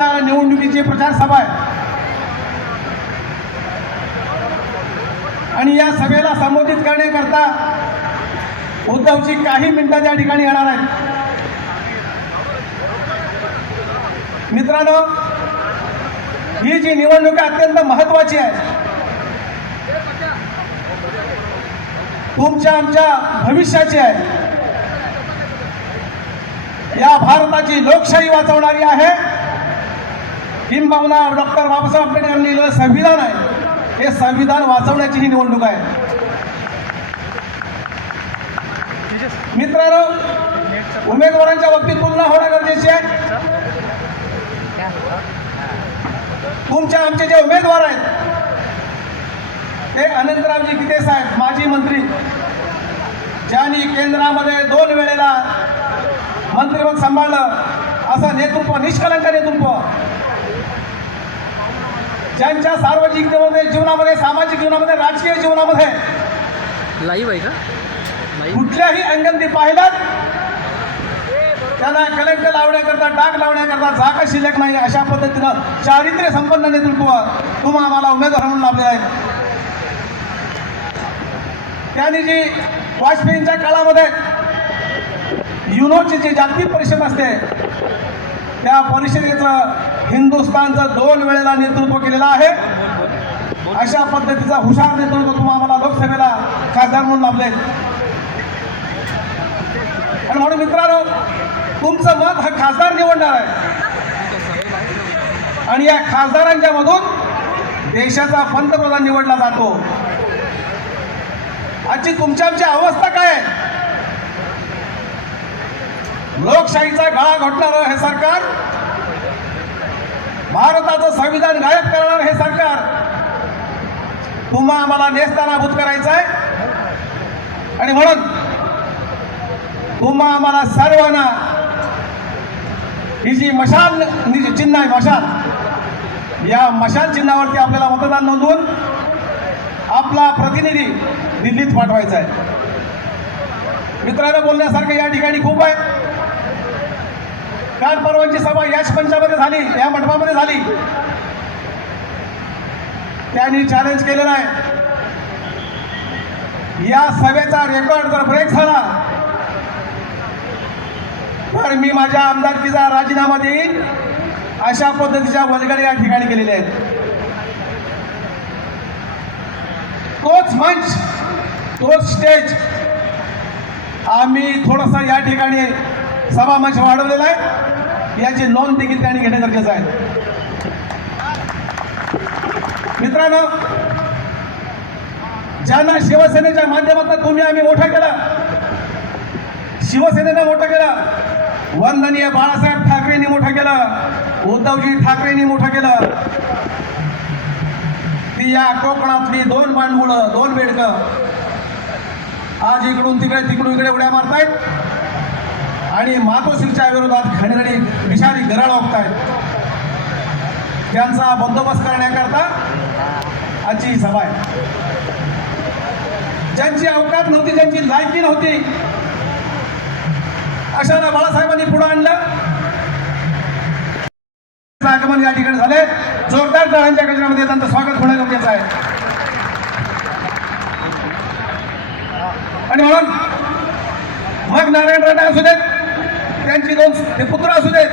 निवडणुकीची प्रचार सभा आहे आणि या सभेला संबोधित करण्याकरता उद्धवजी काही मिनिटात या ठिकाणी येणार आहेत. मित्रांनो, ही जी निवडणूक अत्यंत महत्त्वाची आहे. तुमच्या आमच्या भविष्याची आहे. या भारताची लोकशाही वाचवणारी आहे. किंबहुना डॉक्टर बाबासाहेब आंबेडकरांनी लिहिलेलं संविधान आहे, हे संविधान वाचवण्याची ही निवडणूक आहे. मित्रांनो, उमेदवारांच्या बाबतीत तुलना होणं गरजेचे आहे. तुमच्या आमचे जे उमेदवार आहेत ते अनंतरावजी गीते साहेब, माजी मंत्री, ज्यांनी केंद्रामध्ये 2 वेळेला मंत्रिपद सांभाळलं. असं नेतृत्व, निष्कलंक नेतृत्व, ज्यांच्या सार्वजनिक जीवनामध्ये, सामाजिक जीवनामध्ये, राजकीय जीवनामध्ये लाईव्ह आहे का, कुठल्याही अंगणती पाहिलात त्यांना कलंक लावण्याकरता, डाग लावण्याकरता जागा शिल्लक नाही. अशा पद्धतीनं चारित्र्य संपन्न नेतृत्व तुम्हा आम्हाला उमेदवार म्हणून लाभलेलं आहे. त्यांनी जी वाजपेयींच्या काळामध्ये युनोची जी जागतिक परिषद असते, त्या परिषदेचं हिंदुस्थानचं 2 वेळेला नेतृत्व केलेलं आहे. अशा पद्धतीचा हुशार नेतृत्व तुम्हा आम्हाला लोकसभेला खासदार म्हणून लाभले. आणि म्हणून मित्रांनो, तुमचं मत हा खासदार निवडणार आहे आणि या खासदारांच्या मधून देशाचा पंतप्रधान निवडला जातो. आजची तुमच्या आमची अवस्था काय आहे? लोकशाहीचा गळा घोटणारं हे सरकार, भारताचं संविधान गायब करणार हे सरकार तुम्हा आम्हाला नेस्तनाबूत करायचं आहे. आणि म्हणून तुम्हा आम्हाला सर्वांना ही जी मशाल चिन्ह आहे, मशाल, या मशाल चिन्हावरती आपल्याला मतदान नोंदवून आपला प्रतिनिधी दिल्लीत पाठवायचा आहे. मित्रांनो, बोलण्यासारखं या ठिकाणी खूप आहे. काल परवांची सभा याच मंचामध्ये झाली, या मंडपामध्ये झाली. त्यांनी चॅलेंज केलेलं आहे, या सभेचा रेकॉर्ड जर ब्रेक झाला तर मी माझ्या आमदारकीचा राजीनामा देईन. अशा पद्धतीच्या वल्गडी या ठिकाणी केलेल्या आहेत. तोच मंच, तोच स्टेज आम्ही थोडंसं या ठिकाणी सभा मंच वाढवलेला आहे. याची नोंद देखील त्यांनी घेणं गरजेचं आहे. मित्रांनो, ज्यांना शिवसेनेच्या माध्यमातून तुम्ही आम्ही मोठं केलं, शिवसेनेनं मोठं केलं, वंदनीय बाळासाहेब ठाकरेंनी मोठं केलं, उद्धवजी ठाकरेंनी मोठं केलं. ती या कोकणातली 2 बाणमुळं, 2 बेडकं आज इकडून तिकडे, तिकडून इकडे उड्या मारतायत आणि मातोश्रीच्या विरोधात घडणारी विषारी गराळ ओकतायत. त्यांचा बंदोबस्त करण्याकरता आजची ही सभा आहे. ज्यांची अवकात नव्हती, ज्यांची लायकी नव्हती, अशाला बाळासाहेबांनी पुढे आणलं. आगमन या ठिकाणी झाले. जोरदार टाळ्यांच्या गजरामध्ये त्यांचं स्वागत होणं गरजेचं आहे. आणि म्हणून मग नारायण राणे असू देत, त्यांची 2 पुत्र असू देत,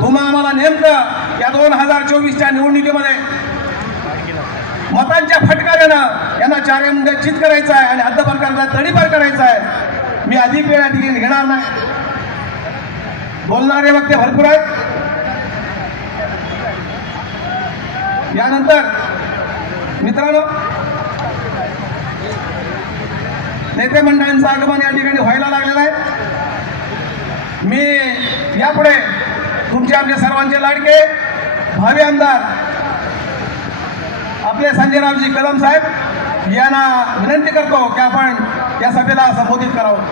तुम्हा आम्हाला नेमकं या 2024च्या निवडणुकीमध्ये मतांच्या फटकाऱ्यानं यांना 4 मुंड्या चित करायचं आहे आणि हद्दपार करायचा, तडीपार करायचा आहे. मी अधिक वेळ या ठिकाणी घेणार नाही. बोलणारे वक्ते भरपूर आहेत. यानंतर मित्रांनो, नेते मंडळांचं आगमन या ठिकाणी व्हायला लागलेलं आहे. मी यापुढे तुमचे आमचे सर्वांचे लाडके भावी आमदार आपले संजयरावजी कदम साहेब यांना विनंती करतो की आपण या सभेला संबोधित करावं.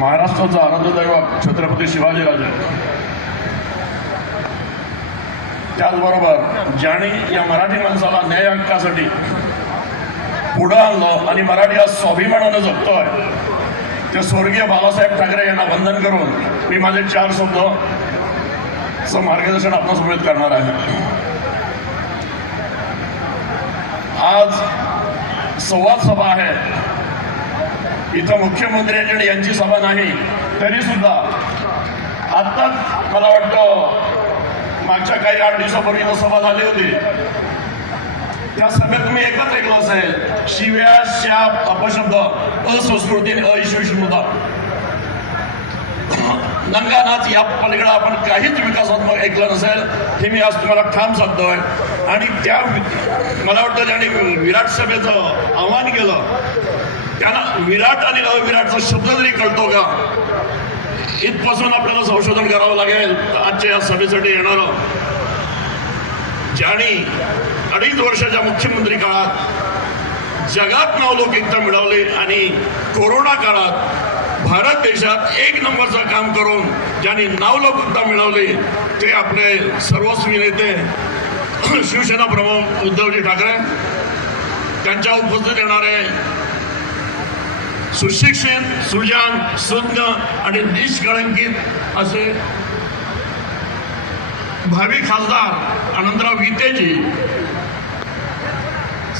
महाराष्ट्राचा आनंददैवत छत्रपती शिवाजीराजे त्याचबरोबर ज्यांनी या मराठी माणसाला न्याय हक्कासाठी पुढं आणलं आणि मराठी आज स्वाभिमानानं जगतोय ते स्वर्गीय बाळासाहेब ठाकरे यांना वंदन करून मी माझे 4 शब्दचं मार्गदर्शन आपणासमोर करणार आहे. आज संवाद सभा आहे, इथं मुख्यमंत्र्यांची आणि यांची सभा नाही, तरी सुद्धा आत्ताच मला वाटतं मागच्या काही 8 दिवसापूर्वी इथं सभा झाली होती. त्या सभेत तुम्ही एकच ऐकलं असेल, शिव्या, शाप, अपशब्द, असंस्कृती, अहिष्णुता, नंगा नाच या पलीकडे आपण काहीच विकासात्मक ऐकलं नसेल हे मी आज तुम्हाला ठाम सांगतोय. आणि त्या मला वाटतं ज्यांनी विराट सभेचं आव्हान केलं त्यांना विराट आणि अविराटचा शब्द जरी कळतो का इथपासून आपल्याला संशोधन करावं लागेल. आजच्या या सभेसाठी येणारं ज्यांनी 2.5 वर्षाच्या मुख्यमंत्री काळात जगात नावलौकिकता मिळवली आणि कोरोना काळात भारत देशात 1 नंबरचं काम करून ज्यांनी नावलौकिकता मिळवली ते आपले सर्वस्वी नेते शिवसेना प्रमुख उद्धवजी ठाकरे. त्यांच्या उपस्थित येणारे सुशिक्षित, सुजान, सुज्ञ आणि निष्कळंकित असे भावी खासदार अनंतराव गीतेजी,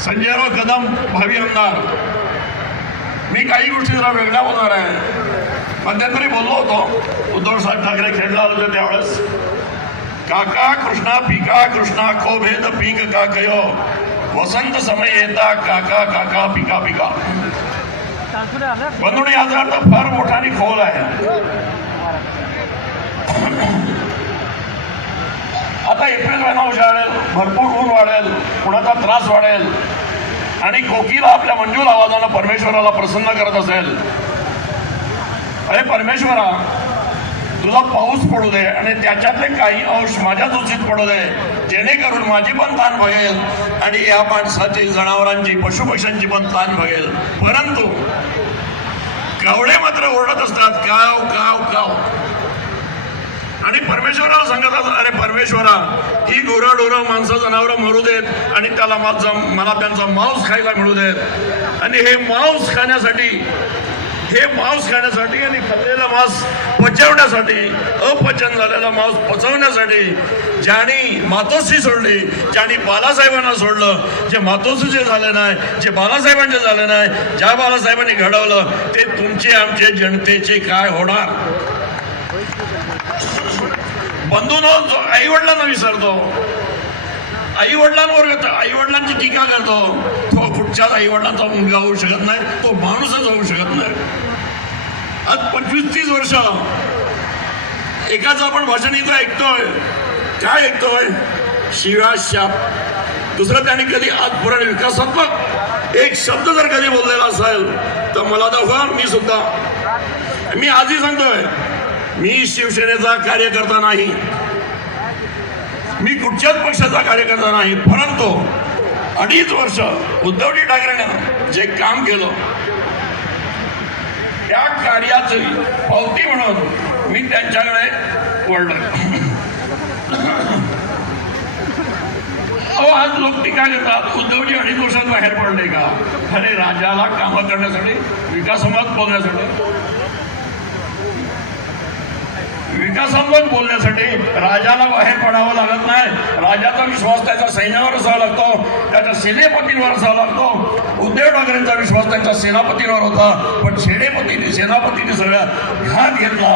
संजयराव कदम भावी आमदार. मी काही गोष्टी जरा वेगळ्या बोलणार आहे. मध्यंतरी बोललो होतो उद्धव साहेब ठाकरे खेळला होते त्यावेळेस, काका कृष्णा पिका कृष्णा को भेद पीक का कयो, वसंत समय येता काका काका पिका पिका. बंधुनी याचा अर्थ फार मोठा आणि खोल आहे. आता एप्रिल महिना उजाडेल, भरपूर ऊन वाढेल, कुणाचा त्रास वाढेल आणि कोकिला आपल्या मंजूर आवाजानं परमेश्वराला प्रसन्न करत असेल, अरे परमेश्वरा तुझा पाऊस पडू दे आणि त्याच्यातले काही अंश माझ्या दूषित पडू दे, जेणेकरून माझी पण ताण भागेल आणि या माणसाची, जनावरांची, पशुपक्ष्यांची पण ताण भागेल. परंतु कावडे मात्र ओरडत असतात काव काव काव आणि परमेश्वराला सांगत असतात, अरे परमेश्वरा ही गुरंढोरं, माणसं, जनावरं मरू देत आणि त्याला मला त्यांचा मांस खायला मिळू देत. आणि हे मांस खाण्यासाठी आणि खाल्लेला मांस पचवण्यासाठी, अपचन झालेला मांस पचवण्यासाठी ज्यांनी मातोश्री सोडली, ज्यांनी बालासाहेबांना सोडलं, जे मातोश्रीचे झाले नाही, जे बालासाहेबांचे झाले नाही, ज्या बालासाहेबांनी घडवलं ते तुमचे आमचे जनतेचे काय होणार. बंधूंनो, आई वडिलांना विसरतो, आई वडिलांची टीका करतो, तो कुठच्याच आई वडिलांचा मुलगा होऊ शकत नाही, तो माणूसच होऊ शकत नाही. आज 25-30 वर्ष एकाच आपण भाषण इथं ऐकतोय, काय ऐकतोय, शिव्या, शाप. दुसरं त्यांनी कधी आजपर्यंत विकासात्मक एक शब्द जर कधी बोललेला असेल तर मला दाखवा. मी आजही सांगतोय, मी शिवसेनेचा कार्यकर्ता नाही, मी कुठच्याच पक्षाचा कार्यकर्ता नाही, परंतु 2.5 वर्ष उद्धवजी ठाकरेंना जे काम केलं त्या कार्याची पावती म्हणून मी त्यांच्याकडे वळलो. आज लोक टीका करतात, उद्धवजी 2.5 वर्षात बाहेर पडले का? अरे राजाला कामं करण्यासाठी, विकासात्मक बोलण्यासाठी राजाला बाहेर पडावं लागत नाही. राजाचा विश्वास त्याच्या सैन्यावर असावा लागतो, त्याच्या सेनापतींवर असावा लागतो. उद्धव ठाकरेंचा विश्वास त्यांच्या सेनापतींवर होता, पण सेनापतीने सगळ्या घात घेतला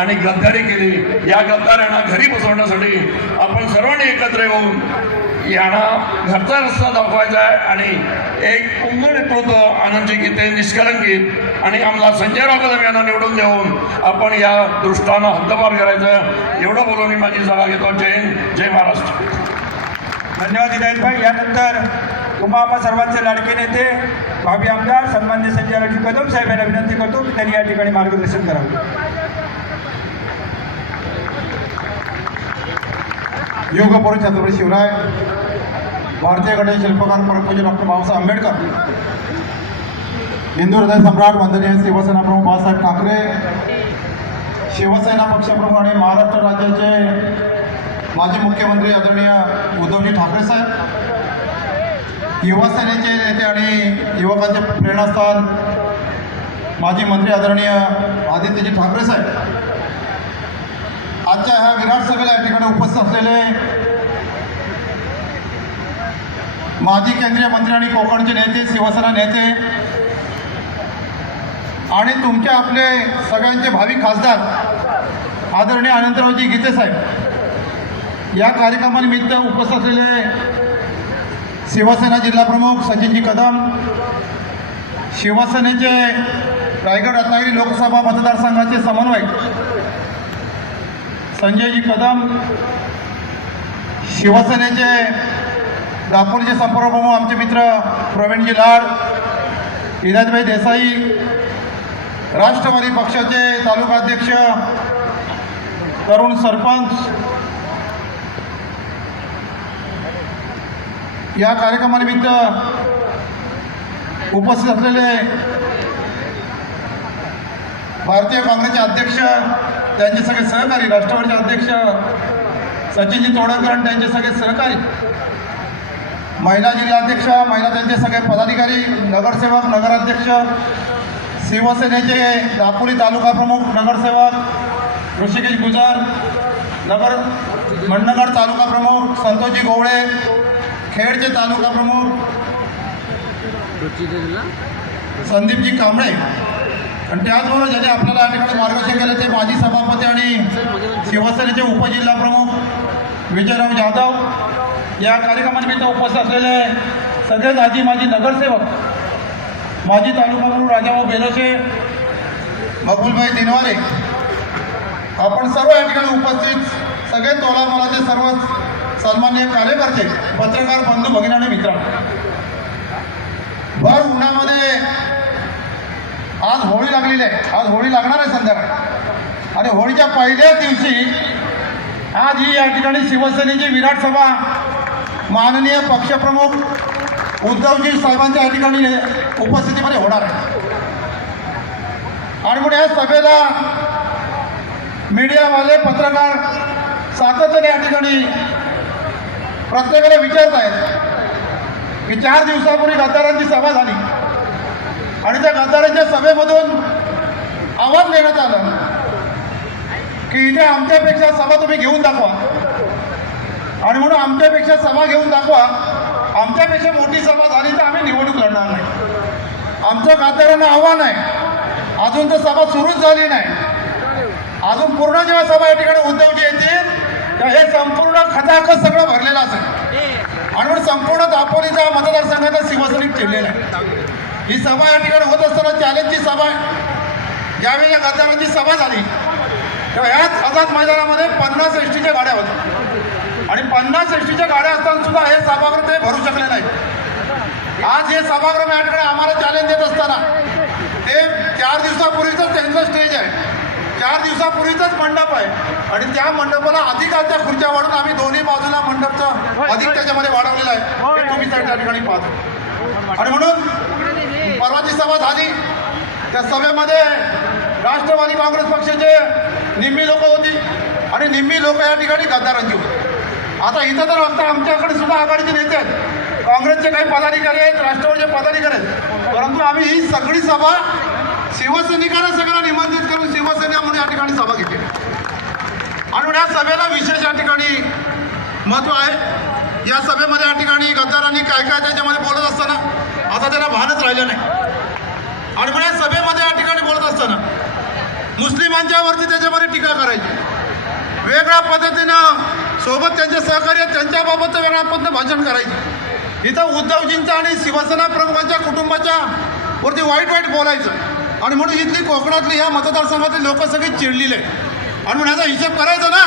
आणि गद्दारी केली. या गद्दारांना घरी बसवण्यासाठी आपण सर्वांनी एकत्र येऊन यांना घरचा रस्ता दाखवायचा आहे आणि एक उंद नेतृत्व आनंदजी गीते, निष्कलंकित आणि आमदार संजयराव कदम यांना निवडून देऊन आपण या दृष्टानं हद्दपार करायचं. एवढं बोलून मी माझी जागा घेतो. जय हिंद, जय महाराष्ट्र. धन्यवाद हिदायतभाई. यानंतर तुम्हा सर्वांचे लाडके नेते भावी आमदार सन्मान्य संजयरावजी कदम साहेब यांना विनंती करतो की त्यांनी या ठिकाणी मार्गदर्शन करावं. योगपुरुष छत्रपती शिवराय, भारतीय गणेश शिल्पकार परमपूज्य डॉक्टर बाबासाहेब आंबेडकर, हिंदू हृदय सम्राट वंदनीय शिवसेना प्रमुख बाळासाहेब ठाकरे, शिवसेना पक्षप्रमुख आणि महाराष्ट्र राज्याचे माजी मुख्यमंत्री आदरणीय उद्धवजी ठाकरे साहेब, युवा सेनेचे नेते आणि युवकांचे प्रेरणास्थान माजी मंत्री आदरणीय आदित्यजी ठाकरे साहेब, आजच्या ह्या विराट सभेला या ठिकाणी उपस्थित असलेले माजी केंद्रीय मंत्री आणि कोकणचे नेते, शिवसेना नेते आणि तुमचे आपले सगळ्यांचे भावी खासदार आदरणीय अनंतरावजी गीते साहेब, या कार्यक्रमानिमित्त उपस्थित असलेले शिवसेना जिल्हाप्रमुख सचिनजी कदम, शिवसेनेचे रायगड रत्नागिरी लोकसभा मतदारसंघाचे समन्वयक संजयजी कदम, शिवसेनेचे दापोलीचे संपर्कप्रमुख आमचे मित्र प्रवीणजी लाड, हिदायतभाई देसाई, राष्ट्रवादी पक्षाचे तालुकाध्यक्ष, तरुण सरपंच, या कार्यक्रमानिमित्त उपस्थित असलेले भारतीय काँग्रेसचे अध्यक्ष, त्यांचे सगळे सहकारी, राष्ट्रवादीचे अध्यक्ष सचिनजी तोडकर आणि त्यांचे सगळे सहकारी, महिला जिल्हाध्यक्ष, महिला त्यांचे सगळे पदाधिकारी, नगरसेवक, नगराध्यक्ष, शिवसेनेचे दापोली तालुका प्रमुख नगरसेवक ऋषिकेश गुजर, मंडणगड तालुका प्रमुख संतोषजी गवळे, खेडचे तालुका प्रमुख संदीपजी कांबळे आणि त्याचबरोबर ज्याने आपल्याला या ठिकाणी मार्गदर्शन केले ते माजी सभापती आणि शिवसेनेचे उपजिल्हा प्रमुख विजयराव जाधव, या कार्यक्रमानिमित्त उपस्थित असलेले सगळेच आजी माजी नगरसेवक, माजी तालुका प्रमुख राजाभाऊ बेलोशे, मकबूलभाई दिनवाले, आपण सर्व या ठिकाणी उपस्थित सगळे तोलामोलाचे सर्व सन्माननीय कार्यकर्ते, पत्रकार बंधू भगिनी आणि मित्रांनो, भर उन्हामध्ये आज होळी लागलेली आहे. आज होळी लागणार आहे संध्याकाळी आणि होळीच्या पहिल्याच दिवशी आज ही या ठिकाणी शिवसेनेची विराट सभा माननीय पक्षप्रमुख उद्धवजी साहेबांच्या या ठिकाणी उपस्थितीमध्ये होणार आहे. आणि म्हणून या सभेला मीडियावाले, पत्रकार सातत्याने या ठिकाणी प्रत्येकाला विचारत आहेत की 4 दिवसापूर्वी गद्दारांची सभा झाली आणि त्या गद्दारांच्या सभेमधून आवाज देण्यात आलं की इथे आमच्यापेक्षा सभा तुम्ही घेऊन दाखवा आणि म्हणून आमच्यापेक्षा सभा घेऊन दाखवा, आमच्यापेक्षा मोठी सभा झाली तर आम्ही निवडणूक लढणार नाही. आमचं गद्दारांना आव्हान आहे, अजून तर सभा सुरूच झाली नाही, अजून पूर्ण जेव्हा सभा या ठिकाणी उद्धवजी येतील तर हे संपूर्ण खचाखच सगळं भरलेलं असेल आणि म्हणून संपूर्ण दापोलीच्या मतदारसंघाचा शिवसैनिक चिडलेला आहे. ही सभा या ठिकाणी होत असताना चॅलेंजची सभा आहे. ज्यावेळी या गद्दारांची सभा झाली तेव्हा याच आझाद मैदानामध्ये 50 एसटीच्या गाड्या होत्या आणि 50 एसटीच्या गाड्या असताना सुद्धा हे सभागृह ते भरू शकले नाही. आज हे सभागृह या ठिकाणी आम्हाला चॅलेंज देत असताना ते 4 दिवसापूर्वीच त्यांचं स्टेज आहे, 4 दिवसापूर्वीच मंडप आहे आणि त्या मंडपाला अधिकाच्या खुर्च्या वाढून आम्ही दोन्ही बाजूला मंडपचं अधिक त्याच्यामध्ये वाढवलेलं आहे, हे तुम्ही त्या ठिकाणी पाहता. आणि म्हणून परवाची सभा झाली, त्या सभेमध्ये राष्ट्रवादी काँग्रेस पक्षाचे निम्मी लोक होती आणि निम्मी लोक या ठिकाणी गद्दारांची होती. आता इथं तर फक्त आमच्याकडे सुद्धा आघाडीचे नेते आहेत, काँग्रेसचे काही पदाधिकारी आहेत, राष्ट्रवादीचे पदाधिकारी आहेत, परंतु आम्ही ही सगळी सभा शिवसैनिकांना सगळ्यांना निमंत्रित करून शिवसेना म्हणून या ठिकाणी सभा घेतली आणि या सभेला विशेष या ठिकाणी महत्त्व आहे. या सभेमध्ये या ठिकाणी गद्दारांनी काय काय त्याच्यामध्ये बोलत असताना आता त्यांना भानच राहिलं नाही आणि मग या सभेमध्ये या ठिकाणी बोलत असताना मुस्लिमांच्यावरती त्याच्यामध्ये टीका करायची, वेगळ्या पद्धतीनं सोबत त्यांचे सहकारी आहेत त्यांच्याबाबत वेगळ्या पद्धतीनं भाषण करायचे. इथं उद्धवजींचा आणि शिवसेना प्रमुखांच्या कुटुंबाच्या वरती वाईट वाईट बोलायचं आणि म्हणून इथली कोकणातली ह्या मतदारसंघातली लोक सगळी चिडलेली आहे आणि म्हणून याचा हिशेब करायचा ना.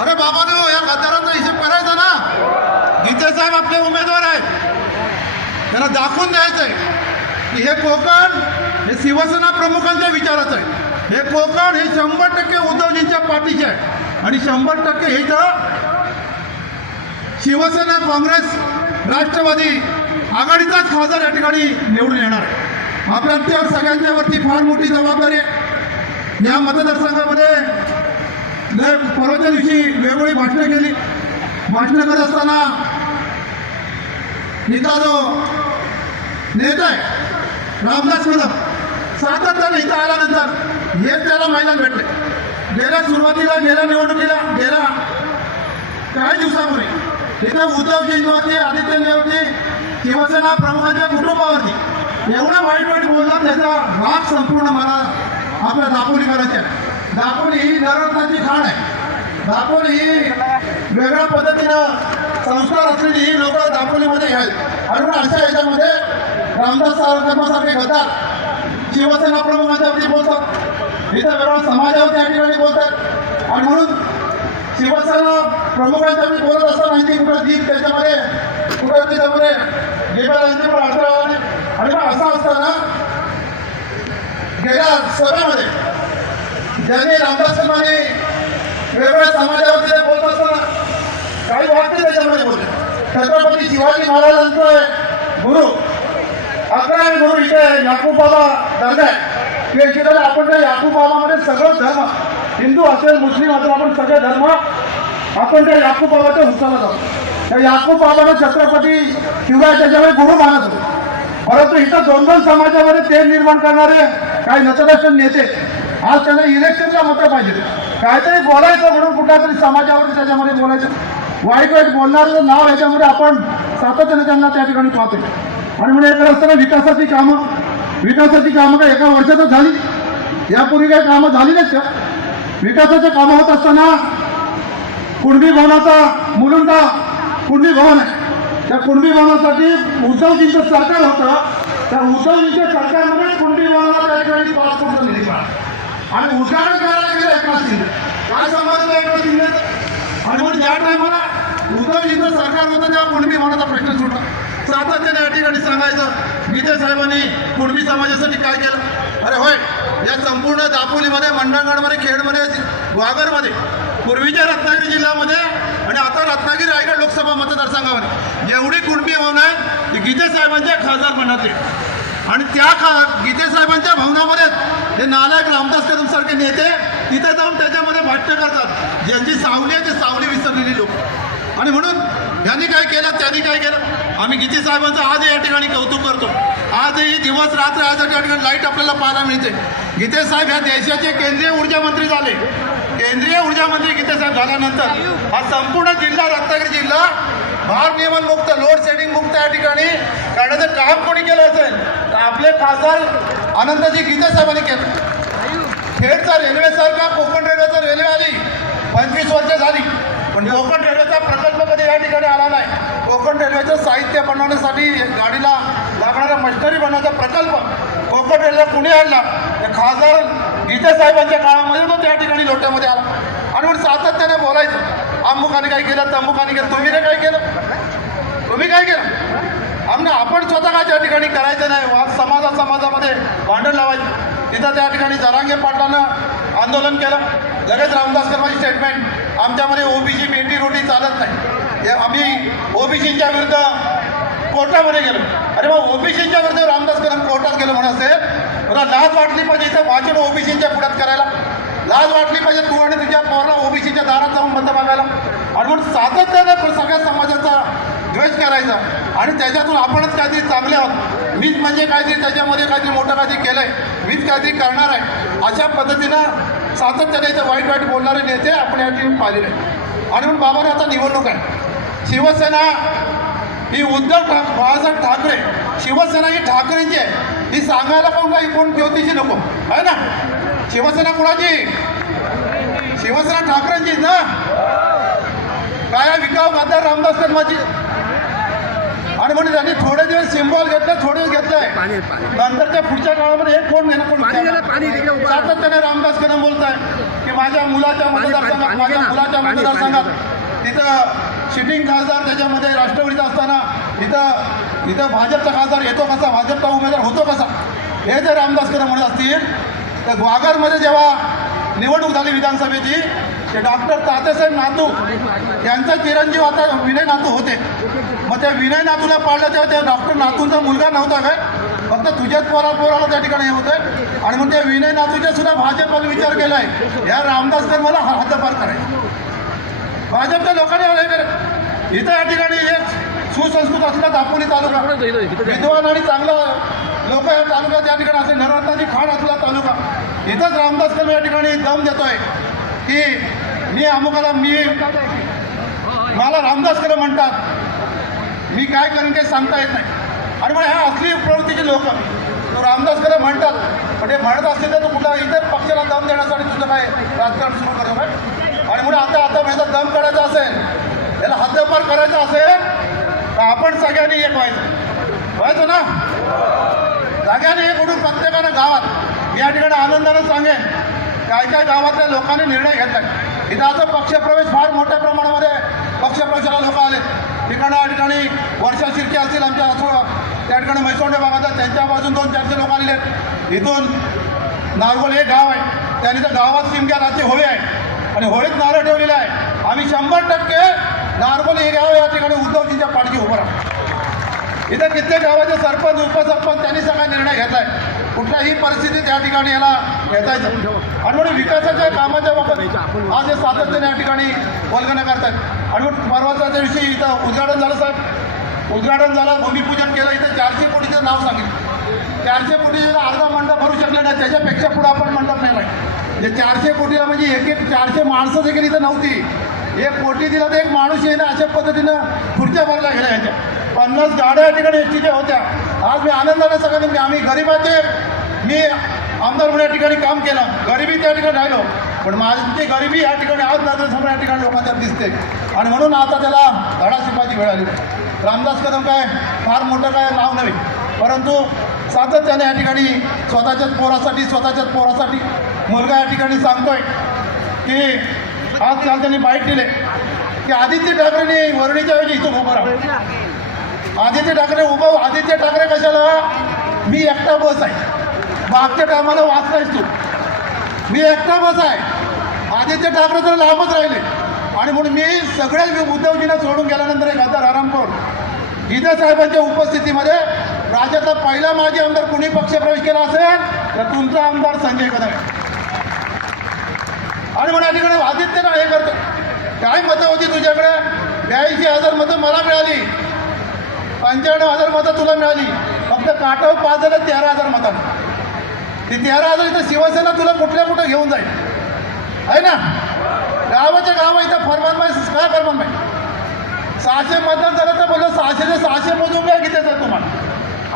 अरे बाबानो, या गद्दारांचा हिशेब करायचा ना. गीते साहेब आपले उमेदवार आहेत, त्यांना दाखवून द्यायचं आहे की हे कोकण हे शिवसेना प्रमुखांच्या विचाराचं आहे, हे कोकण हे 100% उद्धवजींच्या पाठीचे आहे आणि 100% हे इथं शिवसेना, काँग्रेस, राष्ट्रवादी आघाडीचाच खासदार या ठिकाणी निवडून येणार आहे. आपल्या सगळ्यांच्या वरती फार मोठी जबाबदारी आहे. या मतदारसंघामध्ये परवाच्या दिवशी वेगवेगळी भाषणं केली. भाषणं करत असताना इथला जो नेता आहे रामदास कदम सातत्याने इथं आल्यानंतर हेच त्याला मैदान भेटले. गेल्या निवडणुकीला गेल्या काही दिवसापूर्वी इथं उद्धवजींवरती आदित्यजींवरती शिवसेना प्रमुखांच्या कुटुंबावरती एवढा वाईट बोलला त्याचा राग संपूर्ण मला आपल्या दापोलीकरांच्या. दापोली ही नररत्नाची खाण आहे. दापोली ही वेगळ्या पद्धतीनं संस्कार असलेली ही लोक दापोलीमध्ये आहेत आणि अशा याच्यामध्ये रामदास सावरकरांसारखे गद्दार शिवसेना प्रमुखांच्यावरती बोलतात, इथं वेगळ्या समाजावरती या ठिकाणी बोलतात. आणि म्हणून शिवसेना प्रमुखांच्या मी बोलत असताना माहिती कुठं जीप त्याच्यामध्ये कुठं त्याच्यामध्ये गेल्या पण अडथळा आला नाही. आणि मग असं असताना गेल्या सभेमध्ये ज्यांनी रामदास कदमांनी वेगवेगळ्या समाजावरती ते बोलत असताना काही वाक्य त्याच्यामध्ये बोलले. छत्रपती शिवाजी महाराजांचं गुरु 11 गुरु इथे याकूब बाबा दर्गा आहे की इथे आपण त्या याकूब बाबामध्ये सगळं धर्म हिंदू असेल मुस्लिम असेल आपण सगळे धर्म आपण त्या याकूब बाबाच्या हुसाला जातो. त्या याकूब बाबाला छत्रपती शिवाय त्याच्यामध्ये गुरु मानत होते. परंतु इथं 2 समाजामध्ये तेढ निर्माण करणारे काही नतदर्शन नेते आज त्यांना इलेक्शनला मतं पाहिजे काहीतरी बोलायचं म्हणून कुठल्या तरी समाजावरती त्याच्यामध्ये बोलायचं. वाईट बोलणारं नाव ह्याच्यामध्ये आपण सातत्याने त्यांना त्या ठिकाणी पाहतो. आणि म्हणजे एका असताना विकासाची कामं काय एका वर्षातच झाली. यापूर्वी काही कामं झाली नाहीत का? विकासाचे कामं होत असताना कुणबी भवनाचा मुलुंडा कुणबी भवन आहे. त्या कुणबी भवनासाठी उद्धवजींचं सरकार होतं. त्या उद्धवजींच्या सरकारमध्ये कुणबी भवनाला त्या ठिकाणी 5 कोटी निधी मिळाला आणि उद्घाटन करायला गेलं एकनाथ शिंदे. काय संबंध एकनाथ शिंदे? आणि म्हणून या टायमाला उद्धवजींचं सरकार होतं तेव्हा कुणबी भवनाचा प्रश्न सुटला. सातत्याने या ठिकाणी सांगायचं गीते साहेबांनी कुणबी समाजासाठी काय केलं. अरे होय, या संपूर्ण दापोलीमध्ये मंडणगडमध्ये खेडमध्ये ग्वागरमध्ये पूर्वीच्या रत्नागिरी जिल्ह्यामध्ये आणि आता रत्नागिरी रायगड लोकसभा मतदारसंघामध्ये एवढी कुणबी भवन आहे की गीते साहेबांच्या खासदार म्हणते. आणि त्या गीते साहेबांच्या भवनामध्ये हे नालायक रामदास कदम सारखे नेते तिथे जाऊन त्याच्यामध्ये भाष्य करतात. ज्यांची सावली आहे ते सावली विसरलेली लोक. आणि म्हणून यांनी काय केलं त्यांनी काय केलं. आम्ही गीते साहेबांचं आजही या ठिकाणी कौतुक करतो. आजही दिवस रात्र आज या ठिकाणी लाईट आपल्याला पाहायला मिळते. गीते साहेब ह्या देशाचे केंद्रीय ऊर्जा मंत्री झाले. केंद्रीय ऊर्जा मंत्री गीते साहेब झाल्यानंतर हा संपूर्ण जिल्हा रत्नागिरी जिल्हा भारनियमन मुक्त लोड शेडिंग मुक्त या ठिकाणी करण्याचं काम कोणी केलं असेल तर आपले खासदार आनंदजी गीते साहेबांनी केलं. खेडचा रेल्वेसारखा कोकण रेल्वेचा रेल्वे आली 25 वर्ष झाली पण कोकण रेल्वेचा प्रकल्प कधी या ठिकाणी आला नाही. कोकण रेल्वेचं साहित्य बनवण्यासाठी गाडीला लागणारा मशिनरी बनवण्याचा प्रकल्प कोकण रेल्वे पुणे आणला. त्या खासदार गीते साहेबांच्या काळामध्ये तो त्या ठिकाणी लोट्यामध्ये आला. आणि म्हणून सातत्याने बोलायचं अमुकाने काय केलं तमुकाने केलं. तुम्ही काय केलं? तुम्ही काय केलं? आपण स्वतः काय त्या ठिकाणी करायचं नाही. वाद समाजामध्ये भांडण लावायचं. तिथं त्या ठिकाणी जरांगे पाटलानं आंदोलन केलं. लगेच रामदास कदमांची स्टेटमेंट आमच्यामध्ये ओबीसी मेंढी रोटी चालत नाही. आम्ही ओबीसीच्या विरुद्ध कोर्टामध्ये गेलो. अरे मग ओबीसीच्या विरुद्ध रामदास कदम कोर्टात गेलो म्हणून असेल तुला लाज वाटली पाहिजे. इथं भाषण ओबीसीच्या पुढ्यात करायला लाज वाटली पाहिजे. तू आणि तुझ्या पोराला ओबीसीच्या दारात जाऊन मतं मागायला. आणि म्हणून सातत्याने सगळ्या समाजाचा द्वेष करायचा आणि त्याच्यातून आपणच काहीतरी चांगले आहोत. मीच म्हणजे काहीतरी त्याच्यामध्ये काहीतरी मोठं काहीतरी केलं आहे मीच काहीतरी करणार आहे अशा पद्धतीनं सातत्याने इथं वाईट बोलणारे नेते आपण या ठिकाणी पाहिलेले आहेत. आणि म्हणून बाबाने आता निवडणूक आहे. शिवसेना ही उद्धव बाळासाहेब ठाकरे शिवसेना ही ठाकरेंची आहे. ही सांगायला पण काही कोण ज्योतिषी नको आहे ना. शिवसेना कुणाची? शिवसेना ठाकरेंचीच ना. काय विकाव गद्दार रामदास कदमाची. आणि म्हणून त्यांनी थोडे दिवस सिम्बॉल घेतले थोडे घेतले नंतरच्या पुढच्या काळामध्ये हे कोण घेणं कोण सातत्याने रामदास कदम बोलत आहे की माझ्या मुलाच्या मतदारसंघात तिथं सिटिंग खासदार त्याच्यामध्ये राष्ट्रवादीचा असताना इथं भाजपचा खासदार येतो कसा भाजपचा उमेदवार होतो कसा. हे जर रामदास कदम म्हणत असतील तर ग्वागरमध्ये जेव्हा निवडणूक झाली विधानसभेची ते डॉक्टर तात्यासाहेब नातू यांचा चिरंजीव आता विनय नातू होते. मग त्या विनय नातूला पाळलं तेव्हा त्या डॉक्टर नातूंचा मुलगा नव्हता काय फक्त तुझ्याच पोराला त्या ठिकाणी हे होतंय आणि मग त्या विनय नातूच्या सुद्धा भाजपने विचार केलाय या रामदासकर मला हद्दपार करायचं. भाजपच्या लोकांनी हे केलं. इथं या ठिकाणी एक सुसंस्कृत असलेला दापोली तालुका विद्वान आणि चांगला लोक या तालुक्यात या ठिकाणी असले नररत्नाची खाण असलेला तालुका इथंच रामदासकर या ठिकाणी दम देतोय की मी अमुकाला मला रामदासकर म्हणतात मी काय करेन काही सांगता येत नाही. आणि मग ह्या असली प्रवृत्तीचे लोक रामदासकर म्हणतात पण ते म्हणत असतील तर तू कुठला इतर पक्षाला दम देण्यासाठी तुझं काय राजकारण सुरू करतो काय. आणि म्हणून आता माझा दम काढायचा असेल याला हद्दपार करायचा असेल तर आपण सगळ्यांनी एक व्हायचं ना. सगळ्यांनी एक उठून प्रत्येकानं गावात या ठिकाणी आनंदानं सांगेन काय काय गावातल्या लोकांनी निर्णय घेतलाय. इथं आता पक्षप्रवेश फार मोठ्या प्रमाणामध्ये पक्षप्रवेशाला लोक आले. या ठिकाणी वर्षा शिर्के असतील आमच्या त्या ठिकाणी म्हैसोंडे भागात त्यांच्या बाजून 200-400 लोक आलेले आहेत. इथून नारगोल हे गाव आहे त्यांनी तर गावात शिमग्या रात्री होळी आहे आणि होळीत नारळ ठेवलेला आहे. आम्ही 100% नारगोल हे गाव या ठिकाणी उद्धवजींच्या पाठीशी उभं राहतो. इथं कित्येक गावाचे सरपंच उपसरपंच त्यांनी सगळा निर्णय घेतलाय कुठल्याही परिस्थितीत या ठिकाणी याला घेतायचं. आणि म्हणून विकासाच्या कामाच्या बाबत आज हे सातत्याने या ठिकाणी वल्गना करतात. आणि म्हणून परवाच्या दिवशी इथं उद्घाटन झालं साहेब. उद्घाटन झालं भूमिपूजन केलं. इथं 400 कोटीचं नाव सांगितलं. 400 कोटीचं अर्धा मंडप भरू शकले नाही त्याच्यापेक्षा पुढे आपण मंडप नाही म्हणजे 400 कोटीला म्हणजे एक 400 माणसं देखील इथं नव्हती. 1 कोटी दिला तर एक माणूस येणं अशा पद्धतीनं खुर्च्या भरल्या गेल्या ह्याच्या 50 गाड्या या ठिकाणी एसटीच्या होत्या. आज मी आनंदाने सगळ्यांनी आम्ही गरिबाचे मी आमदार म्हणून या ठिकाणी काम केलं. गरिबी त्या ठिकाणी राहिलो पण माझी गरिबी या ठिकाणी आज नजरेसमोर या ठिकाणी लोकांच्या दिसते. आणि म्हणून आता त्याला धडा शिकवायची वेळ आली. रामदास कदम काय फार मोठं काय नाव नव्हे परंतु सातत्याने या ठिकाणी स्वतःच्याच पोरासाठी मुलगा या ठिकाणी सांगतोय की आजकाल त्यांनी बाईट दिले की आदित्य ठाकरेंनी वरणीच्या ऐवजी इथून उभं राहा. आदित्य ठाकरे कशाला मी एकटा बस आहे. मागच्या टायमाला वाचलायस तू मी एकटा बस आहे. आदित्य ठाकरे तर लांबच राहिले. आणि म्हणून मी सगळ्या उद्धवजींना सोडून गेल्यानंतर एक गद्दार आराम करून गीता साहेबांच्या उपस्थितीमध्ये राज्यातला पहिला माजी आमदार कुणी पक्षप्रवेश केला असेल तर तुमचा आमदार संजय कदम आहे. आणि म्हणून या ठिकाणी आदित्यला हे करतो काय मतं होती तुझ्याकडे 82,000 मतं मला मिळाली 95,000 मतं तुला मिळाली. फक्त काटाव 5 झालं 13,000 मतांनी. ती 13,000 इथं शिवसेना तुला कुठे घेऊन जाईल आहे ना. गावाच्या गाव इथं फरमानबाई काय फरमानबाई 600 मतदान झालं तर बोललं 600 मधून काय घेते सर तुम्हाला.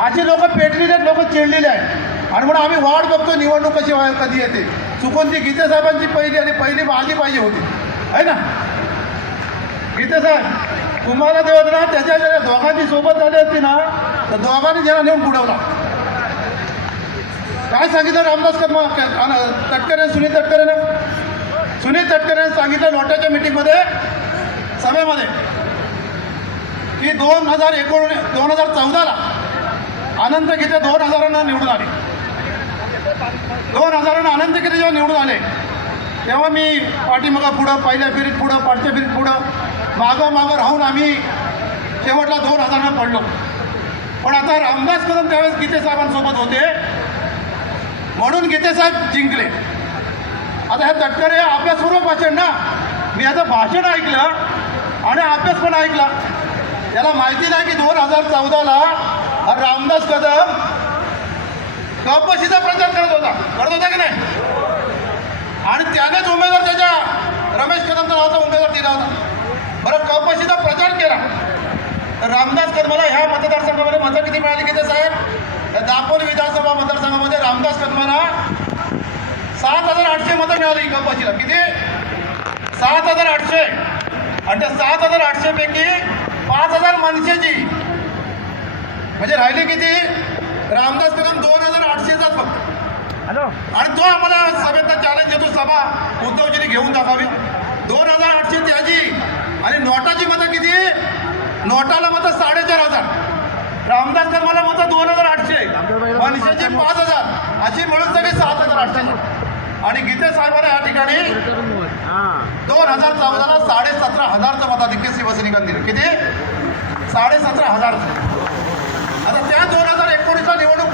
अशी लोक पेटलेले आहेत लोक चिडलेले आहेत. आणि म्हणून आम्ही वाट बघतो निवडणूक कधी येते. चुकून ती गीते साहेबांची पहिली माझी पाहिजे होती आहे ना. गीते साहेब तुम्हाला देवत ना त्याच्या ज्या दोघांची सोबत झाली असती ना तर दोघांनी ज्याला नेऊन बुडवला. काय सांगितलं रामदास तटकरे सुनील तटकरेने सांगितलं लोट्याच्या मिटिंगमध्ये सभेमध्ये की 2014ला अनंत गीते 2000 निवडून आले. 2000 अनंत गीते जेव्हा निवडून आले तेव्हा मी पाठीमागं पुढं पहिल्या फेरीत पुढं पाठच्या फेरीत पुढं मागं राहून आम्ही शेवटला 2000 पडलो. पण आता रामदास कदम त्यावेळेस गीते साहेबांसोबत होते म्हणून गीते साहेब जिंकले. आता हे तटकरे अभ्यासपूर्वक भाषण ना मी आता भाषण ऐकलं आणि अभ्यास पण ऐकला. त्याला माहिती नाही की 2014ला रामदास कदम कपशीचा प्रचार करत होता की नाही. आणि त्यानेच उमेदवार त्याच्या रमेश कदमचा नावाचा उमेदवार दिला होता. बरं कपशीचा प्रचार केला तर रामदास कदमाला ह्या मतदारसंघामध्ये मतं किती मिळाली किती साहेब. दापोली विधानसभा मतदारसंघामध्ये रामदास कदमाला 7,800 मतं मिळाली. कपशीला किती 7,800. आणि त्या 7,800 पैकी 5,000 मनसेची म्हणजे राहिले किती रामदास कदम 2,800चा फक्त. आणि तो आम्हाला सभेचा चॅलेंज देतो सभा उद्धवजींनी घेऊन टाकावी. 2,800 त्याची आणि नोटाची मतं किती नोटाला मतं 4,500. रामदास कदमाला मतं 2,800 मनसेची 5,000 अशी मिळून सगळे 7,800. आणि गीते साहेबांना या ठिकाणी 2014ला 17,500चं मताधिक्य शिवसैनिकांनी दिलं. किती 17,500. आता त्या 2019ला निवडणूक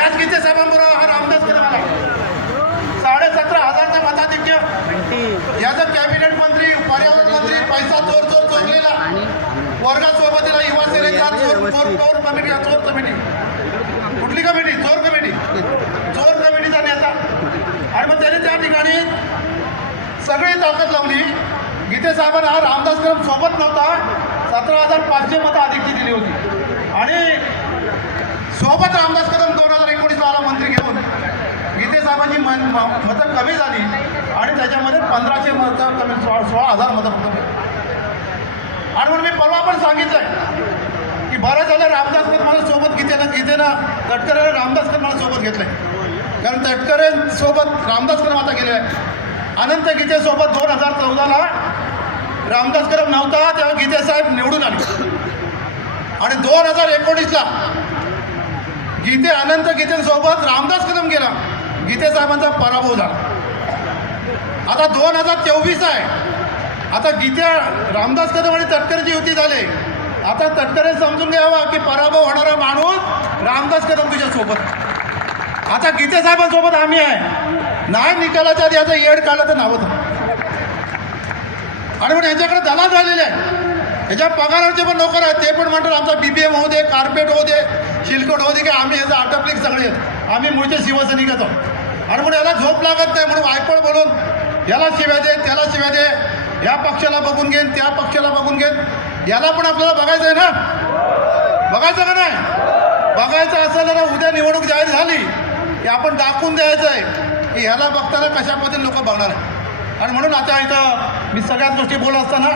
याच गीते साहेबांबरोबर हा रामदास कदम आला 17,500चं मताधिक्य. याचं कॅबिनेट मंत्री, पर्यावरण मंत्री, पैसा चोर चोरलेला, वर्गात सोबतीला युवा सेनेचा चोर कमिटी, कुठली कमिटी? चोर कमिटीचा नेता. आणि मग त्याने त्या ठिकाणी सगळी ताकद लावली. गीते साहेबांना हा रामदास कदम सोबत नव्हता, 17,500 मतं अधिकची दिली होती. आणि सोबत रामदास कदम 2019ला आला मंत्री घेऊन. गीते साहेबांची मतं कमी झाली आणि त्याच्यामध्ये 1500 मतं कमी, 16,000 मतं फक्त मिळाली. आणि म्हणून मी परवा पण सांगितलंय की बरं झालं रामदास कदम मला सोबत गीतेनं तटकरेनं रामदास कदम मला सोबत घेतलंय. कारण तटकरेंसोबत रामदास कदम आता गेले आहे. अनंत गीतेसोबत 2014ला रामदास कदम नव्हता तेव्हा गीते साहेब निवडून आले. आणि 2019ला अनंत गीतेसोबत रामदास कदम गेला, गीते साहेबांचा पराभव झाला. आता 2024 आहे. आता रामदास कदम आणि तटकरेची युती झाले. आता तटकरे समजून घ्यावा की पराभव होणारा माणूस रामदास कदम तुझ्या सोबत. आता गीते साहेबांसोबत आम्ही आहे. नाही निकालाच्या आधी याचं येड काढलं तर नावं. आणि म्हणून यांच्याकडे दलाल झालेले आहे. ह्याच्या पगाराचे पण नोकर आहेत. ते पण म्हणतात आमचा BBM होऊ दे, कार्पेट होऊ दे, शिलकोट होऊ दे, की आम्ही याचा आटपलीक सगळे आहेत, आम्ही मूळचे शिवसैनिकच आहोत. आणि म्हणून याला झोप लागत नाही म्हणून वायपळ बोलून याला शिव्या दे, त्याला शिव्या दे, या पक्षाला बघून घेईन, त्या पक्षाला बघून घेईन. याला पण आपल्याला बघायचं आहे ना, बघायचं का नाही? बघायचं असेल ना, उद्या निवडणूक जाहीर झाली की आपण दाखवून द्यायचं आहे की ह्याला बघताना कशा पद्धतीने लोक बघणार आहे. आणि म्हणून आता इथं मी सगळ्याच गोष्टी बोलत असताना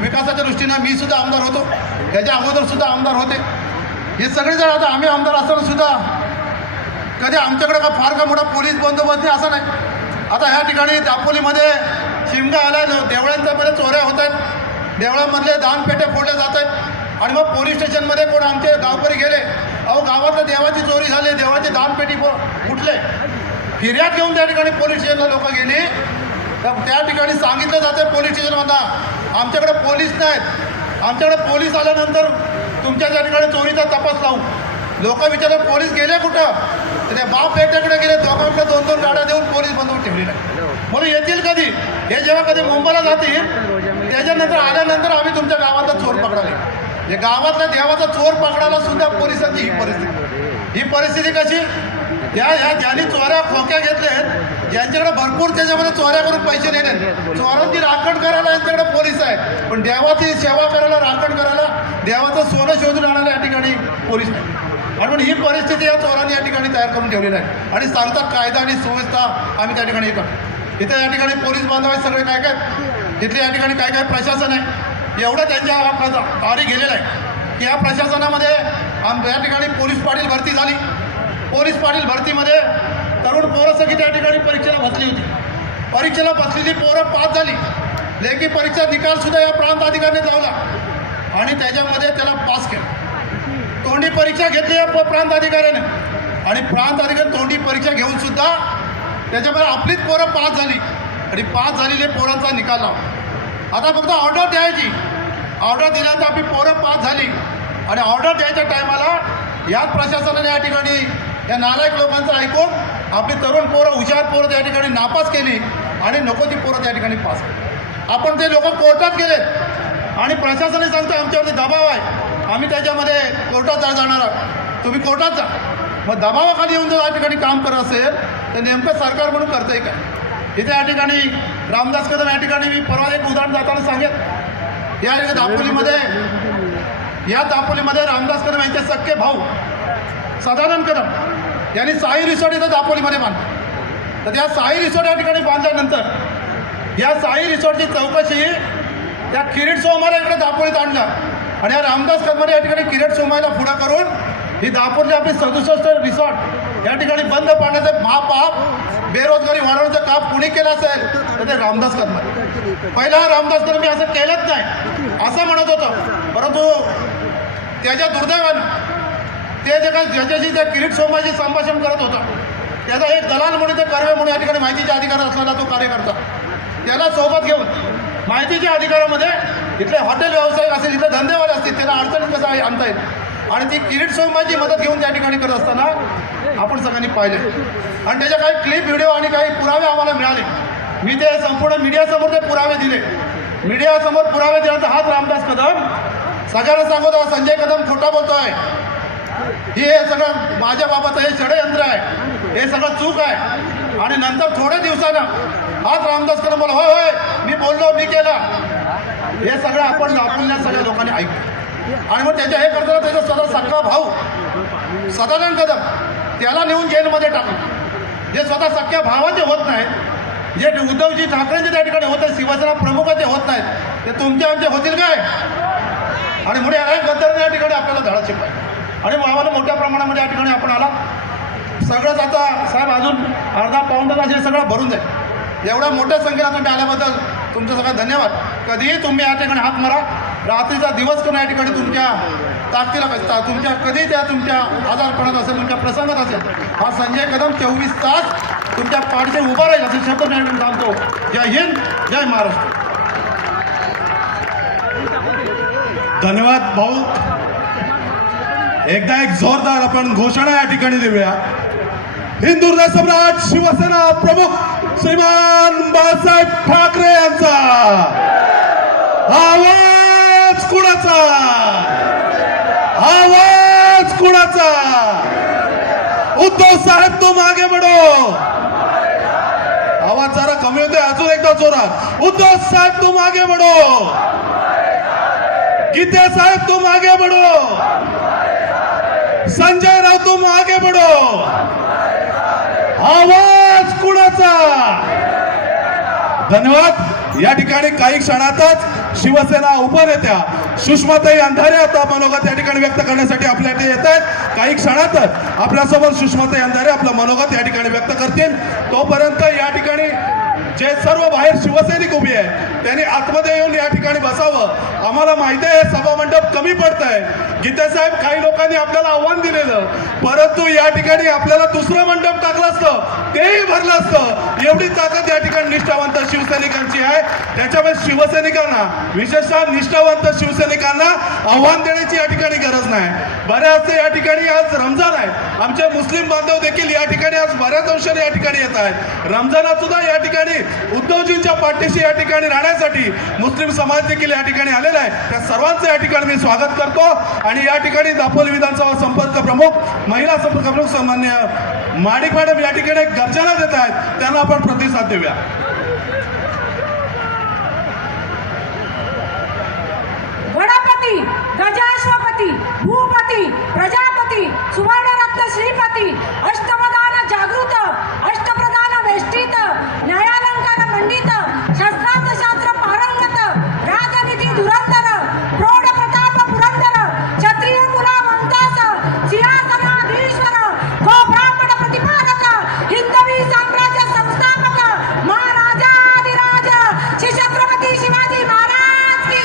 विकासाच्या दृष्टीनं मी सुद्धा आमदार होतो, त्याच्या अगोदर सुद्धा आमदार होते. हे सगळेजण आता आम्ही आमदार असताना सुद्धा कधी आमच्याकडे का फार का मोठा पोलीस बंदोबस्त नाही असं नाही. आता ह्या ठिकाणी दापोलीमध्ये शिमगा आला, देवळांच्यामध्ये चोऱ्या होत आहेत, देवळांमधले दानपेटे फोडले जात आहेत. आणि मग पोलीस स्टेशनमध्ये कोण आमचे गावकरी गेले, अहो गावातल्या देवाची चोरी झाली, देवाची दानपेटी फुटले, फिर्याद घेऊन त्या ठिकाणी पोलीस स्टेशनला लोक गेली. तर त्या ठिकाणी सांगितलं जातं पोलीस स्टेशनमधला आमच्याकडे पोलीस नाहीत, आमच्याकडे पोलीस आल्यानंतर तुमच्या त्या ठिकाणी चोरीचा तपास लावू. लोक विचारले पोलीस गेले कुठं, त्या बाप बेट्याकडे गेले, दोघांकडे 2-2 गाड्या देऊन पोलीस बंदूक ठेवली नाही. म्हणून येतील कधी, हे जेव्हा कधी मुंबईला जातील त्याच्यानंतर आल्यानंतर आम्ही तुमच्या गावातला चोर पकडाले. हे गावातल्या देवाचा चोर पकडायला सुद्धा पोलिसांची ही परिस्थिती कशी? ह्या ज्यांनी चोऱ्या खोक्या घेतलेत, ज्यांच्याकडे भरपूर त्याच्यामध्ये चोऱ्या करून पैसे नेले, चोरांची राखण करायला यांच्याकडे पोलीस आहे, पण देवाची सेवा करायला, राखण करायला, देवाचं सोनं शोधून आणायला या ठिकाणी पोलीस नाही. आणि म्हणून ही परिस्थिती या चोरांनी या ठिकाणी तयार करून ठेवलेली आहे. आणि सांगतात कायदा आणि सुव्यवस्था आम्ही त्या ठिकाणी करतो. इथं या ठिकाणी पोलीस बांधव आहेत सगळे, काय तिथले या ठिकाणी काय प्रशासन आहे, एवढं त्यांच्या आरी गेलेलं आहे की या प्रशासनामध्ये या ठिकाणी पोलीस पाटील भरती झाली. पोलीस पाटील भरतीमध्ये तरुण पोरं सगळी त्या ठिकाणी परीक्षेला बसली होती. परीक्षेला बसलेली पोरं पास झाली. लेखी परीक्षा निकालसुद्धा या प्रांत अधिकाऱ्याने लावला आणि त्याच्यामध्ये त्याला पास केलं. तोंडी परीक्षा घेतली या प्रांत अधिकाऱ्याने आणि प्रांत अधिकारी तोंडी परीक्षा घेऊन सुद्धा त्याच्यामध्ये आपलीच पोरं पास झाली आणि पास झालेले पोरांचा निकाल लावला. आता फक्त ऑर्डर द्यायची, ऑर्डर दिल्यानंतर आपली पोरं पास झाली आणि ऑर्डर द्यायच्या टायमाला याच प्रशासनाने या ठिकाणी या नालायक लोकांचं ऐकून आपली तरुण पोरं, हुशार पोरं त्या ठिकाणी नापास केली आणि नको ती पोरं त्या ठिकाणी पास केली. आपण ते लोक कोर्टात गेलेत आणि प्रशासनाने सांगतं आमच्यावरती दबाव आहे, आम्ही त्याच्यामध्ये कोर्टात जाणार आहोत, तुम्ही कोर्टात जा. मग दबावाखाली येऊन जर या ठिकाणी काम करत असेल तर नेमकं सरकार म्हणून करतंय काय? इथे या ठिकाणी रामदास कदम या ठिकाणी मी परवा एक उदाहरण जाताना सांगेल. या दापोलीमध्ये रामदास कदम यांचे सख्खे भाऊ सदानंद कदम यांनी साई रिसॉर्ट इथं दापोलीमध्ये बांधलं. तर त्या साई रिसॉर्ट या ठिकाणी बांधल्यानंतर या साई रिसॉर्टची चौकशी त्या किरीट सोमाला इकडे दापोलीत आणलं आणि या रामदास कदम या ठिकाणी किरीट सोमाला पुढं करून ही दापोली आपली 67 रिसॉर्ट या ठिकाणी बंद पाडण्याचं महापाप, बेरोजगारी वाढवण्याचं काम कुणी केलं असेल तर ते रामदास कदम. पहिला रामदास कदम मी असं केलंच नाही असं म्हणत होतं, परंतु त्याच्या दुर्दैवानं ते जे काय ज्याच्याशी त्या किरीट सोमाशी संभाषण करत होता त्याचा एक दलाल म्हणून ते कर्वे म्हणून या ठिकाणी माहितीच्या अधिकार असलेला तो कार्यकर्ता, त्याला सोबत घेऊन माहितीच्या अधिकारामध्ये इथले हॉटेल व्यावसायिक असेल, इथले धंदेवाले असतील, त्यांना अडचणीत कसं आणता येईल आणि ती किरीट सोमाची मदत घेऊन त्या ठिकाणी करत असताना आपण सगळ्यांनी पाहिले आणि त्याच्या काही क्लिप व्हिडिओ आणि काही पुरावे आम्हाला मिळाले. मी ते संपूर्ण मीडियासमोर ते पुरावे दिले. मीडियासमोर पुरावे दिल्यानंतर हाच रामदास कदम सगळ्यांना सांगत होता संजय कदम खोटा बोलतोय, हे सगळं माझ्या बाबत हे षडयंत्र आहे, हे सगळं चूक आहे. आणि नंतर थोड्या दिवसानं हाच रामदास कदम बोला होय होय मी बोललो मी केलं. हे सगळं आपण सगळ्या लोकांनी ऐकलं आणि मग त्याच्या हे करताना त्याचा स्वतः सख्खा भाऊ सदानंद कदम त्याला नेऊन जेलमध्ये टाकलं. जे स्वतः सख्या भावाचे होत नाहीत, जे उद्धवजी ठाकरेंचे त्या ठिकाणी होत आहेत, शिवसेना प्रमुखाचे होत नाहीत, ते तुमचे आमचे होतील काय? आणि म्हणून या गद्दाराने या ठिकाणी आपल्याला धडा शिकवाय आणि आम्हाला मोठ्या प्रमाणामध्ये या ठिकाणी आपण आला. सगळंच आता साहेब अजून अर्धा पाऊण तास हे सगळं भरून जाईल. एवढ्या मोठ्या संख्येला तुम्ही आल्याबद्दल तुमचं सगळं धन्यवाद. कधीही तुम्ही या ठिकाणी हात मारा, रात्रीचा दिवस करून या ठिकाणी तुमच्या ताकदीला कसता तुमच्या कधी त्या तुमच्या आजारपणात असेल, तुमच्या प्रसंगात असेल, हा संजय कदम 24 तास तुमच्या पाठीशी उभा राहील असे शब्द मी सांगतो. जय हिंद, जय महाराष्ट्र. धन्यवाद भाऊ. एकदा एक जोरदार आपण घोषणा या ठिकाणी देऊया. हिंदू हृदय सम्राट शिवसेना प्रमुख श्रीमान बाळासाहेब ठाकरे यांचा आवाज कुणाचा, आवाज कुणाचा? उद्धव साहेब तुम आगे बढ़ो. आवाज जरा कमी होते, अजून एकदा जोरात. उद्धव साहेब तुम आगे बढ़ो. गीते साहेब तुम आगे बढ़ो. संजय राव तुम आगे बढ़ो. आवाज कुणाचा? धन्यवाद. या ठिकाणी काही क्षणातच शिवसेना उपनेत्या सुषमाताई अंधारे आता मनोगत या ठिकाणी व्यक्त करण्यासाठी आपल्याकडे येत आहेत. काही क्षणातच आपल्यासोबत सुषमाताई अंधारे आपलं मनोगत या ठिकाणी व्यक्त करतील. तोपर्यंत या ठिकाणी जे सर्व बाहेर शिवसैनिक उभे आहे त्यांनी आतमध्ये येऊन या ठिकाणी बसावं. आम्हाला माहिती आहे सभा मंडप कमी पडत आहे. गीते साहेब काही लोकांनी आपल्याला आव्हान दिलेलं, परंतु या ठिकाणी आपल्याला दुसरं मंडप टाकलं असतं तेही भरलं असतं. एवढी ताकद या ठिकाणी निष्ठावंत शिवसैनिकांची आहे. त्याच्यामुळे शिवसैनिकांना, विशेषतः निष्ठावंत शिवसैनिकांना आव्हान देण्याची या ठिकाणी गरज नाही. बऱ्याचसे या ठिकाणी आज रमजान आहे. आमचे मुस्लिम बांधव देखील या ठिकाणी आज बऱ्याच अंशाने या ठिकाणी येत आहेत. रमजानात सुद्धा या ठिकाणी उद्धवजींच्या पाठीशी या ठिकाणी राहण्यासाठी मुस्लिम समाज देखील या ठिकाणी आलेला आहे. त्या सर्वांचं या ठिकाणी मी स्वागत करतो. आणि या ठिकाणी दापोली विधानसभा संपर्क प्रमुख, महिला संपर्क प्रमुख सामान्य माडिक मॅडम या ठिकाणी गर्जना देत आहेत, त्यांना आपण प्रतिसाद देऊया. गणपती, गजाश्वपती, भूपती, प्रजापती, सुवर्णरत्न श्रीपती, अष्टमदान जागृत, अष्टप्रधान वेष्टित, न्यायालंकार मंडित, शस्त्रास्त्र शास्त्र पारंगत, राजनिधी धुरंधर, प्रौढ प्रताप पुरंदर, क्षत्रिय कुलावंतास, सिंहासनाधीश्वर, गोब्राह्मण प्रतिपादक, हिंदवी साम्राज्य संस्थापक, महाराजाधिराज श्री छत्रपती शिवाजी महाराज की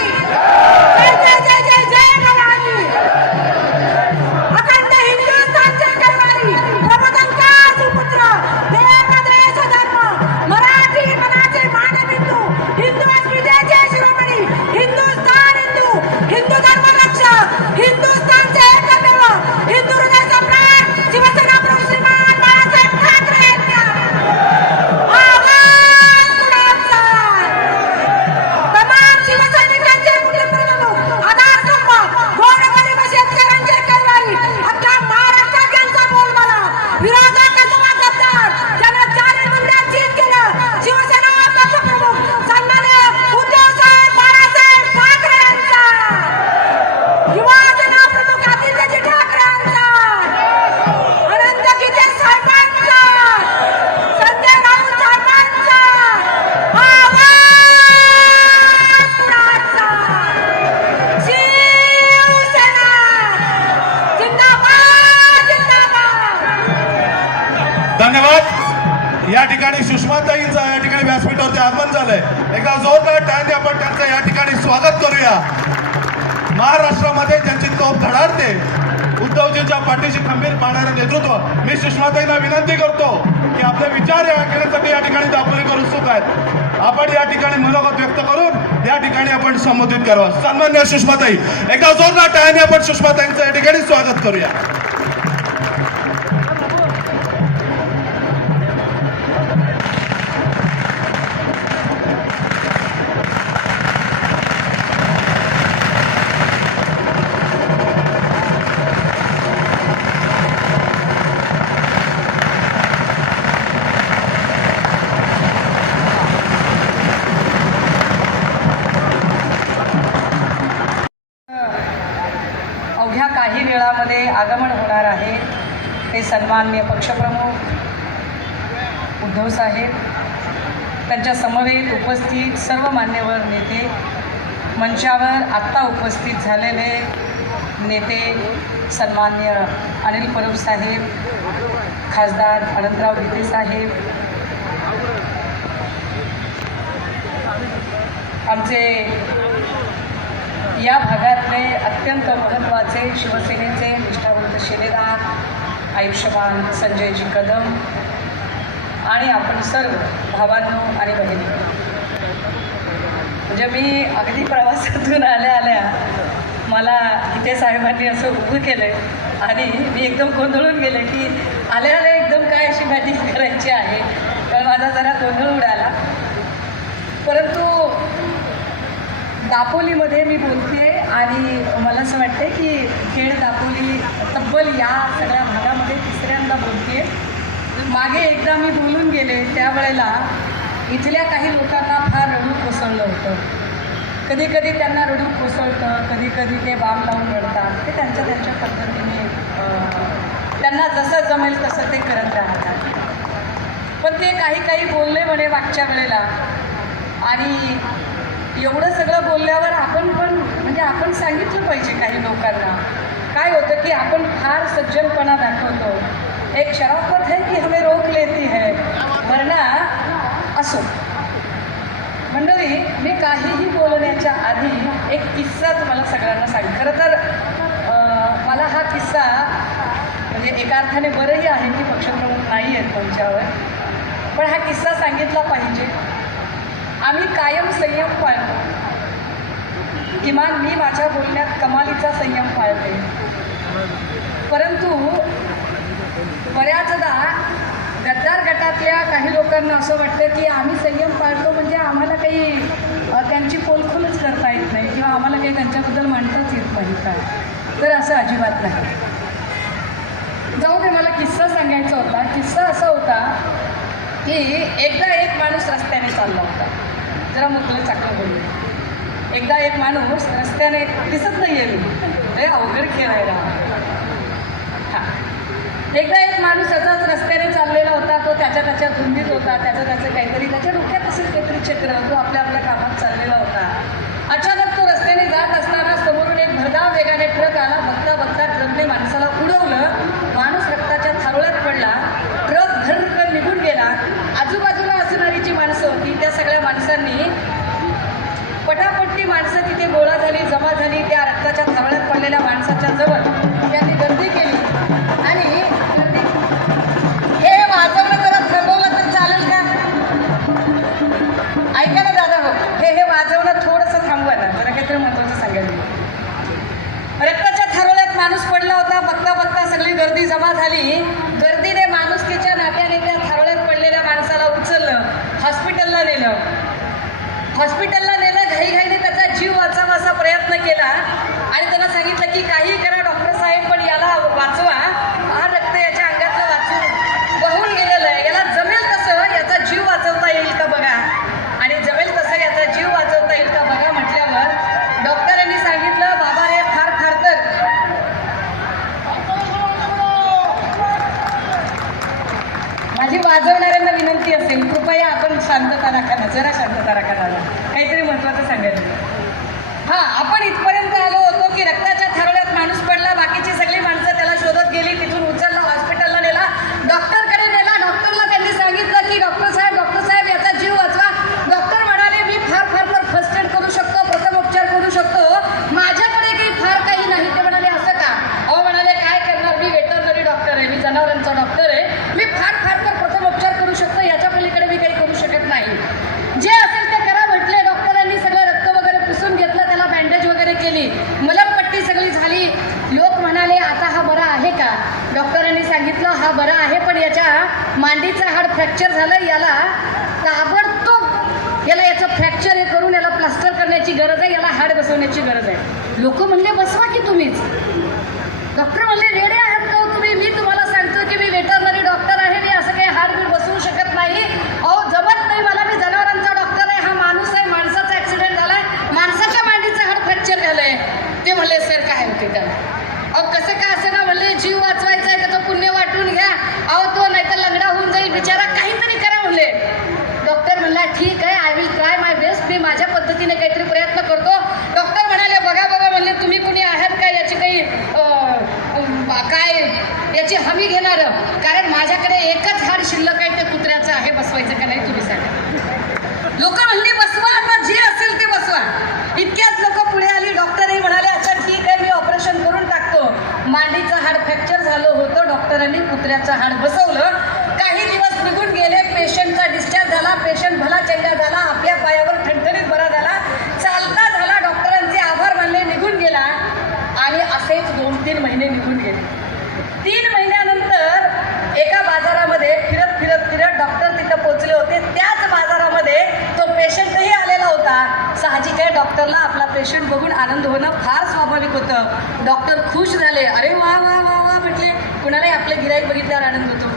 जय जय जय जय जय भवानी. अखंड हिंदुस्थानचे कैवारी, प्रबोधनकार सुपुत्र, देव देश धर्म, मराठी मनाचे मानबिंदू, हिंदू अस्मितेचे शिरोमणी, हिंदुस्थान हिंदू, हिंदू धर्म रक्षक, हिंदुस्थानचे एकमेव हिंदू हृदय सम्राट शिवसेना प्रमुख श्रीमान बाळासाहेब ठाकरे यांचा आवाज कुणाचा? तमाम शिवसैनिकांचे कुटुंब प्रमुख, आधारस्तंभ, गोरगरीब शेतकऱ्यांचे कैवारी, अख्ख्या महाराष्ट्रात यांचा बोलबाला, विरोधक अथवा गद्दार, ज्यानं 4 मंडळात जीत केलं, शिवसेना पक्षप्रमुख सन्माननीय उद्धवसाहेब बाळासाहेब ठाकरे यांचा, युवासेना प्रमुख आदित्यजी ठाकरे यांचा, अनंत गीते साहेबांचा, संजय राऊत साहेबांचा आवाज कुणाचा? शिवसेना जिंदाबाद, जिंदाबाद. धन्यवाद. या ठिकाणी सुषमाताईंचं या ठिकाणी व्यासपीठावरती आगमन झालंय. एका जोरदार टाळ्यांनी आपण त्यांचं या ठिकाणी स्वागत करूया. महाराष्ट्रामध्ये ज्यांची तोफ धडाडते उद्धवजींच्या पाठीशी खंबीर पाहणारं नेतृत्व मी सुषमाताईंना विनंती करतो की आपले विचार घेण्यासाठी या ठिकाणी दापोली करून उत्सुक आहेत. आपण या ठिकाणी मनोगत व्यक्त करून या ठिकाणी आपण संबोधित करावं. सन्माननीय सुषमाताई, एकदा जोरदार टाळ्याने आपण सुषमाताईंचं या ठिकाणी स्वागत करूया. अवघ्या काही वेळामध्ये आगमन होणार आहे ते सन्माननीय पक्षप्रमुख उद्धव साहेब, त्यांच्या समवेत उपस्थित सर्व मान्यवर नेते, मंचावर आत्ता उपस्थित झालेले नेते सन्माननीय अनिल परब साहेब, खासदार अनंतराव गीते साहेब, आमचे या भागातले अत्यंत महत्त्वाचे शिवसेनेचे निष्ठावंत शिलेदार आयुष्यमान संजयजी कदम आणि आपण सर्व भावांनो आणि बहिणी. म्हणजे मी अगदी प्रवासातून आल्या मला गीते साहेबांनी असं उभं केलं आणि मी एकदम गोंधळून गेले की आल्या एकदम काय अशी बॅटिंग करायची आहे, तर माझा जरा गोंधळ उडाला. परंतु दापोलीमध्ये मी बोलते आणि मला असं वाटतं की खेड दापोली तब्बल या सगळ्या भागामध्ये तिसऱ्यांदा बोलते. मागे एकदा मी बोलून गेले त्यावेळेला इथल्या काही लोकांना फार रडू कोसळलं होतं. कधी कधी त्यांना रडू कोसळतं, कधी कधी ते बाम लावून रडतात. ते त्यांच्या पद्धतीने त्यांना जसं जमेल तसं ते करत राहतात. पण ते काही बोलले म्हणे मागच्या वेळेला आणि एवढं सगळं बोलल्यावर आपण सांगितलं पाहिजे काही लोकांना. काय होतं की आपण फार सज्जनपणा दाखवतो. एक शराफत है की हमें रोक लेती है वरना असो. मंडळी, मी काहीही बोलण्याच्या आधी एक किस्सा तुम्हाला सगळ्यांना सांग. खरं तर मला हा किस्सा म्हणजे एका अर्थाने बरंही आहे की पक्षप्रमुख नाही आहेत मंचावर, पण हा किस्सा सांगितला पाहिजे. आम्ही कायम संयम पाळतो, किमान मी माझ्या बोलण्यात कमालीचा संयम पाळते. परंतु बऱ्याचदा गद्दार गटातल्या काही लोकांना असं वाटतं की आम्ही संयम पाळतो म्हणजे आम्हाला काही त्यांची पोलखोलच करता येत नाही किंवा आम्हाला काही त्यांच्याबद्दल मांडताच येत नाही काय. तर असं अजिबात नाही. जाऊ दे, मला किस्सा सांगायचा होता. किस्सा असा होता की एकदा एक माणूस रस्त्याने चालला होता. जरा मुकलं चाकलं बोलले. एकदा एक माणूस रस्त्याने दिसत नाही आहे, मी अवघड खेळायला. हां, एकदा एक माणूस असाच रस्त्याने चाललेला होता. तो त्याच्या धुंदीत होता. त्याचं काहीतरी त्याच्या डोक्यात असेल काहीतरी चक्र. तो आपल्या कामात चाललेला होता. अचानक तो रस्त्याने जात असताना समोरून एक भरधाव वेगाने ट्रक आला. बघता ट्रकने माणसाला उडवलं. माणूस रक्ताच्या थारोळ्यात पडला. ट्रक भरकन निघून गेला. आजूबाजूला असणारी जी माणसं होती त्या सगळ्या माणसांनी पटापट्टी माणसं तिथे गोळा झाली, जमा झाली. त्या रक्ताच्या थारोळ्यात पडलेल्या माणसाच्या जवळ त्यांनी गर्दी केली आणि हे वाजवणं जरा थांबवलं तर चालेल का? ऐका ना दादा हो, हे वाजवणं थोडंसं थांबवा ना, जरा काहीतरी महत्त्वाचं सांगायला. रक्ताच्या थारोळ्यात माणूस पडला होता. बघता सगळी गर्दी जमा झाली. गर्दीने माणुसकीच्या नात्याने त्या थारोळ्यात पडलेल्या माणसाला उचललं, हॉस्पिटलला नेलं. घाईघाईने त्याचा जीव वाचवायचा प्रयत्न केला आणि त्यांना सांगितलं की काही करा डॉक्टर साहेब, पण याला वाचवा. हा रक्त याच्या अंगातलं वाहून गेलेलं आहे. याला जमेल तसं याचा जीव वाचवता येईल का बघा. आणि जमेल तसं याचा जीव वाचवता येईल का बघा म्हटल्यावर डॉक्टरांनी सांगितलं, बाबा हे फार तर माझी वाजवणाऱ्यांना विनंती असेल, कृपया आपण शांतता राखा ना, जरा शांतता राखा ना, काहीतरी महत्त्वाचं सांगायचं. हां, आपण इथपर्यंत आलो होतो की रक्ताच्या थारोळ्यात माणूस पडला. बाकीची सगळी माणसं त्याला शोधत गेली. तिथून उचलला, हॉस्पिटलला नेला, डॉक्टरकडे नेला. डॉक्टरला त्यांनी सांगितलं की डॉक्टर साहेब याचा जीव वाचवा. डॉक्टर म्हणाले, मी फार तर फर्स्ट एड करू शकतो, प्रथम उपचार करू शकतो, माझ्याकडे काही फार काही नाही. ते म्हणाले, असं का? अहो म्हणाले, काय मांडीचं हाड फ्रॅक्चर झालं, याला ताबडतोब याचं फ्रॅक्चर हे करून याला प्लास्टर करण्याची गरज आहे, याला हाड बसवण्याची गरज आहे. लोक म्हणले बसवा की तुम्हीच. डॉक्टर म्हणले रेडे आहात का तुम्ही? मी तुम्हाला सांगतो की मी वेटरनरी डॉक्टर आहे, मी असं काही हाड बीड बसवू शकत नाही. अहो जमत नाही मला, मी जनावरांचा डॉक्टर आहे. हा माणूस आहे, माणसाचा ऍक्सिडेंट झालाय, माणसाच्या मांडीचं हाड फ्रॅक्चर झालंय. ते म्हणले सर काय होते त्याला? अहो कसं काय असं ना म्हणले, जीव वाचवायचा आहे त्याचं पुण्य वाटून घ्या. अहो तो नाही तर लंगडा होऊन जाईल बिचारा, काहीतरी करा म्हणले. डॉक्टर म्हणला ठीक आहे, I will try my best, मी माझ्या पद्धतीने काहीतरी प्रयत्न करतो. डॉक्टर म्हणाले बघा बाबा म्हणले तुम्ही कुणी आहात का याची काही काय याची हमी घेणार, कारण माझ्याकडे एकच हाड शिल्लक आहे, ते कुत्र्याचं आहे, बसवायचं का नाही तुम्ही सांगा. लोक म्हणली बसवा, आता जे असेल ते बसवा. इतक्याच लोक पुढे आली. डॉक्टरही म्हणाले अच्छा ठीक आहे, मी ऑपरेशन करून टाकतो. मांडीचं हाड फ्रॅक्चर झालं होतं, डॉक्टरांनी कुत्र्याचं हाड बसवलं. काही दिवस निघून गेले, पेशंटचा डिस्चार्ज झाला, पेशंट भला चंगा झाला, आपल्या पायावर ठणठणीत बरा झाला, चालता झाला, डॉक्टरांचे आभार मानले, निघून गेला. आणि असेच 2-3 महिने निघून गेले. 3 महिन्यानंतर एका बाजारामध्ये फिरत डॉक्टर तिथं पोहोचले होते. त्याच बाजारामध्ये तो पेशंटही आलेला होता. साहजिक आहे, डॉक्टरला आपला पेशंट बघून आनंद होणं फार स्वाभाविक होतं. डॉक्टर खुश झाले, अरे वा वा वा वा म्हटले. कुणालाही आपलं गिराईक बघितल्यावर आनंद होतो.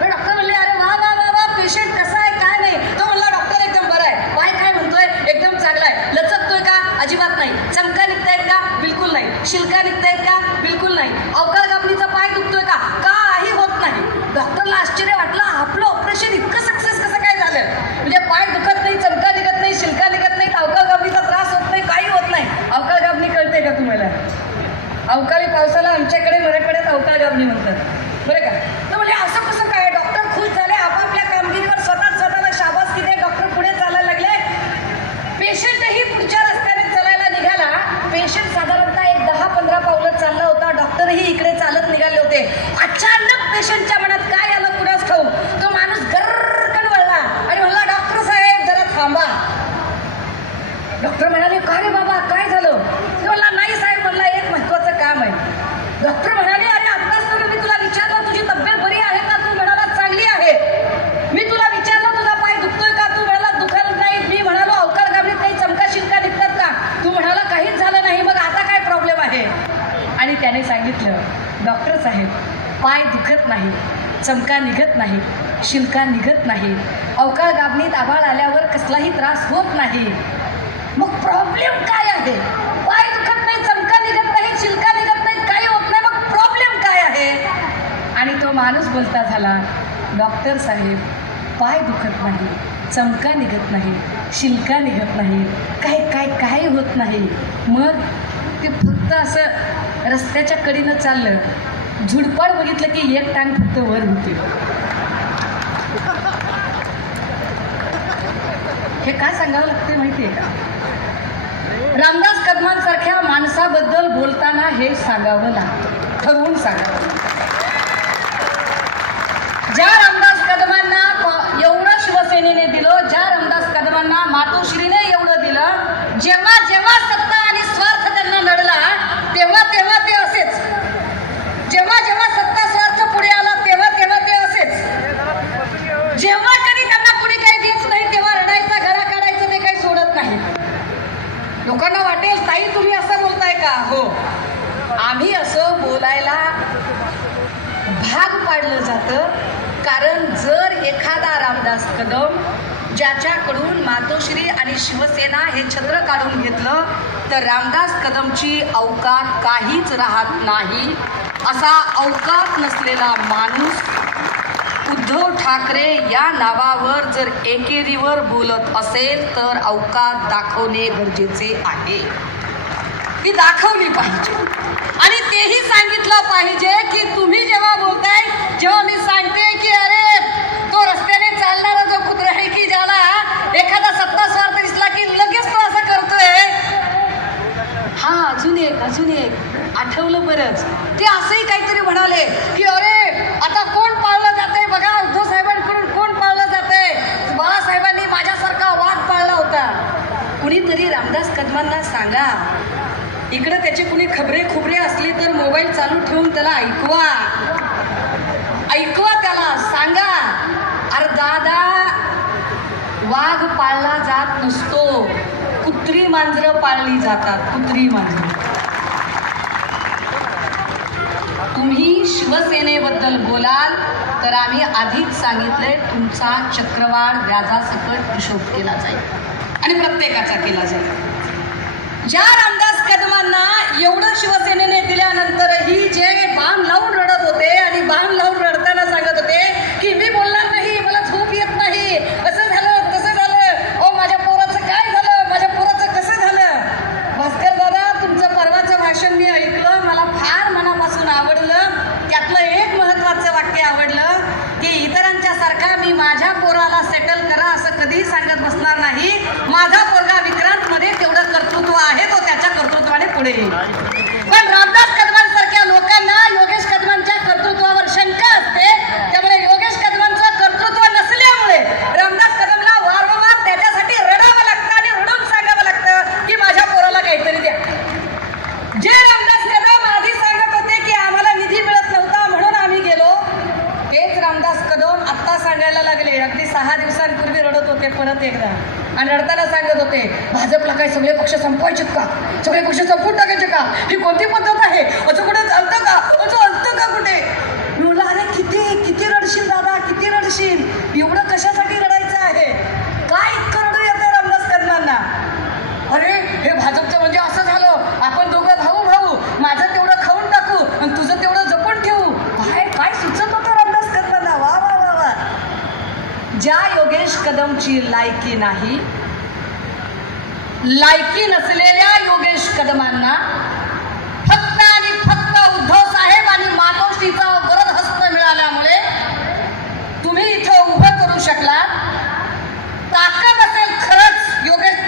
पण डॉक्टर म्हणले अरे वा वा वा वा, पेशंट कसा आहे काय नाही. तो म्हणला डॉक्टर एकदम बरा आहे. पाय काय म्हणतोय? एकदम चांगला आहे. लचकतोय का? अजिबात नाही. चमका निघतायत का? बिलकुल नाही. शिलका निघतायत का? बिलकुल नाही. अवकाळ कापणीचा पाय दुखतोय का? काही होत नाही. डॉक्टरला आश्चर्य वाटलं, आपलं ऑपरेशन इतकं सक्सेस कसं काय झालं? म्हणजे पाय दुखत नाही, चमका निघत नाही, शिलका निघत नाही, अवकाळ कापणीचा त्रास होत नाही, काही होत नाही. अवकाळ कापणी कळते का तुम्हाला? अवकाळी पावसाला आमच्याकडे मराठवाड्यात अवकाळ कापणी म्हणतात बरं का. तर म्हणजे असं कसं काय? डॉक्टर खुश झाले, आपापल्या कामगिरीवर स्वतःला शाबास दिले. डॉक्टर पुढे चालायला लागले. पेशंटही पुढच्या रस्त्याने चालायला निघाला. पेशंट साधारणतः एक 10-15 पावलं चालला होता. डॉक्टरही इकडे चालत निघाले होते. अचानक पेशंटच्या मनात काय आलं कुणास ठाऊक, तो माणूस गर्रकन वळला आणि म्हणला डॉक्टर साहेब जरा थांबा. डॉक्टर म्हणाले का रे बाबा काय झालं? तो म्हणला नाही साहेब, म्हणला एक महत्वाचं काम आहे. डॉक्टर म्हणाले अरे आत्ताच तर मी तुला विचारलं तुझी तब्येत बरी आहे का? तू म्हणाला चांगली आहे. मी तुला विचारलं तुझा पाय दुखतोय का? तू म्हणाला दुखत नाही. मी म्हणालो अवकाळ कापणीत काही चमका शिलका निघतात का? तू म्हणाला काहीच झालं नाही. मग आता काय प्रॉब्लेम आहे? आणि त्याने सांगितलं डॉक्टर साहेब पाय दुखत नाही, चमका निघत नाही, शिलका निघत नाही, अवकाळ कापणीत आभाळ आल्यावर कसलाही त्रास होत नाही. मग प्रॉब्लेम काय आहे? पाय दुखत नाही, चमका निघत नाही, शिलका निघत नाही, काही होत नाही, मग प्रॉब्लेम काय आहे? आणि तो माणूस बोलता झाला डॉक्टर साहेब पाय दुखत नाही, चमका निघत नाही, शिलका निघत नाही, काय होत नाही. मग ते फक्त असं रस्त्याच्या कडेनं चाललं, झुडपाड बघितलं की एक टांग फक्त वर होते. हे काय सांगावं लागते माहिती आहे का? रामदास कदमांसारख्या माणसाबद्दल बोलताना हे सांगावं लागतं, ठरवून सांगावं. ज्या रामदास कदमांना एवढं शिवसेनेने दिलं, ज्या रामदास कदमांना मातोश्रीने एवढं दिलं, जेव्हा जेव्हा सत्ता आणि स्वार्थ त्यांना नडला तेव्हा तेव्हा ते असेच, जेव्हा जेव्हा सत्ता स्वार्थ पुढे आला तेव्हा तेव्हा ते असेच, जेव्हा कधी त्यांना कुणी काही देत नाही तेव्हा रडायचा घरा काढायचं ते काही सोडत नाही. लोकांना वाटेल ताई तुम्ही असं बोलताय का? हो, आम्ही असं बोलायला भाग पाडलं जातं. कारण जर एखादा रामदास कदम ज्याच्याकडून मातोश्री आणि शिवसेना हे छत्र काढून घेतलं तर रामदास कदमची अवकात काहीच राहत नाही. असा अवकात नसलेला माणूस उद्धव ठाकरे या नावावर जर एकेरीवर बोलत असेल तर अवकात दाखवणे गरजेचे आहे. ती दाखवली पाहिजे आणि तेही सांगितलं पाहिजे की तुम्ही जेव्हा बोलताय, जेव्हा मी सांगते की अरे तो रस्त्याने चालणारा जो कुत्रा आहे की ज्याला एखादा सत्ता स्वार्थ दिसला की लगेच तो असं करतोय. हा अजून एक आठवलं बरंच. ते असंही काहीतरी म्हणाले की अरे आता कोण पाळलं जातंय बघा, उद्धव साहेबांकडून कोण पाळलं जातंय, बाळासाहेबांनी माझ्यासारखा वाघ पाळला होता. कुणीतरी रामदास कदमांना सांगा, इकडं त्याची कुणी खबरे असली तर मोबाईल चालू ठेवून त्याला ऐकवा त्याला सांगा पाळला जात नसतो, कुत्री मांजरं पाळली जातात, कुत्री मांजरं. तुम्ही शिवसेनेबद्दल बोलाल तर आम्ही आधीच सांगितलंय, तुमचा चक्रवाढ व्याजासकट हिशोब केला जाईल आणि प्रत्येकाचा केला जाईल. ज्या रामदास कदमांना एवढं शिवसेनेने दिल्यानंतरही जे बाण लावून रडत होते आणि बाण लावून रडताना सांगत होते की मी बोलणार नाही, मला झोप येत नाही, असं झालं तसं झालं, ओ माझ्या पोराचं काय झालं, माझ्या पोराचं कसं झालं. भास्कर दादा, तुमचं परवाचं भाषण मी ऐकलं, मला फार मनापासून आवडलं. त्यातलं एक महत्त्वाचं वाक्य आवडलं की इतरांच्या सारखा मी माझ्या पोराला सेटल करा असं कधीही सांगत बसणार नाही. माझा पोरगा विक्रांतमध्ये तेवढं कर्तृत्व आहे, तो त्याच्या कर्तृत्वाने पुढे येईल. पण रामदास कदमांसारख्या लोकांना योगेश कदमांच्या कर्तृत्वावर शंका असते. त्यामुळे योगेश कदमांचं कर्तृत्व नसल्यामुळे रामदास कदमला वारंवार त्याच्यासाठी रडावं लागतं आणि रडून सांगावं लागतं की माझ्या पोराला काहीतरी द्या. जे रामदास कदम आधी सांगत होते की आम्हाला निधी मिळत नव्हता म्हणून आम्ही गेलो, तेच रामदास कदम आत्ता सांगायला लागले. अगदी 6 दिवसांपूर्वी रडत होते परत एकदा आणि रडताना सांगत होते भाजपला काय सगळे पक्ष संपवायचे का, सगळे पक्ष संपवून टाकायचे का, ही कोणती पद्धत आहे, असं कुठे चालतं का, असं असतं का कुठे. मुला अरे किती किती रडशील दादा, किती रडशील, एवढं कशासाठी रडायचं आहे, काय इतकं रडू येतं रामदास कदमांना. अरे हे भाजपचं म्हणजे असं झालं, आपण दोघं भाऊ भाऊ, माझं तेवढं खाऊन टाकू आणि तुझं तेवढं जपून ठेवू. काय सुचत होतं रामदास कदमांना. वा वा वा वा. ज्या योगेश कदमची लायकी नाही, लायकी नसलेल्या योगेश कदमांना फक्त आणि फक्त उद्धव साहेब आणि मातोश्रीचा वरद हस्त मिळाल्यामुळे तुम्ही इथं उभं करू शकलात. ताकद असेल खरंच योगेश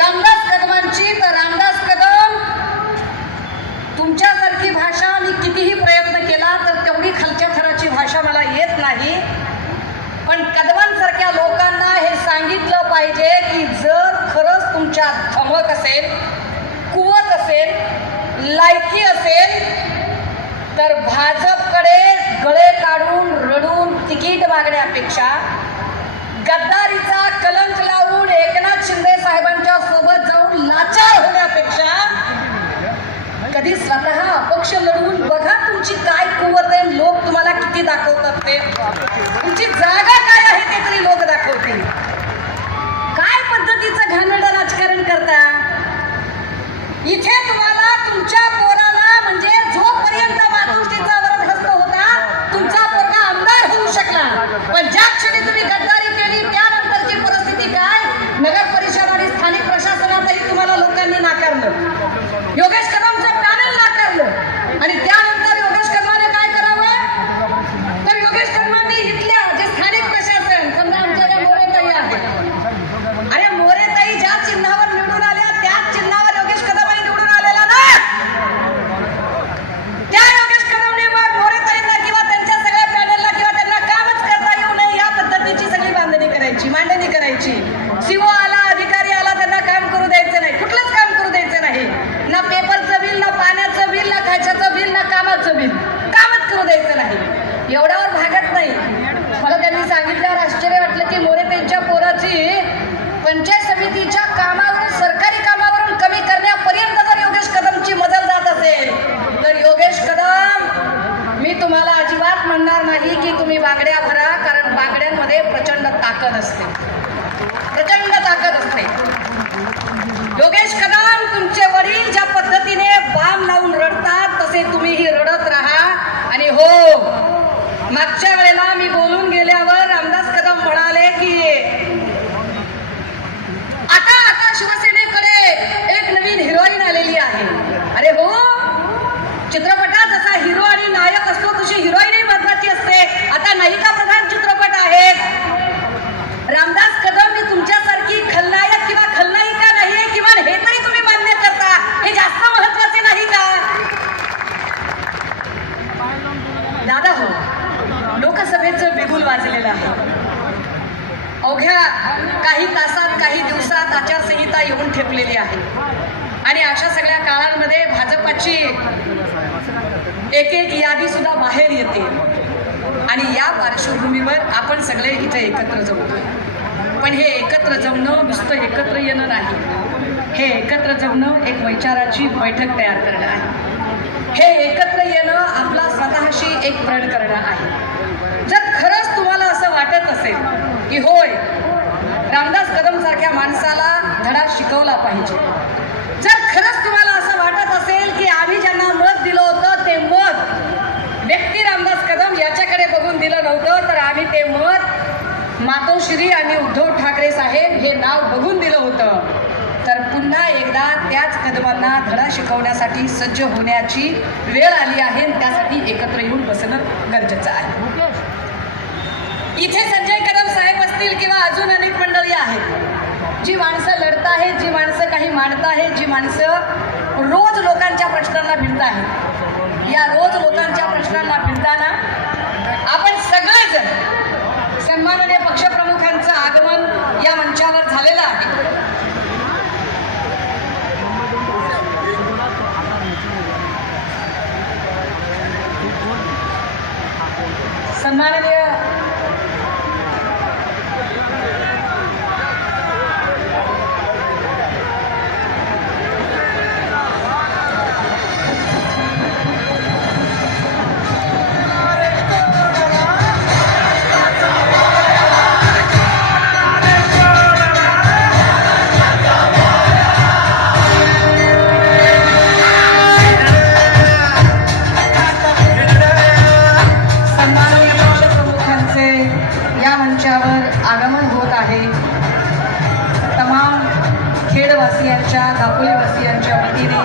रामदास कदमांची तर रामदास कदम तुमच्यासारखी भाषा मी कितीही प्रयत्न केला तर तेवढी खालच्या थराची भाषा मला येत नाही. पण कदमांसारख्या लोकांना हे सांगितलं पाहिजे की जर खरंच तुमच्यात धमक असेल, कुवत असेल, लायकी असेल तर भाजपकडे गळे काढून रडून तिकीट मागण्यापेक्षा, गद्दारीचा कलंक लावून एकनाथ शिंदे साहेबांच्या सोबत जाऊन लाचार होण्यापेक्षा कधी स्वतः अपक्ष लढवून बघा तुमची काय कुवत आहे, लोक तुम्हाला किती दाखवतात ते, तुमची जागा काय आहे ते तरी लोक दाखवतील. काय पद्धतीचं घाणेरडं राजकारण करता. इथे तुम्हाला तुमच्या पोराला म्हणजे जोपर्यंत मातोश्रीचा वरद हस्त होता तुमचा पोरगा आमदार होऊ शकला, पण ज्या क्षणी तुम्ही गद्दारी केली त्यानंतरची परिस्थिती काय, नगर परिषद आणि स्थानिक प्रशासनातही तुम्हाला लोकांनी नाकारलं, योगेश कदमचं पॅनल नाकारलं आणि त्यानंतर योगेश कदमाने काय करावं तर योगेश कदमांनी इथल्या जे स्थानिक प्रशासन, समजा आमच्या ज्या मोरेताई आहेत, अरे मोरेताई ज्या चिन्हावर निवडून आल्या त्याच चिन्हावर योगेश कदमही निवडून आलेला ना. त्या योगेश कदमने मग मोरेताईंना किंवा त्यांच्या सगळ्या पॅनलला किंवा त्यांना कामच करता येऊ नये या पद्धतीची सगळी मांडणी करायची. सीओ आला, अधिकारी आला, त्यांना काम करू द्यायचं नाही, कुठलंच काम करू द्यायचं नाही, ना पेपरचं बिल, ना पाण्याचं बिल, ना खायचं बिल, ना कामाचं बिल, कामच करू द्यायचं नाही. एवढ्यावर भागत नाही. मला त्यांनी सांगितल्यावर आश्चर्य वाटलं की मोरेताईंच्या पोराची पंचायत समितीच्या कामावरून, सरकारी कामावरून कमी करण्यापर्यंत जर योगेश कदमची मदत जात असेल तर योगेश कदम, मी तुम्हाला अजिबात म्हणणार नाही की तुम्ही बांगड्या भरा, कारण बांगड्यांमध्ये प्रचंड ताकद असते, प्रचंड ताकद असते. योगेश कदम, तुमचे वडील ज्या पद्धतीने बाम लावून रडतात तसे तुम्हीही रडत राहा. आणि हो, मागच्या वेळेला मी बोलून गेल्यावर रामदास कदम म्हणाले की आता शिवसेनेकडे एक नवीन हिरोईन आलेली आहे. अरे हो, चित्रपटात जसा हिरो आणि नायक असतो तशी हिरोईनही महत्वाची असते. आता नायिका प्रधान चित्रपट आहेत. रामदास कदम, मी तुमच्यासारखी खलनायक किंवा खलनायिका नाहीये, किमान हे तरी तुम्ही मान्य करता, हे जास्त महत्वाचे नाही का दादा. हो, लोकसभेचं बिगुल वाजलेलं आहे. अवघ्या काही तासात, काही दिवसात आचारसंहिता येऊन ठेपलेली आहे आणि अशा सगळ्या काळांमध्ये भाजपाची एक एक यादी सुद्धा बाहेर येते आणि या पार्श्वभूमीवर आपण सगळे इथे एकत्र जमतो. पण हे एकत्र जमणं नुसतं एकत्र येणं नाही, हे एकत्र जमणं एक विचाराची बैठक तयार करणं आहे, हे एकत्र येणं आपला स्वतःशी एक प्रण करणं आहे. जर खरंच तुम्हाला असं वाटत असेल की होय रामदास कदम सारख्या माणसाला धडा शिकवला पाहिजे, जर खरंच तुम्हाला असं वाटत असेल की आम्ही ज्यांना मत दिलं होतं ते मत व्यक्ती रामदास कदम याच्याकडे बघून दिलं नव्हतं, तर आम्ही ते मत मातोश्री आणि उद्धव ठाकरे साहेब हे नाव बघून दिलं होतं, तर पुन्हा एकदा त्याच कदमांना धडा शिकवण्यासाठी सज्ज होण्याची वेळ आली आहे. त्यासाठी एकत्र येऊन बसणं गरजेचं आहे. इथे संजय कदम साहेब असतील किंवा अजून अनेक मंडळी आहेत, जी माणसं लढत आहेत, जी माणसं काही मांडत आहेत, जी माणसं रोज लोकांच्या प्रश्नांना भिडत आहेत. या रोज लोकांच्या प्रश्नांना भिडताना आपण सगळेजण सन्माननीय पक्षप्रमुखांचं आगमन या मंचावर झालेलं आहे. सन्माननीय आगमन होत आहे. तमाम खेडवासियांच्या दापोलीवासियांच्या वतीने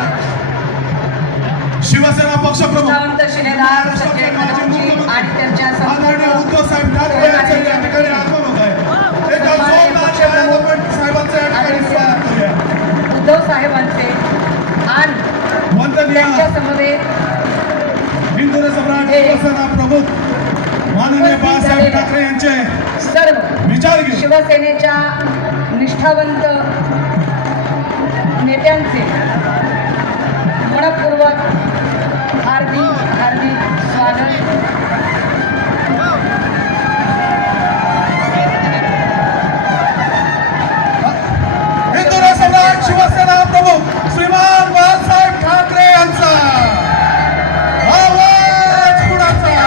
शिवसेना पक्षप्रमुख सावंत शिलेदार संजय कदमजी आणि त्यांच्या आदरणीय उद्धव साहेब ठाकरे यांचं या ठिकाणी आगमन होत आहे. एका जोरदार टाळ्या साहेबांचं या ठिकाणी स्वागत करूया. उद्धव साहेबांचे आणि वंदनीय त्यांच्या समवेत हिंदू सम्राट शिवसेना प्रमुख माननीय बाळासाहेब ठाकरे यांचे सर्व विचार घेऊ. शिवसेनेच्या निष्ठावंत नेत्यांचे मनपूर्वक हार्दिक हार्दिक स्वागत. हिंदू सम्राट शिवसेना प्रमुख श्रीमान बाळासाहेब ठाकरे यांचा आवाज कुणाचा?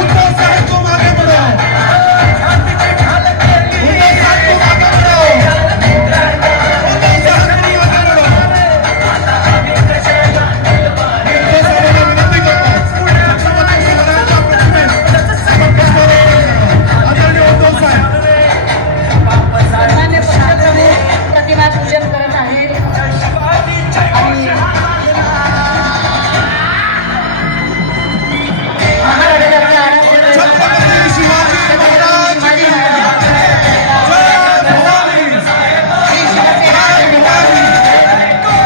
उद्धव साहेब तुम आगे बढ़ो. उद्धव साहेब तुम आगे बढ़ो. उद्धव साहेब तुम आगे बढ़ो. उद्धव साहेबांना विनंती करतो. पक्षप्रमुख शिवरायांच्या प्रतिमेस आदरणीय उद्धव साहेब सामान्य पक्षप्रमुख प्रतिमा पूजन करत आहेत आणि महाराष्ट्राचे आराध्य छत्रपती शिवाजी महाराज की जय भवानी. जय भवानी.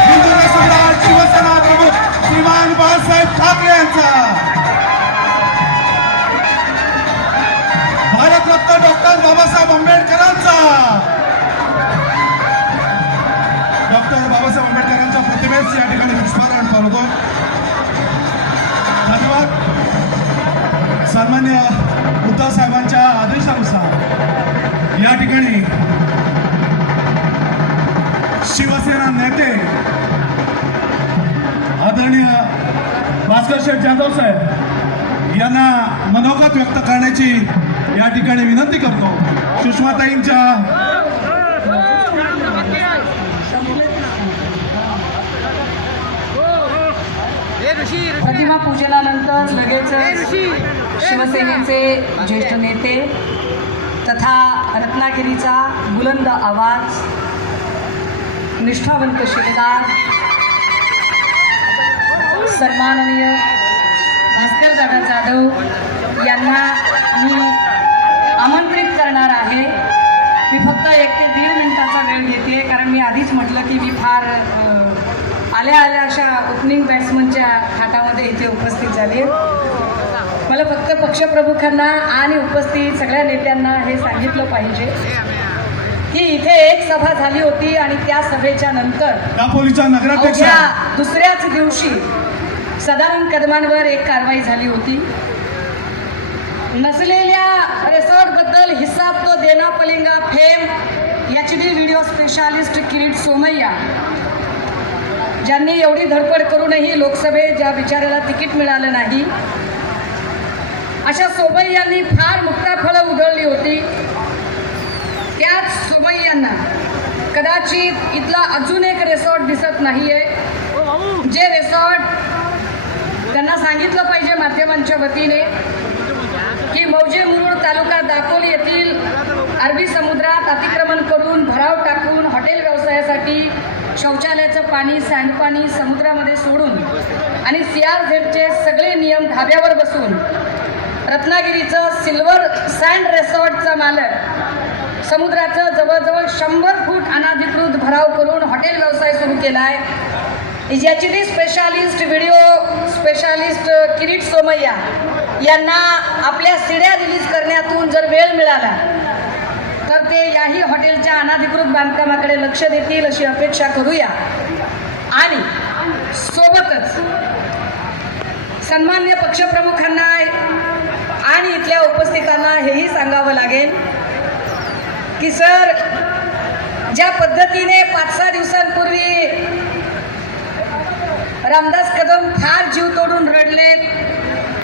हिंदू सम्राट शिवसेना प्रमुख श्रीमान बाळासाहेब ठाकरे यांचा भारतरत्न डॉक्टर बाबासाहेब आंबेडकरांचा डॉक्टर बाबासाहेब आंबेडकरांच्या प्रतिमेस या ठिकाणी पुष्पहार पाहतो. धन्यवाद. सन्मान्य उद्धव साहेबांच्या आदेशानुसार या ठिकाणी शिवसेना नेते आदरणीय भास्कर शेठ जाधव साहेब यांना मनोगत व्यक्त करण्याची या ठिकाणी विनंती करतो. सुषमाताईंच्या प्रतिमा पूजनानंतर लगेच शिवसेनेचे ज्येष्ठ नेते तथा रत्नागिरीचा बुलंद आवाज निष्ठावंत शिलेदार सन्माननीय भास्करदादा जाधव यांना मी आमंत्रित करणार आहे. मी फक्त 1 ते 1.5 मिनिटाचा वेळ घेते, कारण मी आधीच म्हटलं की मी फार आल्या आल्या अशा ओपनिंग बॅट्समनच्या थाटामध्ये इथे उपस्थित झाले. मला फक्त पक्षप्रमुखांना आणि उपस्थित सगळ्या नेत्यांना हे सांगितलं पाहिजे की इथे एक सभा झाली होती आणि त्या सभेच्या नंतर दापोलीच्या नगराध्यक्ष अवघ्या दुसऱ्याच दिवशी सदानंद कदमांवर एक कारवाई झाली होती. नसलेल्या रिसॉर्टबद्दल हिसाब तो देना पलिंगा fame HD video specialist Kirit Somaiya, ज्यांनी एवढी धडपड करूनही लोकसभेत ज्या बिचाऱ्याला तिकीट मिळालं नाही, अशा सोमय्यांनी फार मुक्ताफळं उधळली होती. त्याच सोमय्यांना कदाचित इथला अजून एक रिसॉर्ट दिसत नाहीये, जे रिसॉर्ट त्यांना सांगितलं पाहिजे माध्यमांच्या वतीने की मौजे मूळ तालुका दापोली येथील अरबी समुद्रात अतिक्रमण करून भराव टाकून हॉटेल व्यवसायासाठी शौचालयाचं पाणी सांडपाणी समुद्रामध्ये सोडून आणि CRZचे सगळे नियम धाब्यावर बसून रत्नागिरीचं सिल्वर सँड रिसॉर्टचा मालक समुद्राचं जवळजवळ 100 फूट अनाधिकृत भराव करून हॉटेल व्यवसाय सुरू केला आहे. HD specialist video specialist Kirit Somaiya यांना आपल्या सीड्या रिलीज करण्यातून जर वेळ मिळाला तर ते याही हॉटेलच्या अनाधिकृत बांधकामाकडे लक्ष देतील अशी अपेक्षा करूया. आणि सोबतच सन्मान्य पक्षप्रमुखांना आणि इथल्या उपस्थितांना हेही सांगावं लागेल की सर, ज्या पद्धतीने 5-6 दिवसांपूर्वी रामदास कदम फार जीव तोडून रडले,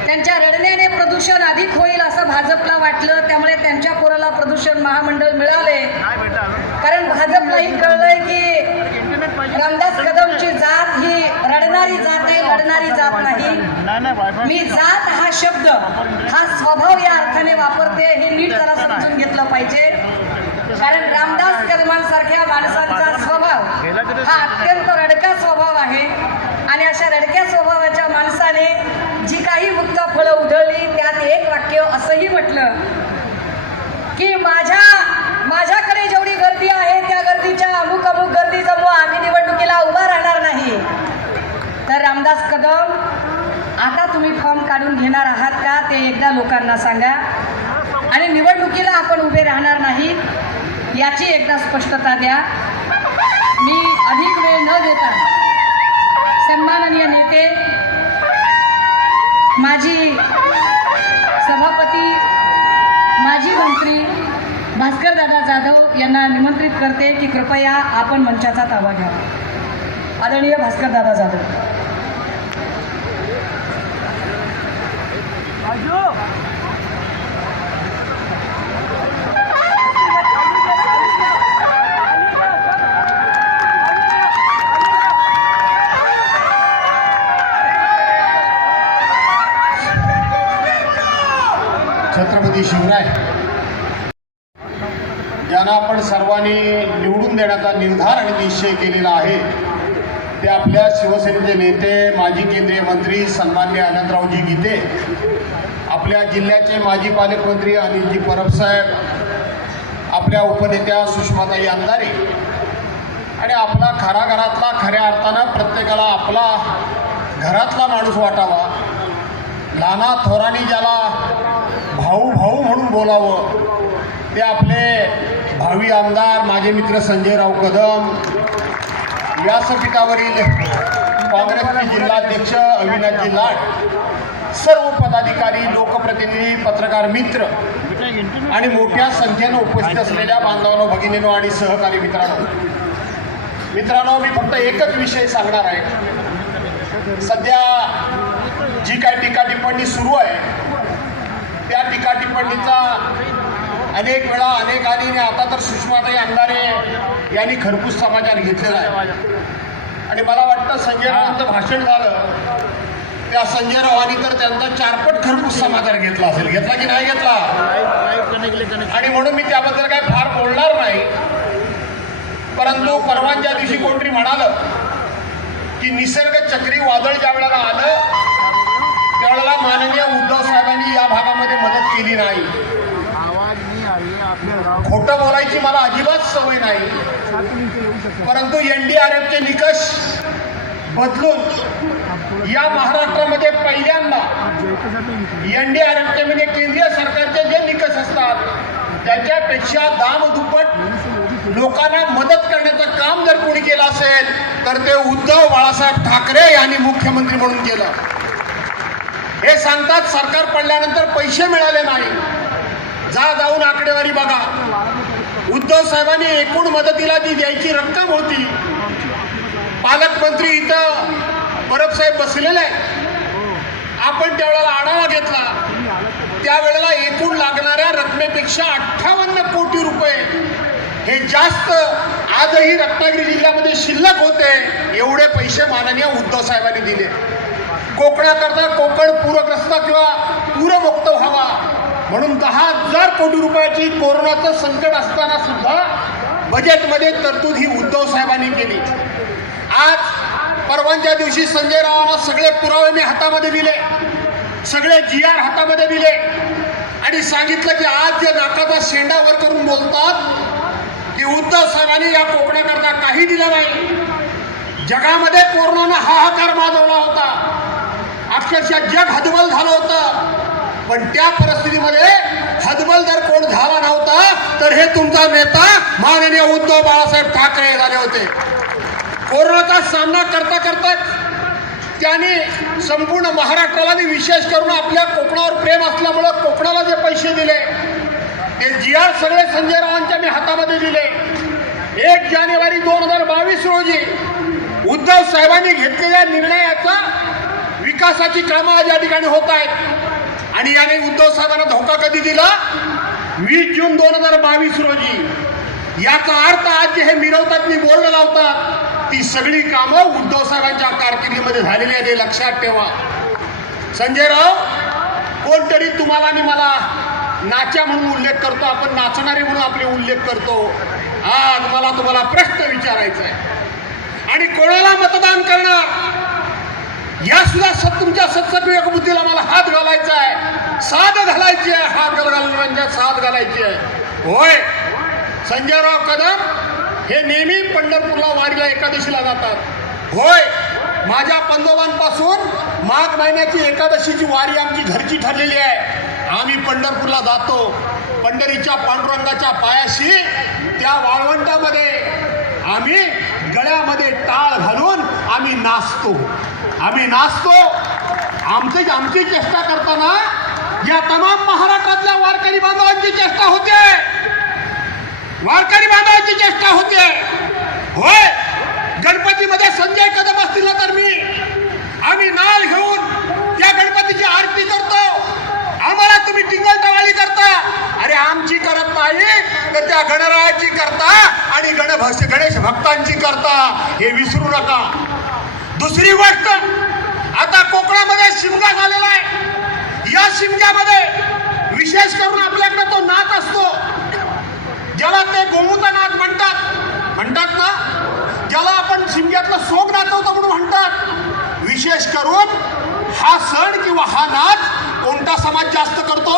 त्यांच्या रडण्याने प्रदूषण अधिक होईल असं भाजपला वाटलं, त्यामुळे त्यांच्या पोराला प्रदूषण महामंडळ मिळाले. कारण भाजपलाही कळलंय की रामदास कदमची जात ही रडणारी जात आहे, लढणारी जात नाही. मी जात हा शब्द हा स्वभाव या अर्थाने वापरते, हे नीट जरा समजून घेतलं पाहिजे. कारण रामदास कदमांसारख्या माणसांचा स्वभाव हा अत्यंत रडका स्वभाव आहे आणि अशा रडक्या स्वभावाच्या माणसाने जी काही मुक्त फळं उधळली त्यात एक वाक्य असंही म्हटलं की माझ्याकडे जेवढी गर्दी आहे त्या गर्दीच्या अमुक गर्दी जमवा, आम्ही निवडणुकीला उभा राहणार नाही. तर रामदास कदम, आता तुम्ही फॉर्म काढून घेणार आहात का ते एकदा लोकांना सांगा आणि निवडणुकीला आपण उभे राहणार नाही याची एकदा स्पष्टता द्या. मी अधिक वेळ न देता सन्माननीय नेते माजी सभापती माजी मंत्री भास्करदादा जाधव यांना निमंत्रित करते की कृपया आपण मंचाचा ताबा घ्यावा. आदरणीय भास्करदादा जाधव. छत्रपती शिवराय ज्यांना आपण सर्वांनी निवडून देण्याचा निर्धार आणि निश्चय केलेला आहे, ते आपल्या शिवसेनेचे नेते माजी केंद्रीय मंत्री सन्माननीय अनंतरावजी गीते, आपल्या जिल्ह्याचे माजी पालकमंत्री अनिलजी परबसाहेब, आपल्या उपनेत्या सुषमाताई अंधारे आणि आपला घराघरातला खऱ्या अर्थानं प्रत्येकाला आपला घरातला माणूस वाटावा, लहाना थोरांनी ज्याला भाऊ भाऊ म्हणून बोलावं, ते आपले भावी आमदार माझे मित्र संजयराव कदम, व्यासपीठावरील काँग्रेसचे जिल्हाध्यक्ष अविनाशजी लाड, सर्व पदाधिकारी, लोकप्रतिनिधी, पत्रकार मित्र आणि मोठ्या संख्येनं उपस्थित असलेल्या बांधवांनो, भगिनींनो आणि सहकारी मित्रांनो, मी फक्त एकच विषय सांगणार आहे. सध्या जी काय टीकाटिप्पणी सुरू आहे त्या टीकाटिप्पणीचा अनेक वेळा अनेकांनी, आता तर सुषमाताई अंधारे यांनी खरपूस समाचार घेतलेला आहे. आणि मला वाटतं संजय रावांचं भाषण झालं त्या संजय रावांनी तर त्यांचा 4 खरपूस समाचार घेतला असेल. घेतला की नाही घेतला? आणि म्हणून मी त्याबद्दल काय फार बोलणार नाही. परंतु परवांच्या दिवशी कोणतरी म्हणालं की निसर्ग चक्रीवादळ ज्या वेळेला आलं त्यावेळेला माननीय उद्धव साहेबांनी या भागामध्ये मदत केली नाही. खोटं बोलायची मला अजिबात सवय नाही, परंतु NDRFचे निकष बदलून या महाराष्ट्रामध्ये पहिल्यांदा NDRFचे म्हणजे केंद्रीय सरकारचे जे निकष असतात त्याच्यापेक्षा दामदुप्पट लोकांना मदत करण्याचं काम जर कोणी केलं असेल तर ते उद्धव बाळासाहेब ठाकरे यांनी मुख्यमंत्री म्हणून केलं. हे सांगतात सरकार पडल्यानंतर पैसे मिळाले नाही. जाऊन आकडेवारी बघा. उद्धव साहेबांनी एकूण मदतीला जी द्यायची रक्कम होती, पालकमंत्री इथं परब साहेब बसलेले आहेत, आपण त्यावेळेला आढावा घेतला, त्यावेळेला एकूण लागणाऱ्या रकमेपेक्षा 58 कोटी रुपये हे जास्त आजही रत्नागिरी जिल्ह्यामध्ये शिल्लक होते. एवढे पैसे माननीय उद्धव साहेबांनी दिले. कोकणाकरता कोकण पूरग्रस्त किंवा पूरमुक्त व्हावा म्हणून 10,000 कोटी रुपयाची कोरोनाचं संकट असताना सुद्धा बजेटमध्ये तरतूद ही उद्धव साहेबांनी केली. आज परवांच्या दिवशी संजय रावांना सगळे पुरावे मी हातामध्ये दिले, सगळे GR हातामध्ये दिले आणि सांगितलं की आज जे नाकाचा शेंडा वर करून बोलतात की उद्धव साहेबांनी या कोकणाकरता काही दिलं नाही. जगामध्ये कोरोनानं हाहाकार माजवला होता, अक्षरशः जग हतबल झालं होतं, पण त्या परिस्थितीमध्ये हतबल जर कोण झाला नव्हता तर हे तुमचा नेता माननीय उद्धव बाळासाहेब ठाकरे झाले होते. कोरोनाचा सामना करता करता त्यांनी संपूर्ण महाराष्ट्राला विशेष करून आपल्या कोकणावर प्रेम असल्यामुळं कोकणाला जे पैसे दिले ते GR सगळे संजय रावांच्या मी हातामध्ये दिले. 1 जानेवारी 2022 रोजी उद्धव साहेबांनी घेतलेल्या निर्णयाचा विकासाची कामं आज या ठिकाणी होत आहेत आणि याने उद्धव साहेबांना धोका कधी दिला? 20 जून 2022 रोजी. याचा अर्थ आज जे हे मिरवतात, मी बोर्ड लावतात, ती सगळी कामं उद्धव साहेबांच्या कारकिर्दीमध्ये झालेली आहेत, हे लक्षात ठेवा. संजय राव, कोणतरी तुम्हाला आणि मला नाच्या म्हणून उल्लेख करतो, आपण नाचणारे म्हणून आपले उल्लेख करतो. आज मला तुम्हाला प्रश्न विचारायचा आहे आणि कोणाला मतदान करणार या सुद्धा तुमच्या सत्सविवेक बुद्धीला मला हात घालायचा आहे, साथ घालायची आहे, हात घालण्याच्या साथ घालायची आहे. होय, संजयराव कदम हे नेहमी पंढरपूरला वारीला एकादशीला जातात. होय, माझ्या पंजोबांपासून माघ महिन्याची एकादशीची वारी आमची घरची ठरलेली आहे. आम्ही पंढरपूरला जातो, पंढरीच्या पांडुरंगाच्या पायाशी त्या वाळवंटामध्ये आम्ही गळ्यामध्ये टाळ घालून आम्ही नाचतो. आमची चेष्टा करताना या तमाम महाराष्ट्रातल्या वारकरी बांधवांची चेष्टा होते, वारकरी बांधवांची चेष्टा होते. होय, गणपतीमध्ये संजय कदम असतील ना तर आम्ही नाल घेऊन त्या गणपतीची आरती करतो. आम्हाला तुम्ही टिंगल करता, अरे आमची करत नाही तर त्या गणरायाची करता आणि गणेश भक्तांची करता, हे विसरू नका. दुसरी गोष्ट, आता कोकणामध्ये शिमगा झालेला आहे. या शिमग्यामध्ये विशेष करून आपल्याकडे तो नाच असतो ज्याला ते गोमूचा नाच म्हणतात ना, ज्याला आपण शिमग्यातलं सोंग नाचवतो म्हणून म्हणतात. विशेष करून हा सण किंवा हा नाच कोणता समाज जास्त करतो?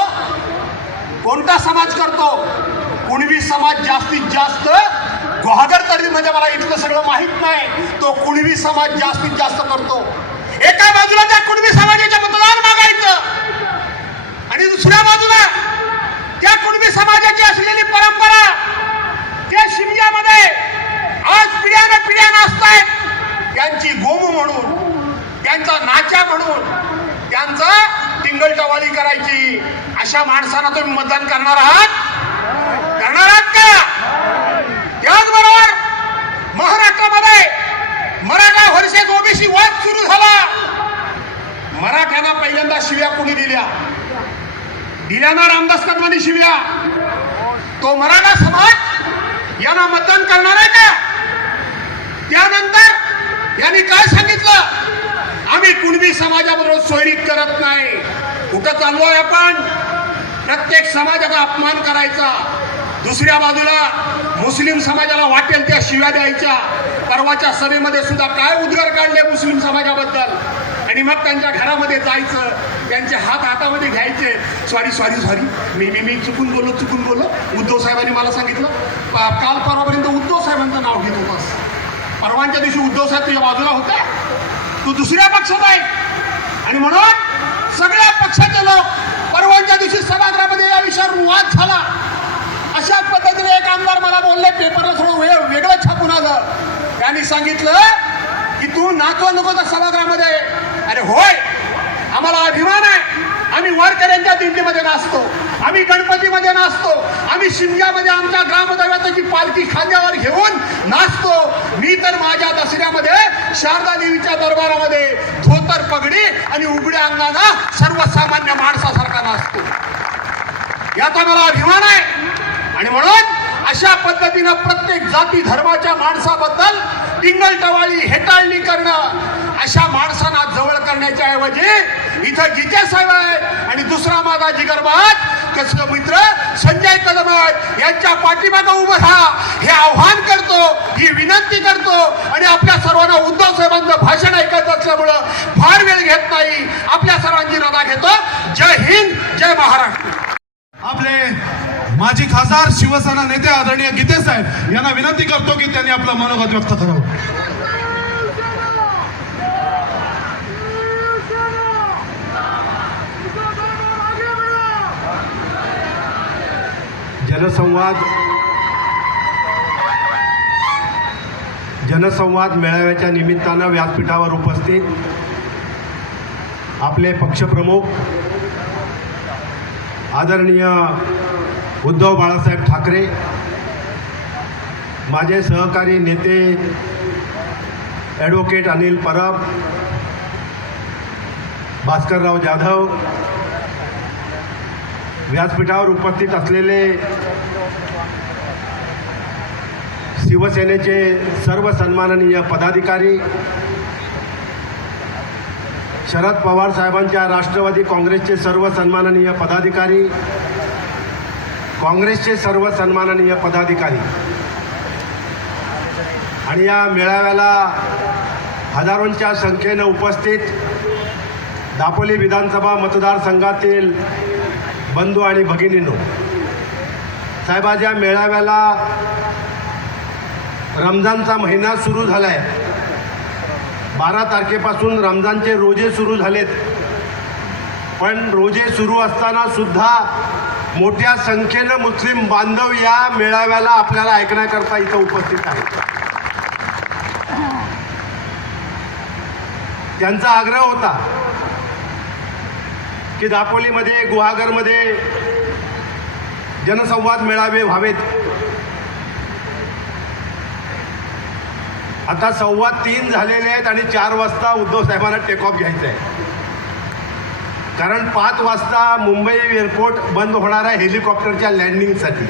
कोणता समाज करतो? कुणबी समाज जास्तीत जास्त. गुहागर तरी म्हणजे मला इतकं सगळं माहित नाही, तो कुणबी समाज जास्तीत जास्त करतो. एका बाजूला त्या कुणबी समाजाचे मतदान मागायचं आणि दुसऱ्या बाजूला त्या कुणबी समाजाची असलेली परंपरा त्या शिमग्यामध्ये आज पिढ्या नाचतायत. त्यांची गोमू म्हणून, त्यांचा नाचा म्हणून, त्यांचा टिंगलटवाळी करायची. अशा माणसांना तुम्ही मतदान करणार आहात का? त्याचबरोबर महाराष्ट्रामध्ये मराठा व्हर्सेस ओबीसी वाद सुरू झाला. मराठ्यांना पहिल्यांदा शिव्या कोणी दिल्या ना? रामदास कदमांनी शिव्या. तो मराठा समाज यांना मतदान करणार आहे का? त्यानंतर यांनी काय सांगितलं? आम्ही कुणबी समाजाबरोबर सोयरीक करत नाही. कुठं चाललोय आपण? प्रत्येक समाजाचा अपमान करायचा. दुसऱ्या बाजूला मुस्लिम समाजाला वाटेल त्या शिव्या द्यायच्या. परवाच्या सभेमध्ये सुद्धा काय उद्गार काढले मुस्लिम समाजाबद्दल, आणि मग त्यांच्या घरामध्ये जायचं, त्यांचे हातामध्ये घ्यायचे. सॉरी मी चुकून बोललो. उद्धव साहेबांनी मला सांगितलं, काल परवापर्यंत उद्धव साहेबांचं नाव घेत होतास, परवांच्या दिवशी उद्धव साहेब तुझ्या बाजूला होता, तू दुसऱ्या पक्षात आहे. आणि म्हणून सगळ्या पक्षाचे लोक परवांच्या दिवशी सभागृहामध्ये या विषयावर वाद झाला. अशाच पद्धतीने एक आमदार मला बोलले, पेपरला थोडं वेगळं छापून आलं. त्यांनी सांगितलं की तू नाचवा नको त्या सभागृहामध्ये. अरे होय, आम्हाला अभिमान आहे वारकऱ्यांच्या दिंडीमध्ये नाचतो, आम्ही गणपतीमध्ये नाचतो, आम्ही शिमग्यामध्ये आमच्या ग्रामदैवताची पालखी खांद्यावर घेऊन नाचतो. मी तर माझ्या दसऱ्यामध्ये शारदा देवीच्या दरबारामध्ये धोतर पगडी आणि उघड्या अंगाने सर्वसामान्य माणसासारखा नाचतो. याचा मला अभिमान आहे. आणि म्हणून अशा पद्धतीनं प्रत्येक जाती धर्माच्या माणसाबद्दल टिंगलटवाळी हेटाळणी करणं, अशा माणसांना जवळ करण्याच्या ऐवजी इथं जिते साहेब आहे आणि दुसरा माझा जिगरबाज कसं मित्र संजय कदम यांच्या पाठीमागं उभं राहा हे आव्हान करतो, ही विनंती करतो. आणि आपल्या सर्वांना उद्धव साहेबांचं भाषण ऐकायचं असल्यामुळं फार वेळ घेत नाही, आपल्या सर्वांची रजा घेतो. जय हिंद, जय महाराष्ट्र. आपले माजी खासदार शिवसेना नेते आदरणीय गीते साहेब यांना विनंती करतो की त्यांनी आपलं मनोगत व्यक्त करावं. जनसंवाद मेळाव्याच्या निमित्तानं व्यासपीठावर उपस्थित आपले पक्षप्रमुख आदरणीय उद्धव बाळासाहेब ठाकरे, माझे सहकारी नेते ॲडव्होकेट अनिल परब, भास्करराव जाधव, व्यासपीठावर उपस्थित असलेले शिवसेनेचे सर्व सन्माननीय पदाधिकारी, शरद पवार साहेबांच्या राष्ट्रवादी काँग्रेसचे सर्व सन्माननीय पदाधिकारी, काँग्रेसचे सर्व सन्माननीय पदाधिकारी आणि या मेळाव्याला हजारोंच्या संख्येनं उपस्थित दापोली विधानसभा मतदारसंघातील बंधू आणि भगिनींनो, साहेब आज या मेळाव्याला रमजानचा महिना सुरू झाला आहे. 12 तारखेपासून रमजानचे रोजे सुरू झालेत. पण रोजे सुरू असताना सुद्धा मोठ्या संख्येनं मुस्लिम बांधव या मेळाव्याला आपल्याला ऐकण्याकरता इथं उपस्थित आहेत. त्यांचा आग्रह होता की दापोलीमध्ये गुहागरमध्ये जनसंवाद मेळावे व्हावेत. आता 3:15 झालेले आहेत आणि 4 वाजता उद्धव साहेबांना टेक ऑफ घ्यायचं आहे. कारण 5 वाजता मुंबई एअरपोर्ट बंद होणार आहे हेलिकॉप्टरच्या लँडिंगसाठी.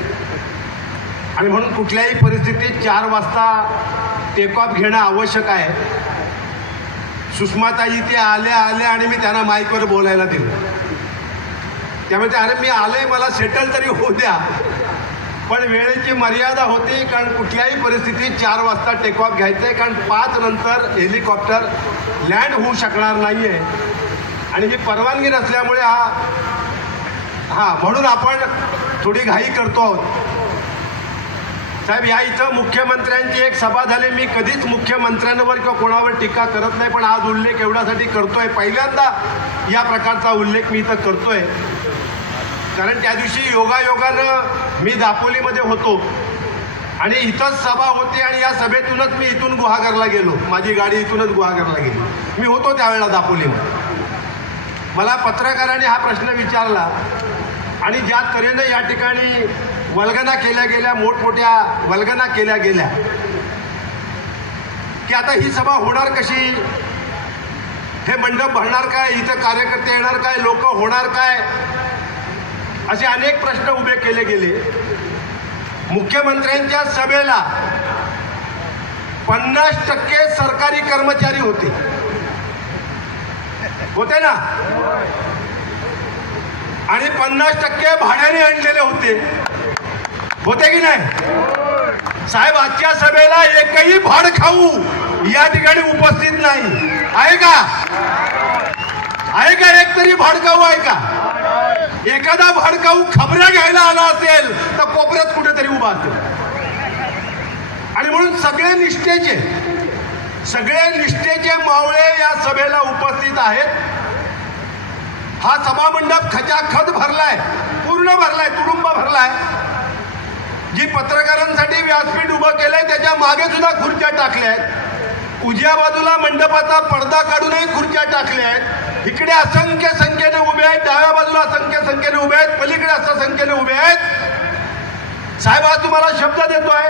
आणि म्हणून कुठल्याही परिस्थितीत 4 वाजता टेक ऑफ घेणं आवश्यक आहे. सुषमाताई ते आल्या आणि मी त्यांना माईकवर बोलायला दिलं. त्यामुळे अरे मी आले, मला सेटल तरी होऊ द्या. पण वेळेची मर्यादा होती, कारण कुठल्याही परिस्थितीत 4 वाजता टेक ऑफ घ्यायचं आहे. कारण 5 नंतर हेलिकॉप्टर लँड होऊ शकणार नाही आहे आणि ही परवानगी नसल्यामुळे म्हणून आपण थोडी घाई करतो आहोत. साहेब, या इथं मुख्यमंत्र्यांची एक सभा झाली. मी कधीच मुख्यमंत्र्यांवर किंवा कोणावर टीका करत नाही, पण आज उल्लेख एवढ्यासाठी करतोय, पहिल्यांदा या प्रकारचा उल्लेख मी इथं करतोय. कारण त्या दिवशी योगायोगानं मी दापोलीमध्ये होतो आणि इथंच सभा होती आणि या सभेतूनच मी इथून गुहागरला गेलो. माझी गाडी इथूनच गुहागरला गेली. मी होतो त्यावेळेला दापोलीमध्ये. मला पत्रकारांनी हा प्रश्न विचारला आणि ज्या तऱ्हेनं या ठिकाणी वल्गना केल्या गेल्या, मोठमोठ्या वल्गना केल्या गेल्या की आता ही सभा होणार कशी, हे मंडप भरणार काय, इथं कार्यकर्ते येणार काय, लोक होणार काय, असे अनेक प्रश्न उभे केले गेले. मुख्यमंत्र्यांच्या सभेला 50% सरकारी कर्मचारी होते ना आणि 50% भाड्याने आणलेले होते की नाही साहेब? आजच्या सभेला एकही भाडखाऊ या ठिकाणी उपस्थित नाही आहे का? एक तरी भाडखाऊ आहे का? एखादा भाडखाऊ खबऱ्या घ्यायला आला असेल तर कोपऱ्यात कुठेतरी उभा असेल. आणि म्हणून सगळे निष्ठेचे मावळे या सभेला उपस्थित आहेत. हा सभामंडप खचाखच भरलाय, पूर्ण भरलाय, तुडुंब भरलाय. जी पत्रकारांसाठी व्यासपीठ उभं केलंय त्याच्या मागे सुद्धा खुर्च्या टाकल्या आहेत. उजव्या बाजूला मंडपाचा पडदा काढूनही खुर्च्या टाकल्या आहेत. इकडे असंख्य संख्येने उभे उभे आहेत, डाव्या बाजूला असंख्य संख्येने उभे आहेत, पलीकडे असं संख्येने उभे आहेत. साहेब आज तुम्हाला शब्द देतोय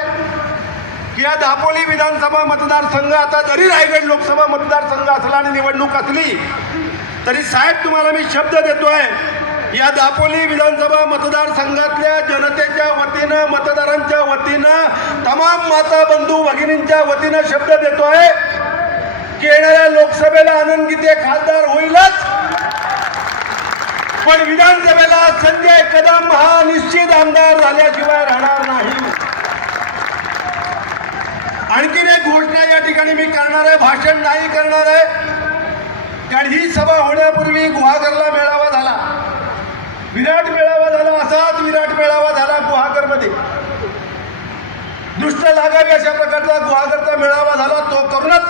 की या दापोली विधानसभा मतदारसंघ आता जरी रायगड लोकसभा मतदारसंघ असला आणि निवडणूक असली तरी साहेब तुम्हाला मी शब्द देतोय, या दापोली विधानसभा मतदारसंघातल्या जनतेच्या वतीनं, मतदारांच्या वतीनं, तमाम माता बंधू भगिनींच्या वतीनं शब्द देतोय की येणाऱ्या लोकसभेला आनंद गीते खासदार होईलच, पण विधानसभेला संजय कदम हा निश्चित आमदार झाल्याशिवाय राहणार नाही. आणखीन एक घोषणा या ठिकाणी मी करणार आहे, भाषण नाही करणार आहे, कारण ही सभा होण्यापूर्वी गुहागरला मेळावा झाला, विराट मेळावा झाला, असाच विराट मेळावा झाला गुहागरमध्ये. दुष्ट लागावी अशा प्रकारचा गुहागरचा मेळावा झाला. तो करूनच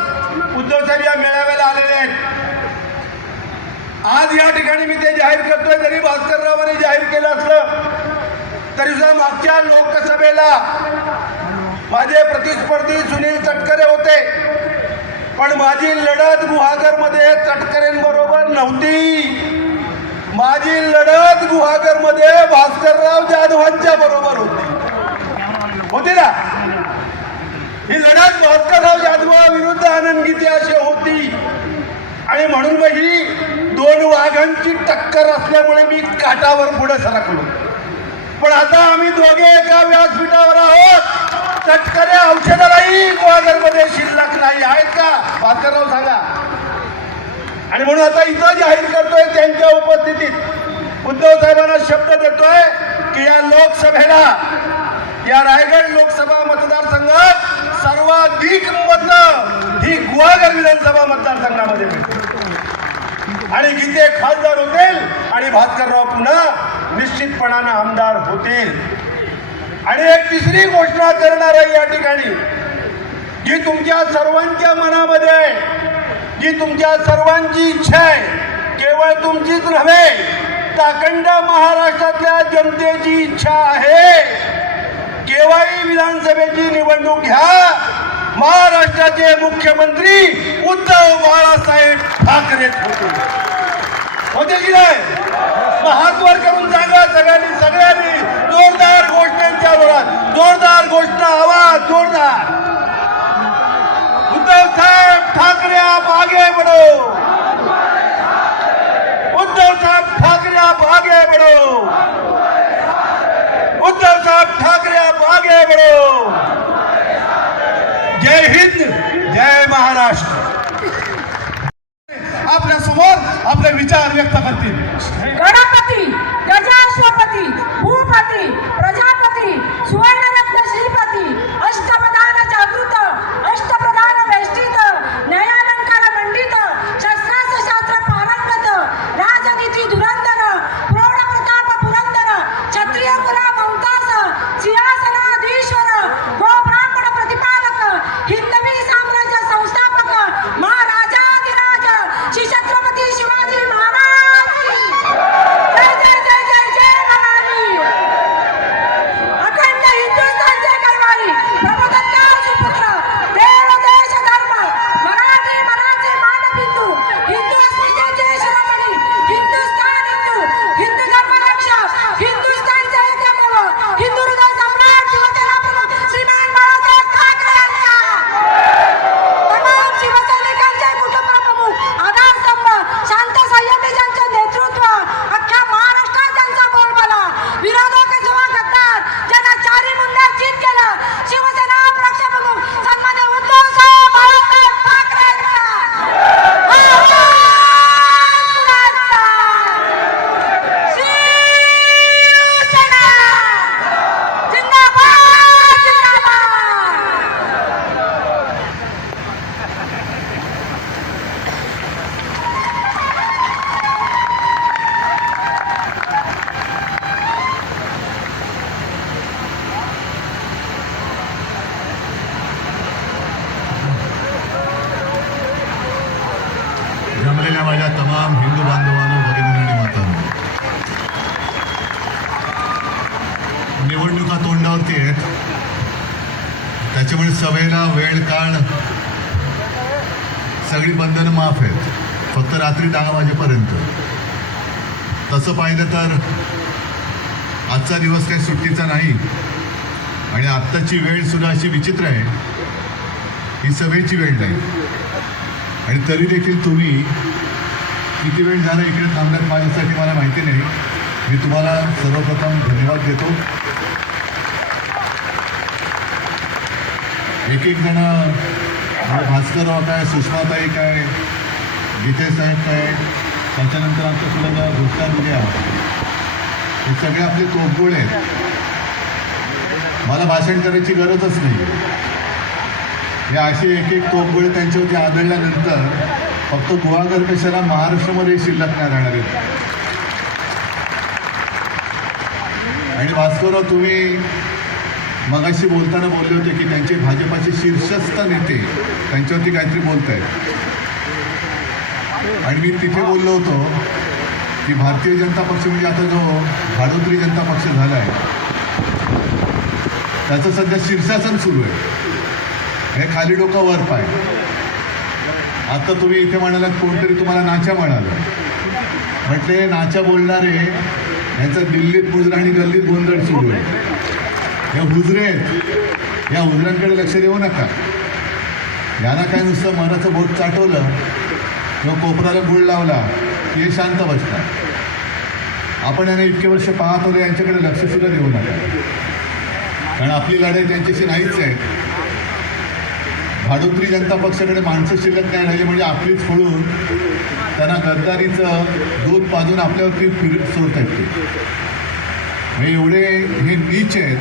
उद्धव साहेब या मेळाव्याला आलेले आहेत. आज या ठिकाणी मी ते जाहीर करतोय, जरी भास्कररावांनी जाहीर केलं असलं तरी सुद्धा मागच्या लोकसभेला माझे प्रतिस्पर्धी सुनील तटकरे होते, पण माझी लढत गुहागरमध्ये तटकरेंबरोबर नव्हती. माझी लढत गुहागरमध्ये भास्करराव जाधवांच्या बरोबर होती ना. ही लढत भास्करराव जाधव विरुद्ध आनंद गीते अशी होती आणि म्हणून मग ही दोन वाघांची टक्कर असल्यामुळे मी काठावर पुढे सरकलो. पण आता आम्ही दोघे एका व्यासपीठावर आहोत. तटकरे औषधालाही गुहागरमध्ये शिल्लक नाही आहेत का भास्करराव सांगा. आणि म्हणून आता इथं जाहीर करतोय त्यांच्या उपस्थितीत उद्धव साहेबांना शब्द देतोय की या लोकसभेला, या रायगड लोकसभा मतदारसंघात सर्वाधिक मतं ही गुहागर विधानसभा मतदारसंघामध्ये मिळतील आणि गीते खासदार होतील आणि भास्करराव पुन्हा निश्चितपणानं आमदार होतील. आणि एक तिसरी घोषणा करणार आहे या ठिकाणी, जी तुमच्या सर्वांच्या मनामध्ये आहे, जी तुमच्या सर्वांची इच्छा आहे, केवळ तुमचीच नव्हे तर अखंड महाराष्ट्रातल्या जनतेची इच्छा आहे. केव्हाही विधानसभेची निवडणूक घ्या, महाराष्ट्राचे मुख्यमंत्री उद्धव बाळासाहेब ठाकरेच होते की नाही. हात वर करून सांगा सगळ्यांनी जोरदार घोषणांच्या जोरात, जोरदार घोषणा, आवाज जोरदार. उद्धव साहेब ठाकरे आप आगे बढ़ो, उद्धव साहेब ठाकरे आप आगे बढ़ो, उद्धव साहेब ठाकरे आप आगे बढ़ो. जय हिंद, जय महाराष्ट्र. आपल्या समोर आपले विचार व्यक्त करतील. गणपती, गजाश्वपती, भूपती, प्रजापती, सुवर्णरत्न श्रीपती, अष्टप्रधान जागृत, अष्टप्रधान वेष्टित, न्यायालंकार मंडित, शस्त्रास्त्र शास्त्र पारंगत, राजनीती धुरंधर, प्रौढ प्रताप पुरंदर, क्षत्रिय कुला ममतास, सिंहासनाधीश्वर, गोब्राह्मण प्रतिपालक, हिंदवी साम्राज्य संस्थापक, महाराजाधिराज श्री छत्रपती शिवाजी महाराज की जय जय जय जय जय भवानी. अखंड हिंदुस्थानचे कैवारी, प्रबोधनकार सुपुत्र, देव देश धर्म, मराठी मनाचे मानबिंदू, हिंदू अस्मितेचे शिरोमणी, हिंदुस्थान हिंदू, हिंदू धर्म रक्षक, हिंदुस्थानचे एकमेव हिंदू हृदय सम्राट शिवसेना प्रमुख श्रीमान बाळासाहेब ठाकरे यांचा, तमाम शिवसैनिकांचे कुटुंब प्रमुख, आधारस्तंभ, शांत संयमी ज्यांचे नेतृत्व, अख्ख्या महाराष्ट्रात त्यांचा बोलबाला, विरोधक जेव्हा गद्दार, ज्यांना चारी मुंड्यात चीत केलं, शिवसेना पक्षप्रमुख सन्मान्य उद्धव साहेब बाळासाहेब ठाकरे यांचा आवाज पुढारचा. शिवसेना जिंदाबाद, जिंदाबाद. जमलेल्या माझ्या तमाम हिंदू बांधवांनो, भगिनींनो आणि मातांनो, निवडणुका तोंडावरती आहेत, त्याच्यामुळे सभेला वेळ काळ सगळी बंधनं माफ आहेत. फक्त रात्री 10 वाजेपर्यंत तसं पाहिलं तर आजचा दिवस काही सुट्टीचा नाही आणि आत्ताची वेळ सुद्धा अशी विचित्र आहे, ही सभेची वेळ नाही. आणि तरी देखील तुम्ही किती वेळ झाला इकडे थांबल्यात माझ्यासाठी मला माहिती नाही. मी तुम्हाला सर्वप्रथम धन्यवाद देतो. एक एक जण भास्करराव काय, सुषमाताई काय, गीते साहेब काय, त्याच्यानंतर आमच्या सुद्धा घोषणा उद्या, हे सगळे आपले तोफगोळे आहेत. मला भाषण करायची गरजच नाही. हे असे एक एक तोफगोळे त्यांच्यावरती आदळल्यानंतर फक्त गुहागर कशाला महाराष्ट्रामध्ये शिल्लक नाही राहणार आहेत. आणि भास्करराव, तुम्ही मगाशी बोलताना बोलले होते की त्यांचे भाजपाचे शीर्षस्थ नेते त्यांच्यावरती काहीतरी बोलत आहेत. आणि मी तिथे बोललो होतो की भारतीय जनता पक्ष म्हणजे आता जो भाडोत्री जनता पक्ष झाला आहे त्याचं सध्या शीर्षासन सुरू आहे. हे खाली डोकं वर पाय. आता तुम्ही इथे म्हणालात कोणतरी तुम्हाला नाच्या म्हणालं. म्हटले नाच्या बोलणारे यांचा दिल्लीत मुजरा आणि गल्लीत गोंधळ सुरू आहे. हे हुजरे आहेत, या हुजऱ्यांकडे लक्ष देऊ नका. यांना काय नुसतं मनाचं बोट चाटवलं किंवा कोपराला गुळ लावला की हे शांत बसतात. आपण यांना इतके वर्ष पाहत होते, यांच्याकडे लक्षसुद्धा देऊ नका, कारण आपली लढाई त्यांच्याशी नाहीच आहे. भाडोत्री जनता पक्षाकडे माणसं शिल्लक नाही राहिली म्हणजे आपलीच फोडून त्यांना गद्दारीचं दूध पाजून आपल्यावरती सोडता येते. हे एवढे हे नीच आहेत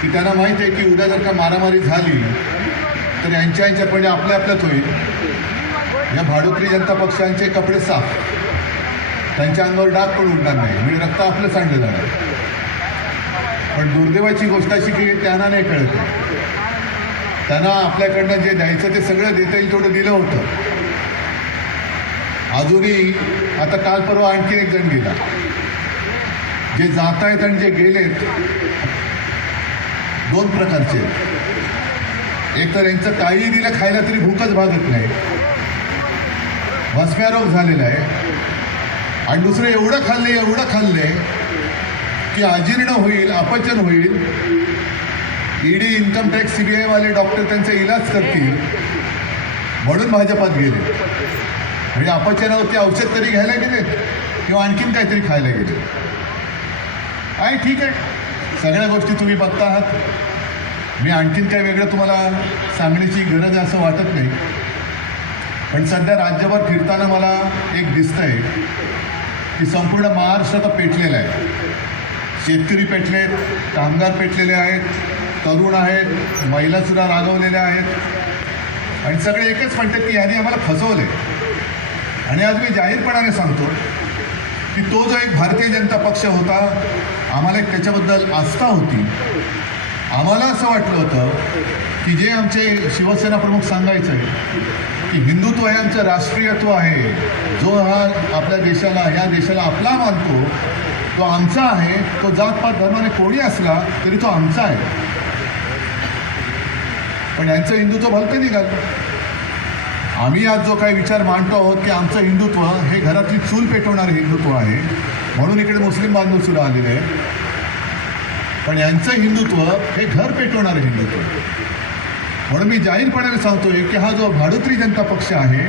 की त्यांना माहीत आहे की उद्या जर का मारामारी झाली तर यांच्या म्हणजे आपल्यात होईल. या भाडोत्री जनता पक्षांचे कपडे साफ, त्यांच्या अंगावर डाग पण उडणार नाही, म्हणजे रक्त आपलं सांडलं जाणार. पण दुर्दैवाची गोष्ट अशी की त्यांना नाही कळत. त्यांना आपल्याकडनं जे द्यायचं ते सगळं देता येईल तेवढं दिलं होतं. अजूनही आता काल परवा आणखी एक जण गेला. जे जात आहेत आणि जे गेलेत दोन प्रकारचे. एक तर यांचं काहीही दिलं खायला तरी भूकच भागत नाही, भस्म्यारोग झालेला आहे. आणि दुसरं एवढं खाल्ले की अजीर्ण होईल, अपचन होईल. ईडी, इन्कम टॅक्स, CBI वाले डॉक्टर त्यांचा इलाज करतील म्हणून भाजपात गेले. म्हणजे अपचनावरती औषध तरी घ्यायला गेले किंवा आणखीन काहीतरी खायला गेले. आहे ठीक आहे, सगळ्या गोष्टी तुम्ही बघता आहात. मी आणखीन काही वेगळं तुम्हाला सांगण्याची गरज आहे असं वाटत नाही. पण सध्या राज्यभर फिरताना मला एक दिसतंय की संपूर्ण महाराष्ट्र आता पेटलेला आहे. शेतकरी पेटलेत, कामगार पेटलेले आहेत, तरुण आहेत, महिलासुद्धा रागवलेल्या आहेत. आणि सगळे एकच म्हणतात की यांनी आम्हाला फसवले. आणि आज मी जाहीरपणाने सांगतो की तो जो एक भारतीय जनता पक्ष होता, आम्हाला एक त्याच्याबद्दल आस्था होती. आम्हाला असं वाटलं होतं की जे आमचे शिवसेना प्रमुख सांगायचं आहे की हिंदुत्व हे आमचं राष्ट्रीयत्व आहे, जो हा आपल्या देशाला, ह्या देशाला आपला मानतो तो आमचा आहे. तो जातपात धर्माने कोणी असला तरी तो आमचा आहे. पण यांचं हिंदुत्व भलतं निघालं. आम्ही आज जो काही विचार मांडतो आहोत की आमचं हिंदुत्व हे घरातली चूल पेटवणारं हिंदुत्व आहे, म्हणून इकडे मुस्लिम बांधव सुद्धा आलेले आहेत. पण यांचं हिंदुत्व हे घर पेटवणारं हिंदुत्व. म्हणून मी जाहीरपणाने सांगतोय की हा जो भाडोत्री जनता पक्ष आहे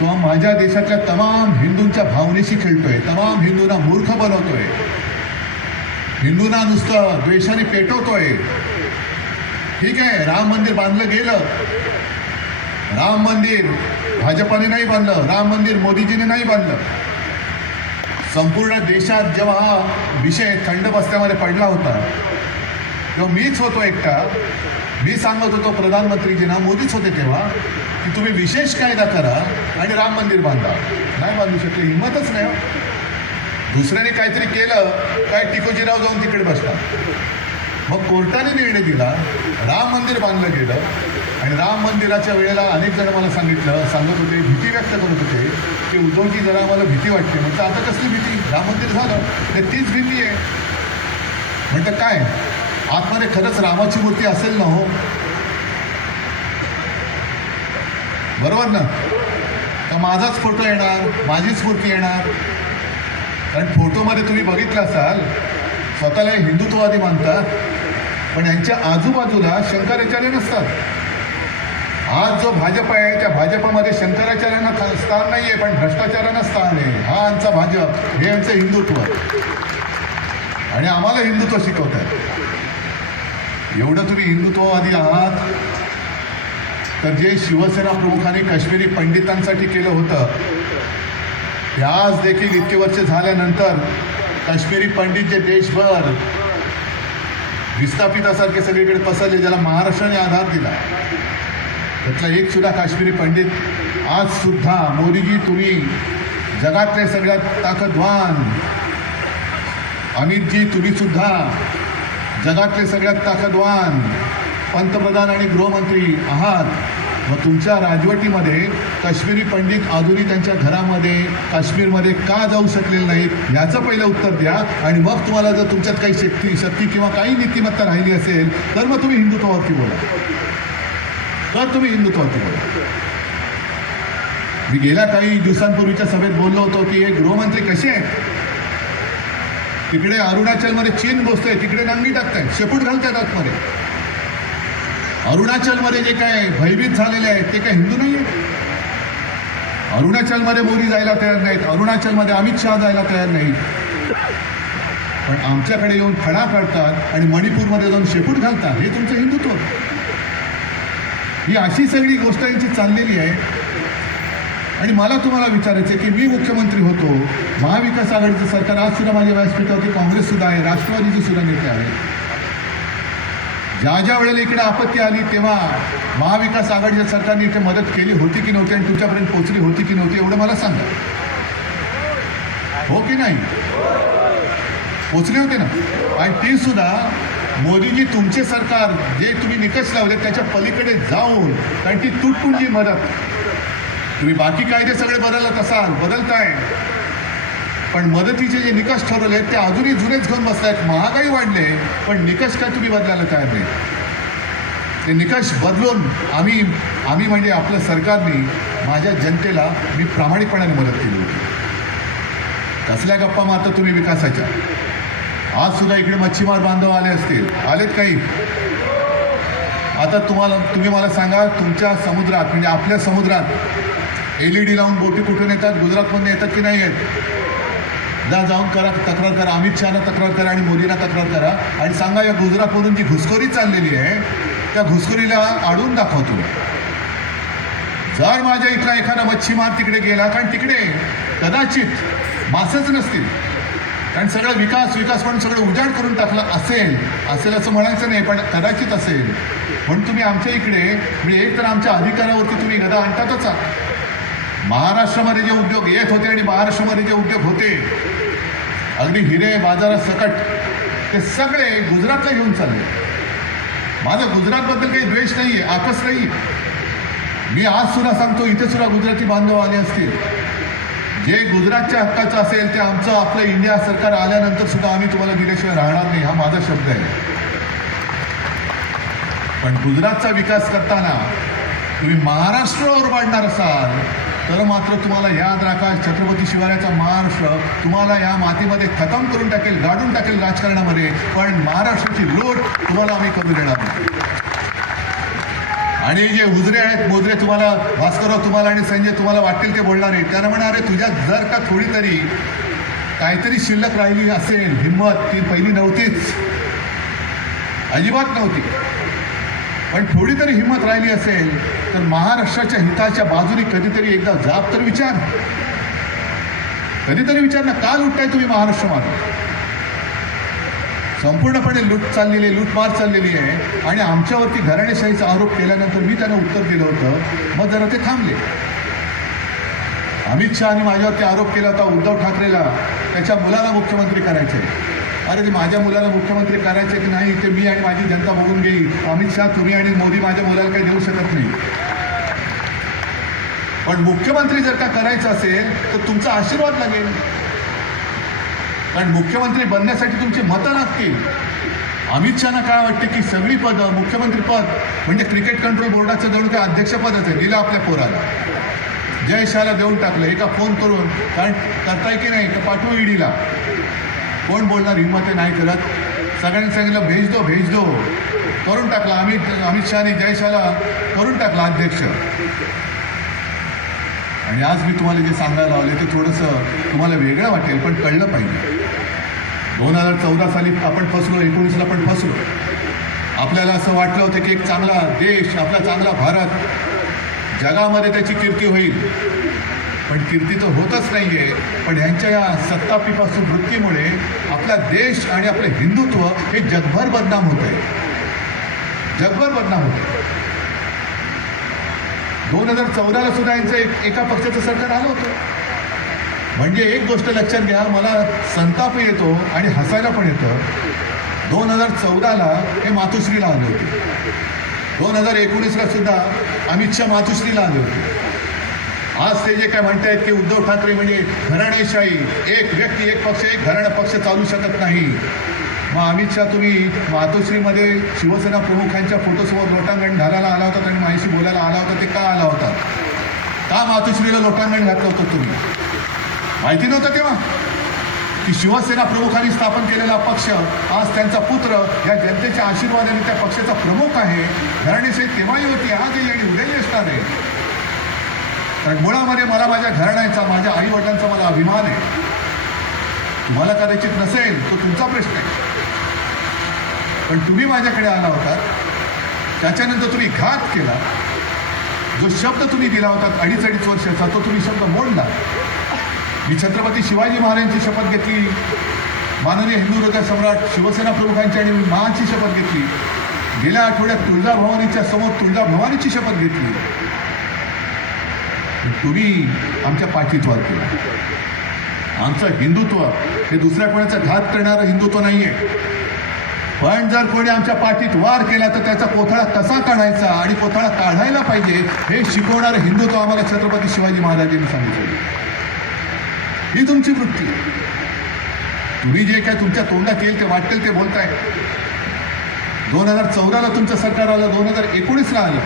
तो माझ्या देशातल्या तमाम हिंदूंच्या भावनेशी खेळतोय, तमाम हिंदूंना मूर्ख बनवतोय, हिंदूंना नुसतं द्वेषाने पेटवतोय. ठीक आहे, राम मंदिर बांधलं गेलं. राम मंदिर भाजपाने नाही बांधलं, राम मंदिर मोदीजीने नाही बांधलं. संपूर्ण देशात जेव्हा हा विषय थंड बस्त्यामध्ये पडला होता तेव्हा मीच होतो एकटा. मी सांगत होतो प्रधानमंत्रीजींना, मोदीच होते तेव्हा, की तुम्ही विशेष कायदा करा आणि राम मंदिर बांधा. नाही बांधू शकले, हिंमतच नाही. दुसऱ्याने काहीतरी केलं काय टिकोजीराव जाऊन तिकडे बसतात. मग कोर्टाने निर्णय दिला, राम मंदिर बांधलं गेलं. आणि राम मंदिराच्या वेळेला अनेक जण मला सांगत होते, भीती व्यक्त करत होते की उद्धवजी जरा आम्हाला भीती वाटते. म्हटलं आता कसली भीती, राम मंदिर झालं तर तीच भीती आहे. म्हटलं काय आतमध्ये खरंच रामाची मूर्ती असेल ना? हो बरोबर ना? का माझाच फोटो येणार, माझीच मूर्ती येणार? कारण फोटोमध्ये तुम्ही बघितलं असाल स्वतःला हे हिंदुत्ववादी मानतात, पण यांच्या आजूबाजूला शंकराचार्य नसतात. आज जो भाजप आहे त्या भाजपमध्ये शंकराचार्यांना स्थान नाही आहे, पण भ्रष्टाचारांना स्थान आहे. हा आमचा भाजप, हे यांचं हिंदुत्व, आणि आम्हाला हिंदुत्व शिकवतात. एवढं तुम्ही हिंदुत्ववादी आहात तर जे शिवसेना प्रमुखांनी काश्मीरी पंडितांसाठी केलं होतं ते आज देखील इतके वर्ष झाल्यानंतर काश्मीरी पंडित जे देशभर विस्थापितासारखे सगळीकडे पसरले, ज्याला महाराष्ट्राने आधार दिला, त्यातला एक सुद्धा काश्मीरी पंडित आज सुद्धा मोदीजी तुम्ही जगातले सगळ्यात ताकदवान, अमितजी तुम्ही सुद्धा जगातले सगळ्यात ताकदवान पंतप्रधान आणि गृहमंत्री आहात. मग तुमच्या राजवटीमध्ये काश्मीरी पंडित अजूनही त्यांच्या घरामध्ये काश्मीरमध्ये का जाऊ शकलेले नाहीत याचं पहिलं उत्तर द्या. आणि मग तुम्हाला जर तुमच्यात काही शक्ती किंवा काही नीतिमत्ता राहिली असेल तर मग तुम्ही हिंदुत्वावरती बोला, मी गेल्या काही दिवसांपूर्वीच्या सभेत बोललो होतो की हे गृहमंत्री कसे आहेत, तिकडे अरुणाचलमध्ये चीन बसतोय, तिकडे नांगी टाकतायत, शेपूट घालतायत आतमध्ये. अरुणाचलमध्ये जे काय भयभीत झालेले आहेत ते काय हिंदू नाही आहेत? अरुणाचलमध्ये मोदी जायला तयार नाहीत, अरुणाचलमध्ये अमित शहा जायला तयार नाहीत, पण आमच्याकडे येऊन फडा काढतात आणि मणिपूरमध्ये जाऊन शेपूट घालतात. हे तुमचं हिंदुत्व? ही अशी सगळी गोष्ट यांची चाललेली आहे. आणि मला तुम्हाला विचारायचं आहे की मी मुख्यमंत्री होतो, महाविकास आघाडीचं सरकार, आज सुद्धा माझ्या व्यासपीठावरती काँग्रेस सुद्धा आहे, राष्ट्रवादीचे सुद्धा नेते आहेत. ज्या वेळेला इकडे आपत्ती आली तेव्हा महाविकास आघाडीच्या सरकारने इथे मदत केली होती की नव्हती आणि तुमच्यापर्यंत पोहोचली होती की नव्हती एवढं मला सांगा. हो की नाही? पोचले होते ना. आणि ती सुद्धा मोदीजी तुमचे सरकार जे तुम्ही निकष लावले त्याच्या पलीकडे जाऊन, कारण ती तुटपुंजी मदत, तुम्ही बाकी कायदे सगळे बदलत असाल, बदलताय, पण मदतीचे जे निकष ठरवले ते अजूनही जुनेच घेऊन बसतायत. महागाई वाढले पण निकष काय तुम्ही बदलायला तयार नाही. ते निकष बदलून आम्ही म्हणजे आपल्या सरकारने माझ्या जनतेला मी प्रामाणिकपणाने मदत केली होती. कसल्या गप्पा मारता तुम्ही विकासाच्या? आज सुद्धा इकडे मच्छीमार बांधव आले असतील, आलेत काही? आता तुम्ही मला सांगा, तुमच्या समुद्रात म्हणजे आपल्या समुद्रात LED लावून बोटी कुठून येतात? गुजरातमधून येतात की नाही येत? जाऊन करा, तक्रार करा, अमित शहाना तक्रार करा आणि मोदींना तक्रार करा आणि सांगा या गुजरातमधून जी घुसखोरी चाललेली आहे त्या घुसखोरीला आडून दाखवतो. जर माझ्या इथला एखादा मच्छीमार तिकडे गेला, कारण तिकडे कदाचित मासच नसतील, कारण सगळं विकास म्हणून सगळं उजाड करून टाकला असेल असं म्हणायचं नाही, पण कदाचित असेल म्हणून तुम्ही आमच्या इकडे म्हणजे एक तर आमच्या अधिकारावरती तुम्ही गदा आणतातच आहात. महाराष्ट्रामध्ये जे उद्योग येत होते आणि महाराष्ट्रामध्ये जे उद्योग होते अगदी हिरे बाजारात सकट, ते सगळे गुजरातला घेऊन चालले. माझं गुजरातबद्दल काही द्वेष नाही आहे, आकस नाही. मी आज सुद्धा सांगतो, इथे सुद्धा गुजराती बांधव आले असतील, जे गुजरातच्या हक्काचं असेल ते आपलं इंडिया सरकार आल्यानंतर सुद्धा आम्ही तुम्हाला दिल्याशिवाय राहणार नाही, हा माझा शब्द आहे. पण गुजरातचा विकास करताना तुम्ही महाराष्ट्रावर वाढणार असाल तर मात्र तुम्हाला याद राखा, छत्रपती शिवरायाचा महाराष्ट्र तुम्हाला या मातीमध्ये खतम करून टाकेल, गाडून टाकेल राजकारणामध्ये, पण महाराष्ट्राची लूट तुम्हाला आम्ही करू देणार नाही. आणि जे हुजरे आहेत, मोजरे, तुम्हाला भास्करराव तुम्हाला आणि संजय तुम्हाला वाटतील ते बोलणार आहे, त्यांना म्हणा अरे तुझ्यात जर का थोडी तरी काहीतरी शिल्लक राहिली असेल हिंमत, ती पहिली नव्हतीच, अजिबात नव्हती, पण थोडी तरी हिंमत राहिली असेल तर महाराष्ट्राच्या हिताच्या बाजूने कधीतरी एकदा जाब तर विचार, कधीतरी विचार ना. का लुटताय तुम्ही महाराष्ट्रामध्ये? संपूर्णपणे लूटमार चाललेली आहे. आणि आमच्यावरती घराणेशाहीचा आरोप केल्यानंतर मी त्यांना उत्तर दिलं होतं, मग जरा ते थांबले. अमित शहानी माझ्यावरती आरोप केला होता उद्धव ठाकरेला त्याच्या मुलाला मुख्यमंत्री करायचे. अरे ते माझ्या मुलाला मुख्यमंत्री करायचे की नाही ते मी आणि माझी जनता बघून गेली. अमित शहा तुम्ही आणि मोदी माझ्या मुलाला काही देऊ शकत नाही, पण मुख्यमंत्री जर का करायचं असेल तर तुमचा आशीर्वाद लागेल, कारण मुख्यमंत्री बनण्यासाठी तुमची मतं लागतील. अमित शहाना काय वाटते की सगळी पदं, मुख्यमंत्री पद म्हणजे क्रिकेट कंट्रोल बोर्डाचं जणू काय अध्यक्षपदच आहे, दिलं आपल्या पोराला. जयशाला देऊन टाकलं एका फोन करून, कारण करताय की नाही तर पाठवू ईडीला. कोण बोलणार, हिंमत आहे नाही करत. सगळ्यांनी सांगितलं भेज दो करून टाकला. अमित शहाने जयशाला करून टाकला अध्यक्ष. आणि आज मी तुम्हाला जे सांगायला लावले ते थोडंसं तुम्हाला वेगळं वाटेल, पण कळलं पाहिजे. 2014 साली आपण फसलो, 19ला पण फसलो. आपल्याला असं वाटलं होतं की एक चांगला देश, आपला चांगला भारत, जगामध्ये त्याची कीर्ती होईल. पण कीर्ती तर होतच नाही आहे. पण ह्यांच्या या सत्तापिपासू वृत्तीमुळे आपला देश आणि आपलं हिंदुत्व हे जगभर बदनाम होत आहे, जगभर बदनाम होत आहे. 2014ला सुद्धा यांचं एका पक्षाचं सरकार आलं होतं. म्हणजे एक गोष्ट लक्षात घ्या, मला संताप येतो आणि हसायला पण येतं. 2014ला हे मातोश्रीला आले होते. 2019ला सुद्धा अमित शहा मातोश्रीला आले होते. आज ते जे काय म्हणतायत की उद्धव ठाकरे म्हणजे घराणेशाही, एक व्यक्ती एक पक्ष एक घराणा पक्ष चालू शकत नाही. मग अमित शहा तुम्ही मातोश्रीमध्ये शिवसेना प्रमुखांच्या फोटोसमोर लोटांगण घालायला आला होता आणि माझ्याशी बोलायला आला होता, ते का आला होता? का मातोश्रीला लोटांगण घातलं होतं तुम्ही? माहिती नव्हतं तेव्हा की शिवसेना प्रमुखांनी स्थापन केलेला पक्ष आज त्यांचा पुत्र या जनतेच्या आशीर्वादाने त्या पक्षाचा प्रमुख आहे. घराणेशाही तेव्हाही होती, आजही आणि उद्याही असणार आहे. कारण मुळामध्ये मला माझ्या घराण्याचा, माझ्या आई वडिलांचा मला अभिमान आहे. तुम्हाला कदाचित नसेल तो तुमचा प्रश्न आहे. पण तुम्ही माझ्याकडे आला होता, त्याच्यानंतर तुम्ही घात केला. जो शब्द तुम्ही दिला होता 2.5 वर्षाचा, तो तुम्ही शब्द मोडला. मी छत्रपती शिवाजी महाराजांची शपथ घेतली, माननीय हिंदू हृदय सम्राट शिवसेना प्रमुखांची आणि महाची शपथ घेतली. गेल्या आठवड्यात तुळजाभवानीच्या समोर तुळजाभवानीची शपथ घेतली. तुम्ही आमच्या पाठीत वार केला. आमचं हिंदुत्व हे दुसऱ्या कोणाचा घात करणारं हिंदुत्व नाही आहे. पण जर कोणी आमच्या पाठीत वार केला तर त्याचा कोथळा कसा काढायचा आणि कोथळा काढायला पाहिजे हे शिकवणारं हिंदुत्व आम्हाला छत्रपती शिवाजी महाराजांनी सांगितलं. ही तुमची वृत्ती. तुम्ही जे काय तुमच्या तोंडात येईल ते वाटेल ते बोलताय. 2014ला तुमचं सरकार आलं, 2019ला आलं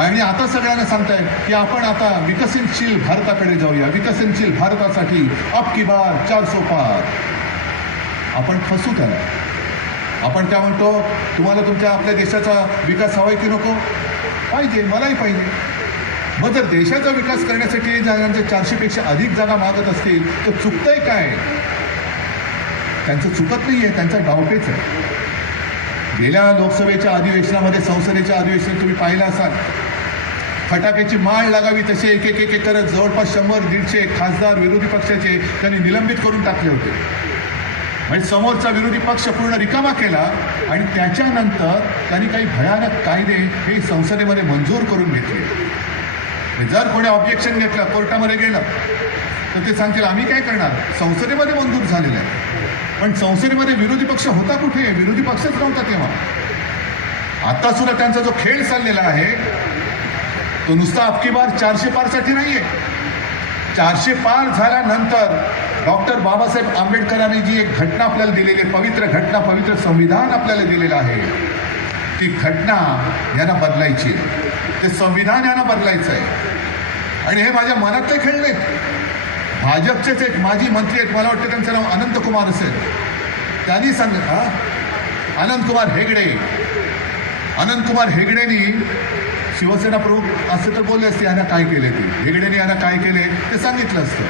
आणि आता सगळ्यांना सांगताय की आपण आता विकसनशील भारताकडे जाऊया. विकसनशील भारतासाठी अब की बार 400 पार. आपण फसू त्याला. आपण काय म्हणतो, तुम्हाला तुमच्या आपल्या देशाचा विकास हवाय की नको? पाहिजे, मलाही पाहिजे. मग जर देशाचा विकास करण्यासाठी जागांच्या 400पेक्षा अधिक जागा मागत असतील तर चुकतंय काय? त्यांचं चुकत नाही आहे, त्यांचा डावपेच आहे. गेल्या लोकसभेच्या अधिवेशनामध्ये, संसदेच्या अधिवेशनात तुम्ही पाहिलं असाल, फटाक्याची माळ लागावी तसे एक एक एक करत जवळपास 100-150 खासदार विरोधी पक्षाचे त्यांनी निलंबित करून टाकले होते. म्हणजे समोरचा विरोधी पक्ष पूर्ण रिकामा केला आणि त्याच्यानंतर त्यांनी काही भयानक कायदे हे संसदेमध्ये मंजूर करून घेतले. जर कोणी ऑब्जेक्शन घेतलं, कोर्टामध्ये गेलं तर ते सांगतील आम्ही काय करणार, संसदेमध्ये मंजूर झालेलं आहे. पण संसदेमध्ये विरोधी पक्ष होता कुठे? विरोधी पक्षच नव्हता तेव्हा. आता सुद्धा त्यांचा जो खेळ चाललेला आहे तो नुसता अबकी बार 400 पारसाठी नाही आहे. 400 पार झाल्यानंतर डॉक्टर बाबासाहेब आंबेडकरांनी जी एक घटना आपल्याला दिलेली आहे, पवित्र घटना, पवित्र संविधान आपल्याला दिलेलं आहे, ती घटना यांना बदलायची आहे. ते संविधान यांना बदलायचं आहे. आणि हे माझ्या मनातले खेळले. भाजपचेच एक माजी मंत्री आहेत, मला वाटतं त्यांचं नाव अनंतकुमार असेल, त्यांनी अनंतकुमार हेगडेनी शिवसेना प्रमुख असं तर बोलले असते यांना काय केले, ते हेगडेने यांना काय केले ते सांगितलं असतं.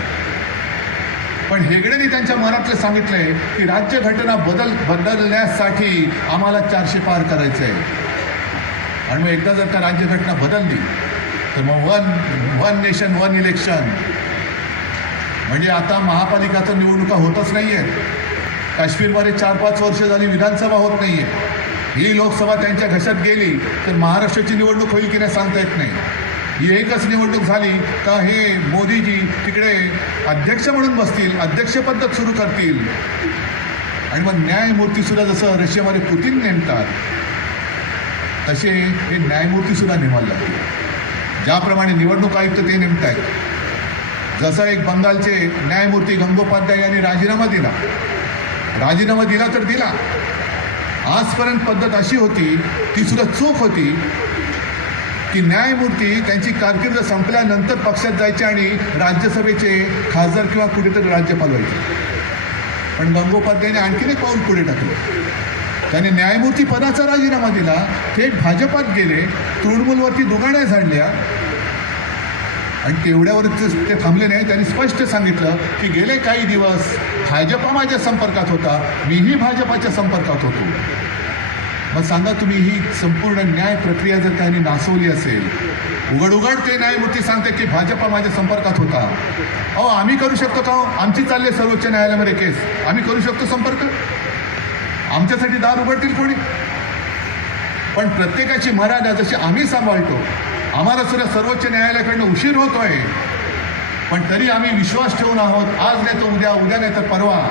पण हेगडेनी त्यांच्या मनातले सांगितलंय की राज्यघटना बदलण्यासाठी आम्हाला 400 पार करायचं आहे. आणि मग एकदा जर का राज्यघटना बदलली तर मग वन नेशन वन इलेक्शन, म्हणजे आता महापालिकाचं निवडणुका होतच नाही आहेत. काश्मीरमध्ये 4-5 वर्ष झाली विधानसभा होत नाही आहे. ही लोकसभा त्यांच्या घशात गेली तर महाराष्ट्राची निवडणूक होईल की नाही सांगता येत नाही. ही एकच निवडणूक झाली का हे मोदीजी तिकडे अध्यक्ष म्हणून बसतील, अध्यक्ष पद्धत सुरू करतील. आणि मग न्यायमूर्तीसुद्धा जसं रशियामध्ये पुतीन नेमतात तसे हे न्यायमूर्तीसुद्धा नेमायला लागतील. ज्याप्रमाणे निवडणूक आयुक्त ते नेमत आहेत. जसं एक बंगालचे न्यायमूर्ती गंगोपाध्याय यांनी राजीनामा दिला तर दिला. आजपर्यंत पद्धत अशी होती, ती सुद्धा चूक होती की न्यायमूर्ती त्यांची कारकीर्द संपल्यानंतर पक्षात जायचे आणि राज्यसभेचे खासदार किंवा कुठेतरी राज्यपाल व्हायचे. पण गंगोपाध्यायने आणखीन एक पाऊल पुढे टाकलं. त्याने न्यायमूर्ती पदाचा राजीनामा दिला, थेट भाजपात गेले, तृणमूलवरती दुगाण्या झाडल्या आणि तेवढ्यावर ते थांबले नाही. त्यांनी स्पष्ट सांगितलं की गेले काही दिवस भाजपा माझ्या संपर्कात होता, मीही भाजपाच्या संपर्कात होतो. मग सांगा तुम्ही, ही संपूर्ण न्याय प्रक्रिया जर काही नासवली असेल, उघड ते न्यायमूर्ती सांगते की भाजपा माझ्या संपर्कात होता. अहो, आम्ही करू शकतो का? आमची चालली आहे सर्वोच्च न्यायालयामध्ये केस, आम्ही करू शकतो संपर्क? आमच्यासाठी दार उघडतील कोणी? पण प्रत्येकाची मर्यादा जशी आम्ही सांभाळतो, आम्हाला सुद्धा सर्वोच्च न्यायालयाकडनं उशीर होतोय, पण तरी आम्ही विश्वास ठेवून आहोत. आज नाही तर उद्या, उद्या नाही तर परवा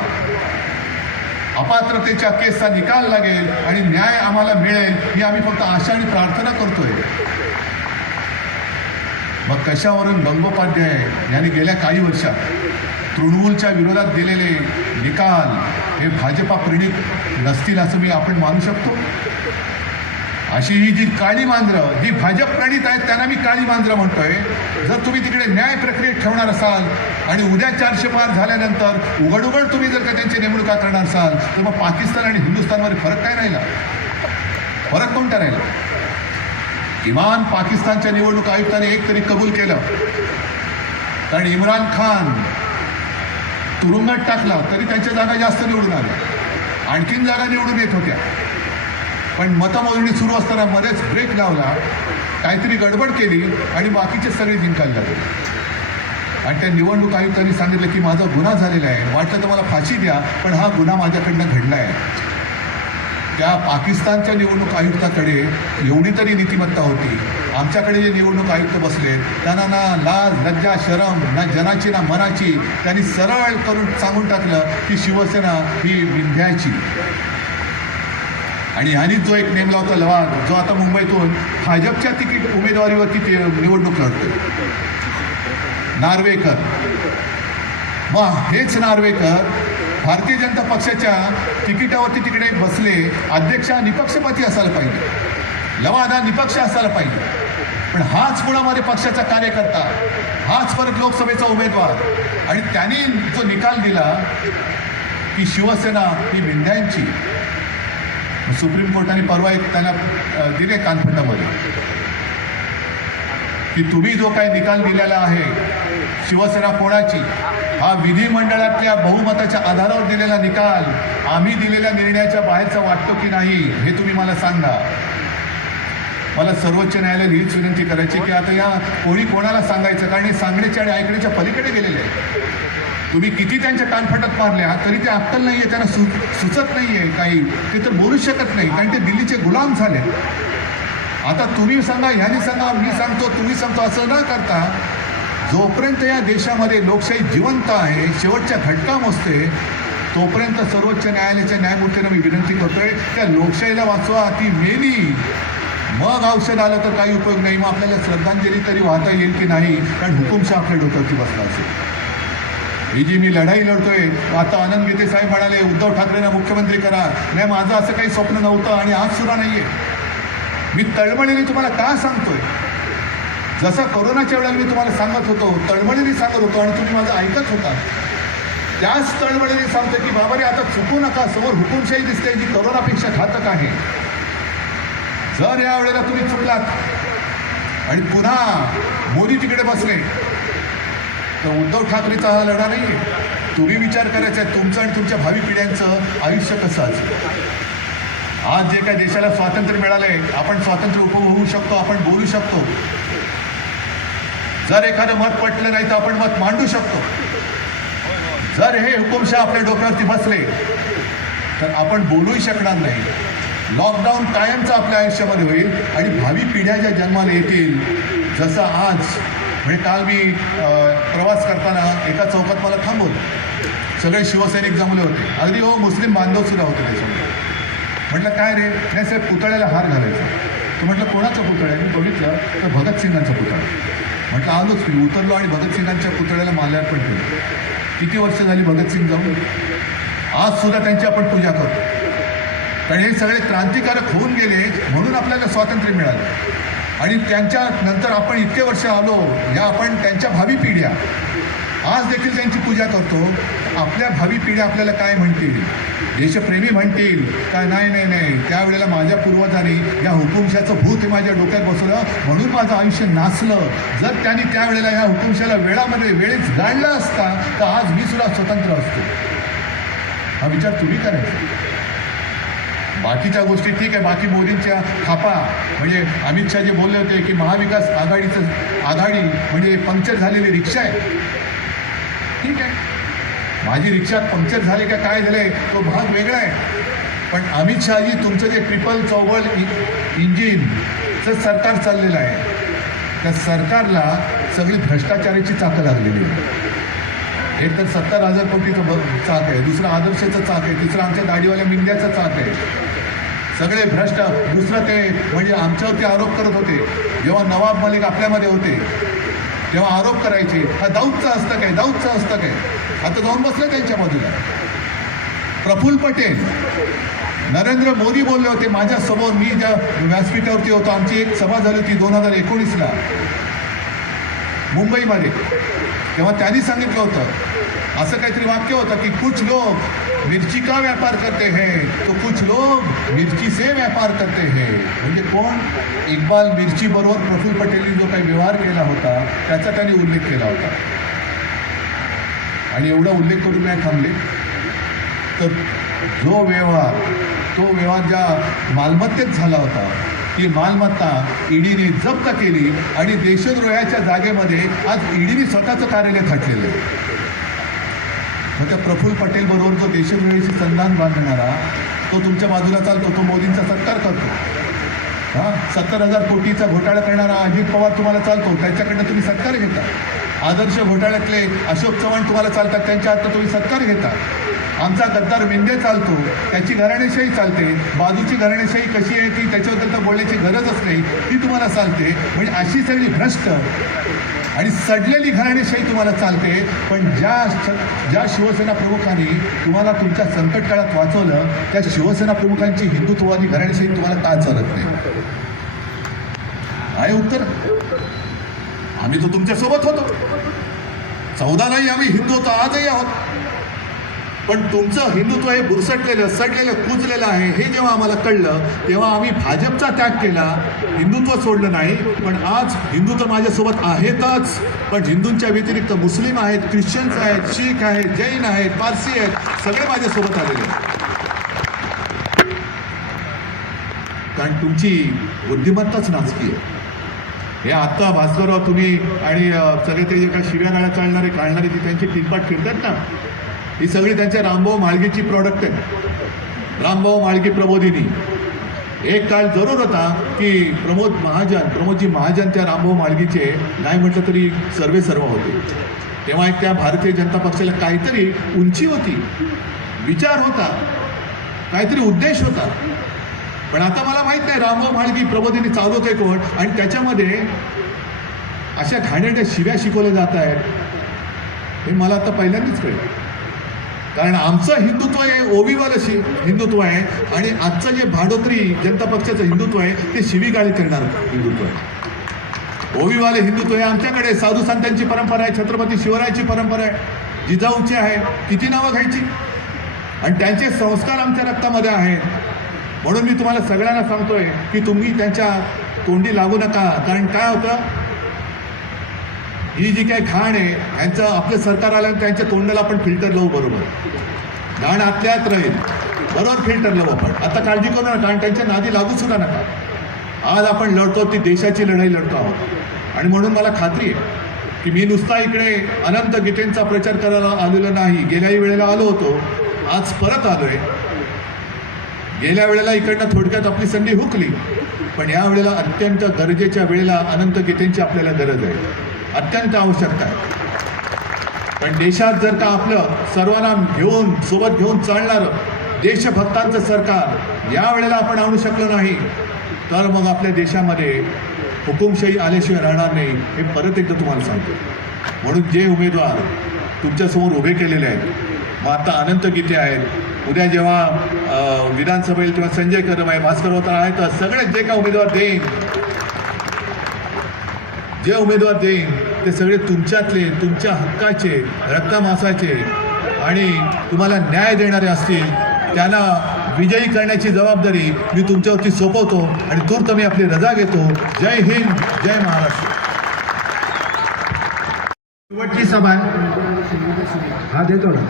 अपात्रतेच्या केसचा निकाल लागेल आणि न्याय आम्हाला मिळेल, ही आम्ही फक्त आशा आणि प्रार्थना करतोय. मग कशावरून गंगोपाध्याय यांनी गेल्या काही वर्षात तृणमूलच्या विरोधात दिलेले निकाल हे भाजपा प्रणित नसतील असं आपण मानू शकतो? अशी ही जी काळी मांजरं जी भाजप प्रणित आहेत त्यांना मी काळी मांजरं म्हणतोय. जर तुम्ही तिकडे न्याय प्रक्रियेत ठेवणार असाल आणि उद्या 400 पार झाल्यानंतर उघड तुम्ही जर का त्यांची नेमणुका करणार असाल, तर मग पाकिस्तान आणि हिंदुस्थानमध्ये फरक काय राहिला? फरक कोणता राहिला? किमान पाकिस्तानच्या निवडणूक आयुक्ताने एक तरी कबूल केलं, कारण इम्रान खान तुरुंगात टाकला तरी त्यांच्या जागा जास्त निवडून आल्या, आणखीन जागा निवडून येत होत्या. पण मतमोजणी सुरू असताना मध्येच ब्रेक लावला, काहीतरी गडबड केली आणि बाकीचे सगळे जिंकायला लागले. आणि त्या निवडणूक आयुक्तांनी सांगितलं की माझा गुन्हा झालेला आहे, वाटलं तर मला फाशी द्या, पण हा गुन्हा माझ्याकडनं घडला आहे. त्या पाकिस्तानच्या निवडणूक आयुक्ताकडे एवढी तरी नीतिमत्ता होती. आमच्याकडे जे निवडणूक आयुक्त बसले त्यांना ना लाज लज्जा शरम ना जनाची ना मनाची, त्यांनी सरळ करून सांगून टाकलं की शिवसेना ही विंध्याची. आणि ह्यानीच जो एक नेमला होता लवाद, जो आता मुंबईतून भाजपच्या तिकीट उमेदवारीवरती ते निवडणूक लढतोय, नार्वेकर. मग हेच नार्वेकर भारतीय जनता पक्षाच्या तिकिटावरती तिकडे बसले. अध्यक्ष निपक्षपाती असायला पाहिजे, लवाद हा निपक्ष असायला पाहिजे, पण हाच मुळामध्ये पक्षाचा कार्यकर्ता, हाच परत लोकसभेचा उमेदवार. आणि त्यांनी जो निकाल दिला की शिवसेना ही विंध्यांची, सुप्रीम कोर्टाने परवा एक त्यांना दिले कानफटामध्ये की तुम्ही जो काही निकाल दिलेला आहे शिवसेना कोणाची, हा विधिमंडळातल्या बहुमताच्या आधारावर दिलेला निकाल आम्ही दिलेल्या निर्णयाच्या बाहेरचा वाटतो की नाही हे तुम्ही मला सांगा. मला सर्वोच्च न्यायालयाला हीच विनंती करायची की आता या कोणी कोणाला सांगायचं, कारण हे सांगण्याच्या आणि ऐकण्याच्या पलीकडे गेलेले आहे. तुम्ही किती त्यांच्या कानफटात मारल्या तरी ते अक्कल नाही आहे, त्यांना सुचत नाही आहे काही, ते तर बोलू शकत नाही, कारण ते दिल्लीचे गुलाम झाले. आता तुम्ही सांगा, ह्यानी सांगा, मी सांगतो, तुम्ही सांगतो, असं न करता जोपर्यंत या देशामध्ये लोकशाही जिवंत आहे, शेवटच्या घटका मोजते, तोपर्यंत सर्वोच्च न्यायालयाच्या न्यायमूर्तींना मी विनंती करतोय त्या लोकशाहीला वाचवा. ती मेली मग औषध आलं तर काही उपयोग नाही. मग आपल्याला श्रद्धांजली तरी वाहता येईल की नाही, कारण हुकुमशाह आपल्या डोक्यावरती बसला असेल. ही जी मी लढाई लढतोय, आता आनंद गीते साहेब म्हणाले उद्धव ठाकरेंना मुख्यमंत्री करा. नाही, माझं असं काही स्वप्न नव्हतं आणि आज सुद्धा नाहीये. मी तळमळीने तुम्हाला का सांगतोय, जसं कोरोनाच्या वेळेला मी तुम्हाला सांगत होतो, तळमळीने सांगत होतो आणि तुम्ही माझं ऐकत होता, त्याच तळमळीने सांगतो की बाबा रे आता चुकू नका, समोर हुकुमशाही दिसते जी कोरोनापेक्षा घातक आहे. जर या वेळेला तुम्ही चुकलात आणि पुन्हा मोदी तिकडे बसले तर उद्धव ठाकरेचा हा लढा नाही आहे. तुम्ही विचार करायचा आहे तुमचं आणि तुमच्या भावी पिढ्यांचं आयुष्य कसं असेल. आज जे काय देशाला स्वातंत्र्य मिळालंय, आपण स्वातंत्र्य उपभोगू शकतो, आपण बोलू शकतो. जर एखादं मत पटलं नाही तर आपण मत मांडू शकतो. जर हे हुकुमशाह आपल्या डोक्यावरती बसले तर आपण बोलूही शकणार नाही. लॉकडाऊन कायमचं आपल्या आयुष्यामध्ये होईल आणि भावी पिढ्या ज्या जन्माला येतील, जसं आज म्हणजे काल मी प्रवास करताना एका चौकात मला थांबवलं, सगळे शिवसैनिक जमले होते, अगदी हो मुस्लिम बांधव सुद्धा होते त्याच्यामध्ये. म्हटलं काय रे? नाही साहेब, पुतळ्याला हार घालायचा. तर म्हटलं कोणाचा पुतळा आहे? मी बघितलं तर भगतसिंगांचा पुतळा. म्हटलं आलोच मी, उतरलो आणि भगतसिंगांच्या पुतळ्याला माल्यार्पण केलं. किती वर्ष झाली भगतसिंग जाऊन, आज सुद्धा त्यांची आपण पूजा करतो, कारण हे सगळे क्रांतिकारक होऊन गेले म्हणून आपल्याला स्वातंत्र्य मिळालं. आणि त्यांच्या नंतर आपण इतके वर्ष आलो, या आपण त्यांच्या भावी पिढ्या आज देखील त्यांची पूजा करतो. आपल्या भावी पिढ्या आपल्याला काय म्हणतील? देशप्रेमी म्हणतील का नाही नाही नाही, त्यावेळेला माझ्या पूर्वजांनी या हुकुमशाचं भूत हे माझ्या डोक्यात बसवलं म्हणून माझं आयुष्य नाचलं. जर त्यांनी त्यावेळेला ह्या हुकुमशाला वेळेत गाडला असता तर आज मी सुद्धा स्वतंत्र असतो. हा विचार तुम्ही करायचा. बाकीच्या गोष्टी ठीक आहे, बाकी मोदींच्या थापा म्हणजे अमित शहा जे बोलले होते की महाविकास आघाडी म्हणजे पंक्चर झालेली रिक्षा आहे. ठीक आहे, माझी रिक्षा पंक्चर झाली का काय झालंय तो भाग वेगळा आहे. पण अमित शहाजी तुमचं जे ट्रिपल चौबल इंजिनचं सरकार चाललेलं आहे, त्या सरकारला सगळी भ्रष्टाचाराची चाकं लागलेली आहे. एक तर 70,000 कोटीचं चाक आहे, दुसरं आदर्शचं चाक आहे, तिसरं आमच्या दाढीवाल्या मिंद्याचं चाक आहे. सगळे भ्रष्ट. दुसरं ते म्हणजे आमच्यावरती आरोप करत होते जेव्हा नवाब मलिक आपल्यामध्ये होते तेव्हा आरोप करायचे हा दाऊदचं असतं काय, दाऊदचं असतं काय. आता जाऊन बसलं त्यांच्या बाजूला. प्रफुल्ल पटेल, नरेंद्र मोदी बोलले होते माझ्यासमोर, मी ज्या व्यासपीठावरती होतो, आमची एक सभा झाली होती 2019ला मुंबईमध्ये. तेव्हा त्यांनी सांगितलं होतं असं काहीतरी वाक्य होतं की कुछ लोग मिर्ची का व्यापार करते हैं तो कुछ लोग मिर्ची से व्यापार करते हैं. म्हणजे कोण? इक्बाल मिर्ची बरोबर प्रफुल्ल पटेलनी जो काही व्यवहार केला होता त्याचा त्यांनी उल्लेख केला होता. आणि एवढा उल्लेख करून नाही थांबले तर जो व्यवहार ज्या मालमत्तेत झाला होता ती मालमत्ता ईडीने जप्त केली आणि देशद्रोहाच्या जागेमध्ये आज ईडीने स्वतःचं कार्यालय थाटलेलं आहे. मग त्या प्रफुल्ल पटेल बरोबर जो देशद्रोहाशी संधान बांधणारा तो तुमच्या बाजूला चालतो, तो मोदींचा सत्कार करतो. 70,000 कोटीचा घोटाळा करणारा अजित पवार तुम्हाला चालतो, त्याच्याकडनं तुम्ही सत्कार घेता. आदर्श घोटाळ्यातले अशोक चव्हाण तुम्हाला चालतात, त्यांच्या हातात तुम्ही सत्कार घेता. आमचा गद्दार विंध्य चालतो, त्याची घराणेशाही चालते. बाजूची घराणेशाही कशी आहे ती त्याच्याबद्दल तर बोलण्याची गरजच नाही, ती तुम्हाला चालते. म्हणजे अशी सगळी भ्रष्ट आणि सडलेली घराणेशाही तुम्हाला चालते. पण ज्या शिवसेना प्रमुखांनी तुम्हाला तुमच्या संकट काळात वाचवलं त्या शिवसेना प्रमुखांची हिंदुत्ववादी घराणेशाही तुम्हाला का चालत नाही? आहे उत्तर. आम्ही तर तुमच्यासोबत होतो, 14लाही आम्ही हिंदू होतो, आजही आहोत. पण तुमचं हिंदुत्व हे बुरसटलेलं, सडलेलं, कुजलेलं आहे हे जेव्हा आम्हाला कळलं तेव्हा आम्ही भाजपचा त्याग केला, हिंदुत्व सोडलं नाही. पण आज हिंदू तर माझ्यासोबत आहेतच, पण हिंदूंच्या व्यतिरिक्त मुस्लिम आहेत, ख्रिश्चन्स आहेत, शीख आहेत, जैन आहेत, पारसी आहेत, सगळे माझ्यासोबत आलेले आहेत. कारण तुमची बुद्धिमत्ताच नाचकी आहे. हे आत्ता भास्करराव तुम्ही आणि सगळे ते जे काही शिव्या गाळ्या काढणारे ती त्यांची टिकपाट फिरतात ना, ही सगळी त्यांच्या रामभाऊ म्हाळगीची प्रॉडक्ट आहे. रामभाऊ म्हाळगी प्रबोधिनी. एक काळ जरूर होता की प्रमोदजी महाजन त्या रामभाऊ म्हाळगीचे नाही म्हटलं तरी सर्व होते. तेव्हा एक त्या भारतीय जनता पक्षाला काहीतरी उंची होती, विचार होता, काहीतरी उद्देश होता. पण आता मला माहीत नाही रामभाऊ म्हाळगी प्रबोधिनी चालवतोय कोण आणि त्याच्यामध्ये अशा घाणेरड्या शिव्या शिकवल्या जात आहेत हे मला आता पहिल्यांदाच कळलं. कारण आमचं हिंदुत्व हे ओबीवालं हिंदुत्व आहे आणि आजचं जे भाडोत्री जनता पक्षाचं हिंदुत्व आहे ते शिवीगाळी करणार हिंदुत्व आहे. ओबीवाले हिंदुत्व हे आमच्याकडे साधू संतांची परंपरा आहे, छत्रपती शिवरायाची परंपरा आहे, जिजाऊची आहे, किती नावं घ्यायची. आणि त्यांचे संस्कार आमच्या रक्तामध्ये आहेत. म्हणून मी तुम्हाला सगळ्यांना सांगतोय की तुम्ही त्यांच्या तोंडी लागू नका. कारण काय होतं, ही जी काही घाण आहे यांचं आपलं सरकार आल्यानं त्यांच्या तोंडाला आपण फिल्टर लावू. बरोबर घाण आतल्यात राहील, बरोबर फिल्टर लावू आपण. आता काळजी करू नका, कारण त्यांच्या नादी लागू सुद्धा नका. आज आपण लढतो ती देशाची लढाई लढतो आहोत. आणि म्हणून मला खात्री आहे की मी नुसता इकडे अनंत गीतेंचा प्रचार करायला आलेलो नाही. गेल्याही वेळेला आलो होतो, आज परत आलोय. गेल्या वेळेला इकडनं थोडक्यात आपली संधी हुकली, पण या वेळेला अत्यंत गरजेच्या वेळेला अनंत गीतेंची आपल्याला गरज आहे, अत्यंत आवश्यकता आहे. पण देशात जर का आपलं सर्वांना सोबत घेऊन चालणारं देशभक्तांचं सरकार या वेळेला आपण आणू शकलो नाही तर मग आपल्या देशामध्ये हुकुमशाही आल्याशिवाय राहणार नाही, हे परत एकदा तुम्हाला सांगतो. म्हणून जे उमेदवार तुमच्यासमोर उभे केलेले आहेत, मग आता अनंत गीते आहेत, उद्या जेव्हा विधानसभेला तेव्हा संजय कदम आहे, भास्कर होता आहे, तर सगळे जे का उमेदवार देईन जे उमेदवार देईन ते सगळे तुमच्यातले, तुमच्या हक्काचे, रक्तमांसाचे आणि तुम्हाला न्याय देणारे असतील. त्यांना विजयी करण्याची जबाबदारी मी तुमच्यावरती सोपवतो आणि तूर्त मी आपली रजा घेतो. जय हिंद, जय महाराष्ट्र. शेवटची सभा आहे. हा देतो ना.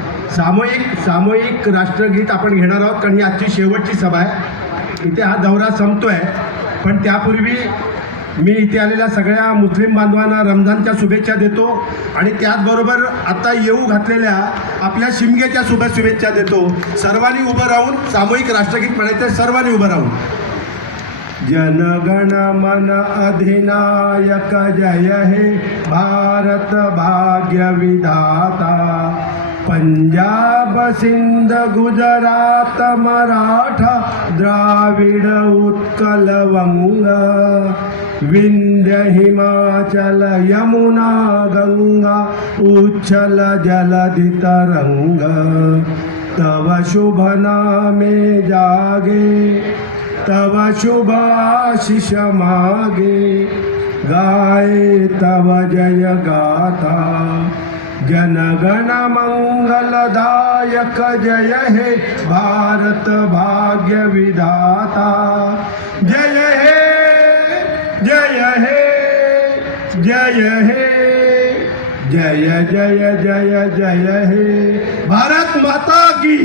सामूहिक राष्ट्रगीत आपण घेणार आहोत कारण ही आजची शेवटची सभा आहे. इथे हा दौरा संपतोय, पण त्यापूर्वी मी इथे आलेल्या सगळ्या मुस्लिम बांधवांना रमजानच्या शुभेच्छा देतो आणि त्याचबरोबर आता येऊ घातलेल्या आपल्या शिमग्याच्या शुभेच्छा देतो. सर्वांनी उभं राहून सामूहिक राष्ट्रगीत म्हणायचं. सर्वांनी उभं राहून. जनगण मन अधिनायक जय हे भारत भाग्य विधाता. पंजाब सिंध गुजरात मराठा द्राविड उत्कल वंग. विंध्य हिमाचल यमुना गंगा उच्छल जलधि तरंग. तव शुभ नामे जागे तव शुभ आशीष मागे. गाए तव जय गाथा. जनगण मंगलदायक जय हे भारत भाग्य विधाता. जय हे जय हे जय हे जय जय जय जय हे भारत माता की.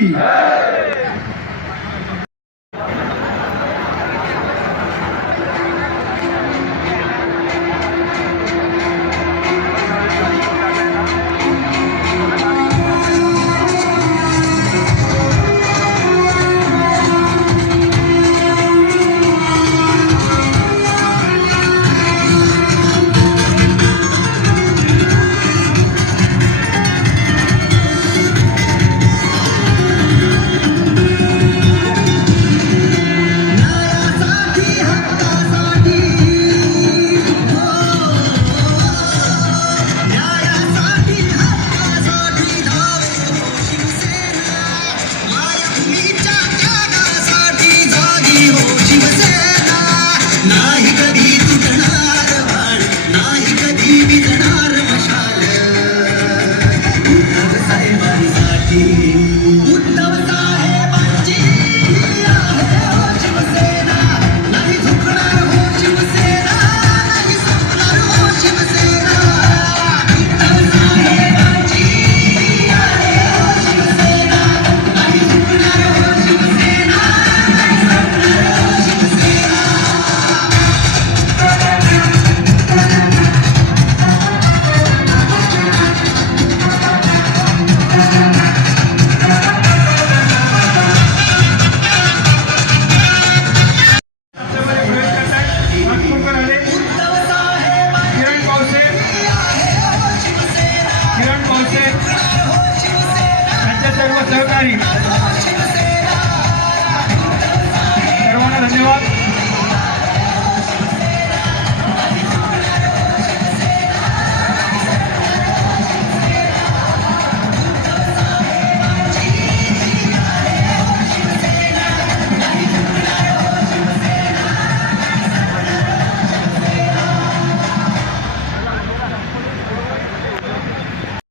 सहकारी सर्वांना धन्यवाद.